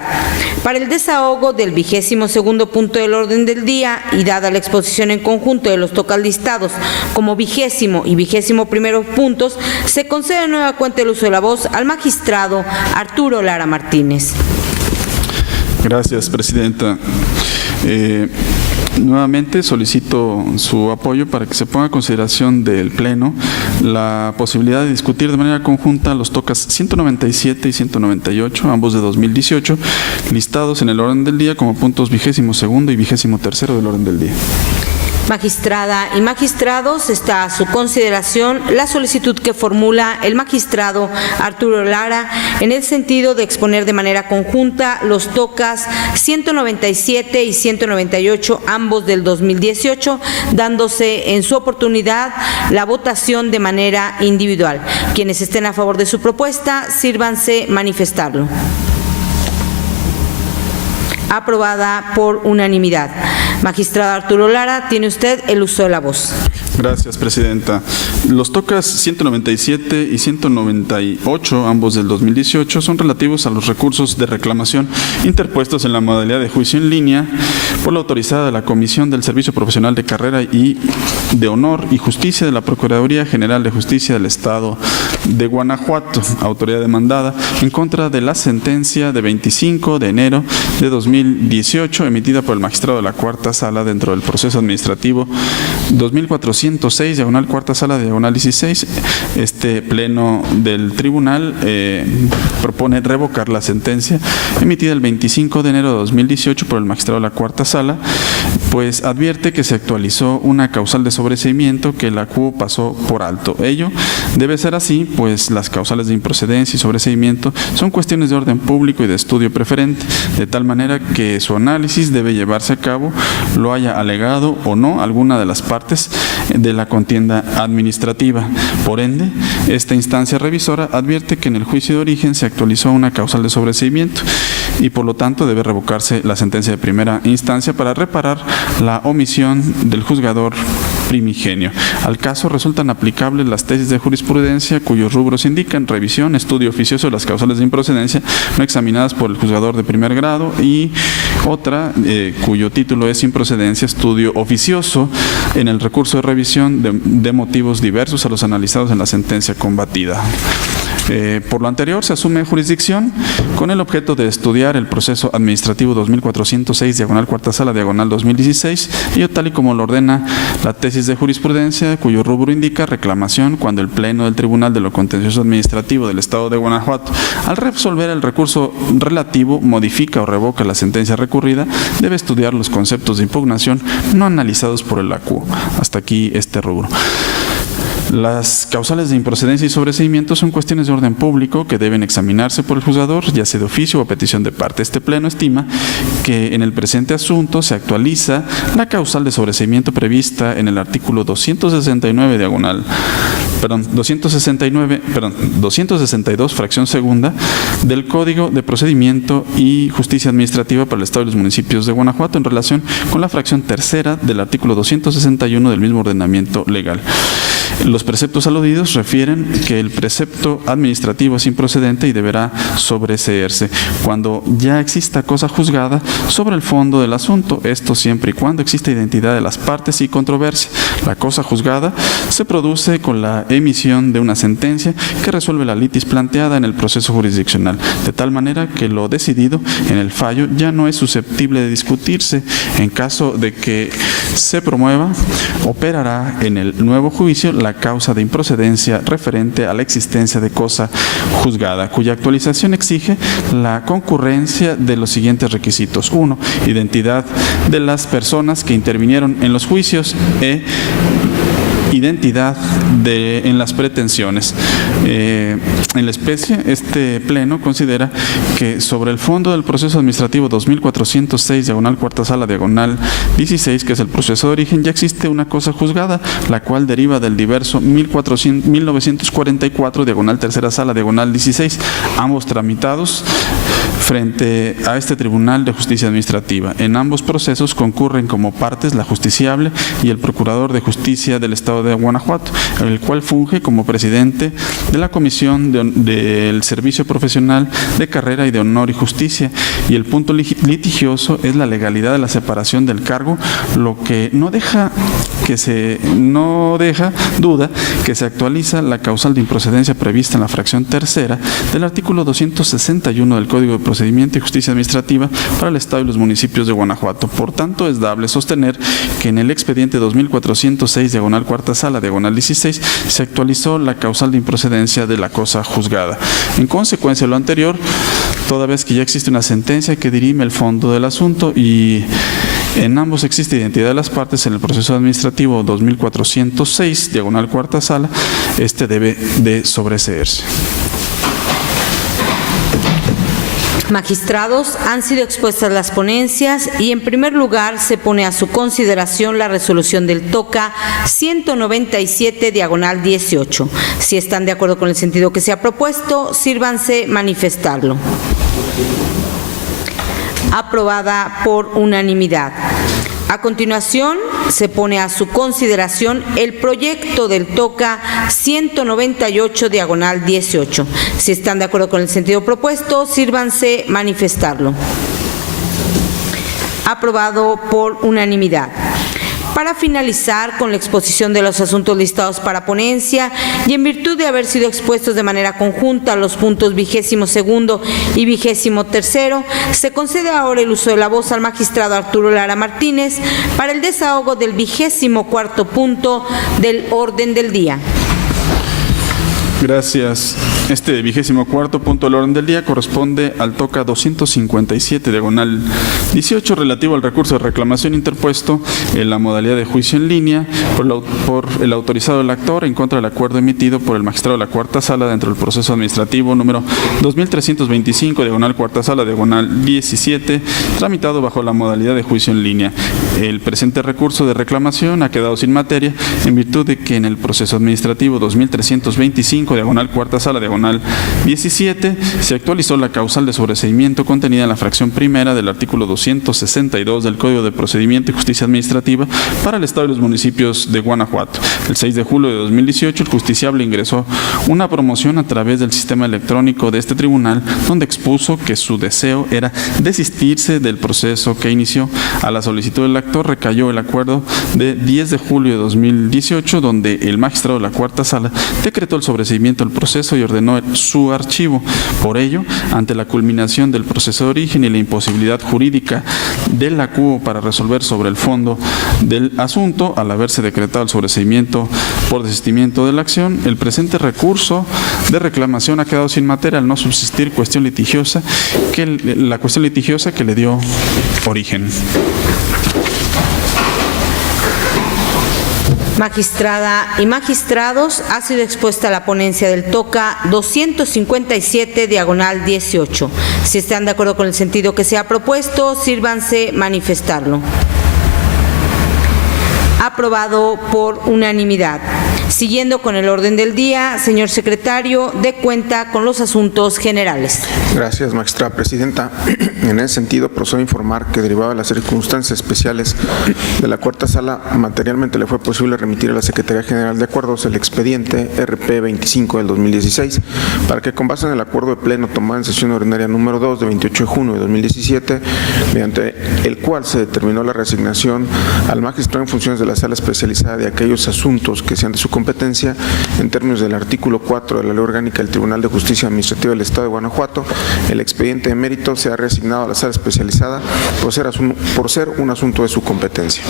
Para el desahogo del 22º punto del orden del día y dada la exposición en conjunto de los tocas listados como 20º y 21º puntos, se concede nueva cuenta el uso de la voz al magistrado Arturo Lara Martínez. Gracias, presidenta. Nuevamente solicito su apoyo para que se ponga a consideración del Pleno la posibilidad de discutir de manera conjunta los tocas 197 y 198, ambos de 2018, listados en el orden del día como puntos 22º y 23º del orden del día. Magistrada y magistrados, está a su consideración la solicitud que formula el magistrado Arturo Lara en el sentido de exponer de manera conjunta los tocas 197 y 198, ambos del 2018, dándose en su oportunidad la votación de manera individual. Quienes estén a favor de su propuesta, sírvanse manifestarlo. Aprobada por unanimidad. Magistrado Arturo Lara, tiene usted el uso de la voz. Gracias, presidenta. Los tocas 197 y 198, ambos del 2018, son relativos a los recursos de reclamación interpuestos en la modalidad de juicio en línea por la autorizada de la Comisión del Servicio Profesional de Carrera y de Honor y Justicia de la Procuraduría General de Justicia del Estado de Guanajuato, autoridad demandada, en contra de la sentencia de 25 de enero de 2018 emitida por el magistrado de la Cuarta Sala dentro del proceso administrativo 2406, diagonal Cuarta Sala, diagonal 16. Este pleno del tribunal propone revocar la sentencia emitida el 25 de enero de 2018 por el magistrado de la Cuarta Sala, pues advierte que se actualizó una causal de sobreseimiento que la CUO pasó por alto. Ello debe ser así, pues las causales de improcedencia y sobreseimiento son cuestiones de orden público y de estudio preferente, de tal manera que su análisis debe llevarse a cabo, lo haya alegado o no alguna de las partes de la contienda administrativa. Por ende, esta instancia revisora advierte que en el juicio de origen se actualizó una causal de sobreseimiento y por lo tanto debe revocarse la sentencia de primera instancia para reparar la omisión del juzgador primigenio. Al caso resultan aplicables las tesis de jurisprudencia cuyos rubros indican revisión, estudio oficioso de las causales de improcedencia no examinadas por el juzgador de primer grado y otra cuyo título es improcedencia, estudio oficioso en el recurso de revisión de motivos diversos a los analizados en la sentencia combatida. Por lo anterior, se asume jurisdicción con el objeto de estudiar el proceso administrativo 2406, diagonal Cuarta Sala, diagonal 2016, y tal y como lo ordena la tesis de jurisprudencia, cuyo rubro indica reclamación cuando el Pleno del Tribunal de lo Contencioso Administrativo del Estado de Guanajuato, al resolver el recurso relativo, modifica o revoca la sentencia recurrida, debe estudiar los conceptos de impugnación no analizados por el ACUO. Hasta aquí este rubro. Las causales de improcedencia y sobreseimiento son cuestiones de orden público que deben examinarse por el juzgador, ya sea de oficio o a petición de parte. Este pleno estima que en el presente asunto se actualiza la causal de sobreseimiento prevista en el artículo 262, fracción segunda, del Código de Procedimiento y Justicia Administrativa para el Estado y los municipios de Guanajuato en relación con la fracción tercera del artículo 261 del mismo ordenamiento legal. Los preceptos aludidos refieren que el precepto administrativo es improcedente y deberá sobreseerse cuando ya exista cosa juzgada sobre el fondo del asunto, esto siempre y cuando exista identidad de las partes y controversia. La cosa juzgada se produce con la emisión de una sentencia que resuelve la litis planteada en el proceso jurisdiccional, de tal manera que lo decidido en el fallo ya no es susceptible de discutirse. En caso de que se promueva, operará en el nuevo juicio la causa de improcedencia referente a la existencia de cosa juzgada, cuya actualización exige la concurrencia de los siguientes requisitos. 1. Identidad de las personas que intervinieron en los juicios e identidad en las pretensiones. En la especie, este pleno considera que sobre el fondo del proceso administrativo 2406, diagonal Cuarta Sala, diagonal 16, que es el proceso de origen, ya existe una cosa juzgada, la cual deriva del diverso 1944, diagonal Tercera Sala, diagonal 16, ambos tramitados frente a este Tribunal de Justicia Administrativa. En ambos procesos concurren como partes la justiciable y el Procurador de Justicia del Estado de de Guanajuato, el cual funge como presidente de la Comisión del Servicio Profesional de Carrera y de Honor y Justicia. Y el punto litigioso es la legalidad de la separación del cargo, lo que no deja duda que se actualiza la causal de improcedencia prevista en la fracción tercera del artículo 261 del Código de Procedimiento y Justicia Administrativa para el Estado y los municipios de Guanajuato. Por tanto, es dable sostener que en el expediente 2406, diagonal cuarta sala, diagonal 16, se actualizó la causal de improcedencia de la cosa juzgada. En consecuencia de lo anterior, toda vez que ya existe una sentencia que dirime el fondo del asunto y en ambos existe identidad de las partes, en el proceso administrativo 2406, diagonal cuarta sala, este debe de sobreseerse. Magistrados, han sido expuestas las ponencias y en primer lugar se pone a su consideración la resolución del TOCA 197, diagonal 18. Si están de acuerdo con el sentido que se ha propuesto, sírvanse manifestarlo. Aprobada por unanimidad. A continuación, se pone a su consideración el proyecto del TOCA 198, diagonal 18. Si están de acuerdo con el sentido propuesto, sírvanse manifestarlo. Aprobado por unanimidad. Para finalizar con la exposición de los asuntos listados para ponencia y en virtud de haber sido expuestos de manera conjunta los puntos 22º y 23º, se concede ahora el uso de la voz al magistrado Arturo Lara Martínez para el desahogo del 24º punto del orden del día. Gracias. Este 24º punto del orden del día corresponde al TOCA 257, diagonal 18, relativo al recurso de reclamación interpuesto en la modalidad de juicio en línea por el autorizado del actor en contra del acuerdo emitido por el magistrado de la cuarta sala dentro del proceso administrativo número 2325, diagonal cuarta sala, diagonal 17, tramitado bajo la modalidad de juicio en línea. El presente recurso de reclamación ha quedado sin materia en virtud de que en el proceso administrativo 2325, diagonal cuarta sala, diagonal 17, se actualizó la causal de sobreseimiento contenida en la fracción primera del artículo 262 del Código de Procedimiento y Justicia Administrativa para el Estado y los municipios de Guanajuato. El 6 de julio de 2018, el justiciable ingresó una promoción a través del sistema electrónico de este tribunal, donde expuso que su deseo era desistirse del proceso que inició. A la solicitud del actor recayó el acuerdo de 10 de julio de 2018, donde el magistrado de la cuarta sala decretó el sobreseimiento del proceso y ordenó su archivo. Por ello, ante la culminación del proceso de origen y la imposibilidad jurídica del acuo para resolver sobre el fondo del asunto, al haberse decretado el sobreseimiento por desistimiento de la acción, el presente recurso de reclamación ha quedado sin materia al no subsistir cuestión litigiosa que le dio origen. Magistrada y magistrados, ha sido expuesta la ponencia del TOCA 257, diagonal 18. Si están de acuerdo con el sentido que se ha propuesto, sírvanse manifestarlo. Aprobado por unanimidad. Siguiendo con el orden del día, señor secretario, dé cuenta con los asuntos generales. Gracias, magistrada presidenta. En ese sentido, procedo a informar que derivado de las circunstancias especiales de la cuarta sala, materialmente le fue posible remitir a la Secretaría General de Acuerdos el expediente RP 25 del 2016 para que, con base en el acuerdo de pleno tomado en sesión ordinaria número 2 de 28 de junio de 2017, mediante el cual se determinó la reasignación al magistrado en funciones de la sala especializada de aquellos asuntos que sean de su competencia en términos del artículo 4 de la Ley Orgánica del Tribunal de Justicia Administrativa del Estado de Guanajuato, el expediente de mérito se ha reasignado a la sala especializada por ser un asunto de su competencia.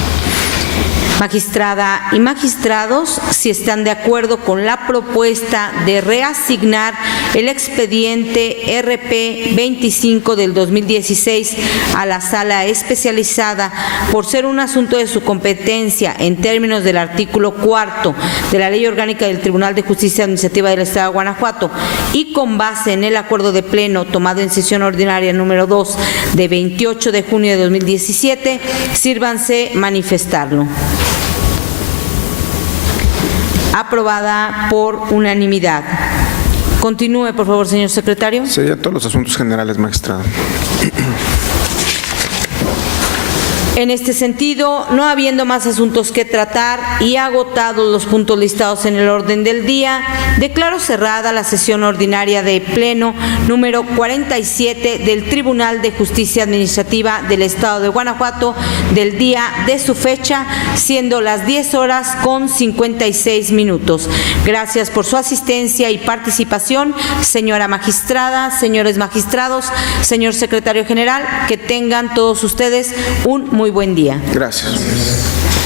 Magistrada y magistrados, si están de acuerdo con la propuesta de reasignar el expediente RP 25 del 2016 a la sala especializada por ser un asunto de su competencia en términos del artículo 4 de la Ley Orgánica del Tribunal de Justicia Administrativa del Estado de Guanajuato y con base en el acuerdo de pleno tomado en sesión ordinaria número 2 de 28 de junio de 2017, sírvanse manifestarlo. Aprobada por unanimidad. Continúe, por favor, señor secretario. Serían todos los asuntos generales, magistrado. En este sentido, no habiendo más asuntos que tratar y agotados los puntos listados en el orden del día, declaro cerrada la sesión ordinaria de Pleno número 47 del Tribunal de Justicia Administrativa del Estado de Guanajuato del día de su fecha, siendo las 10:56. Gracias por su asistencia y participación, señora magistrada, señores magistrados, señor secretario general, que tengan todos ustedes un muy buen día. Gracias.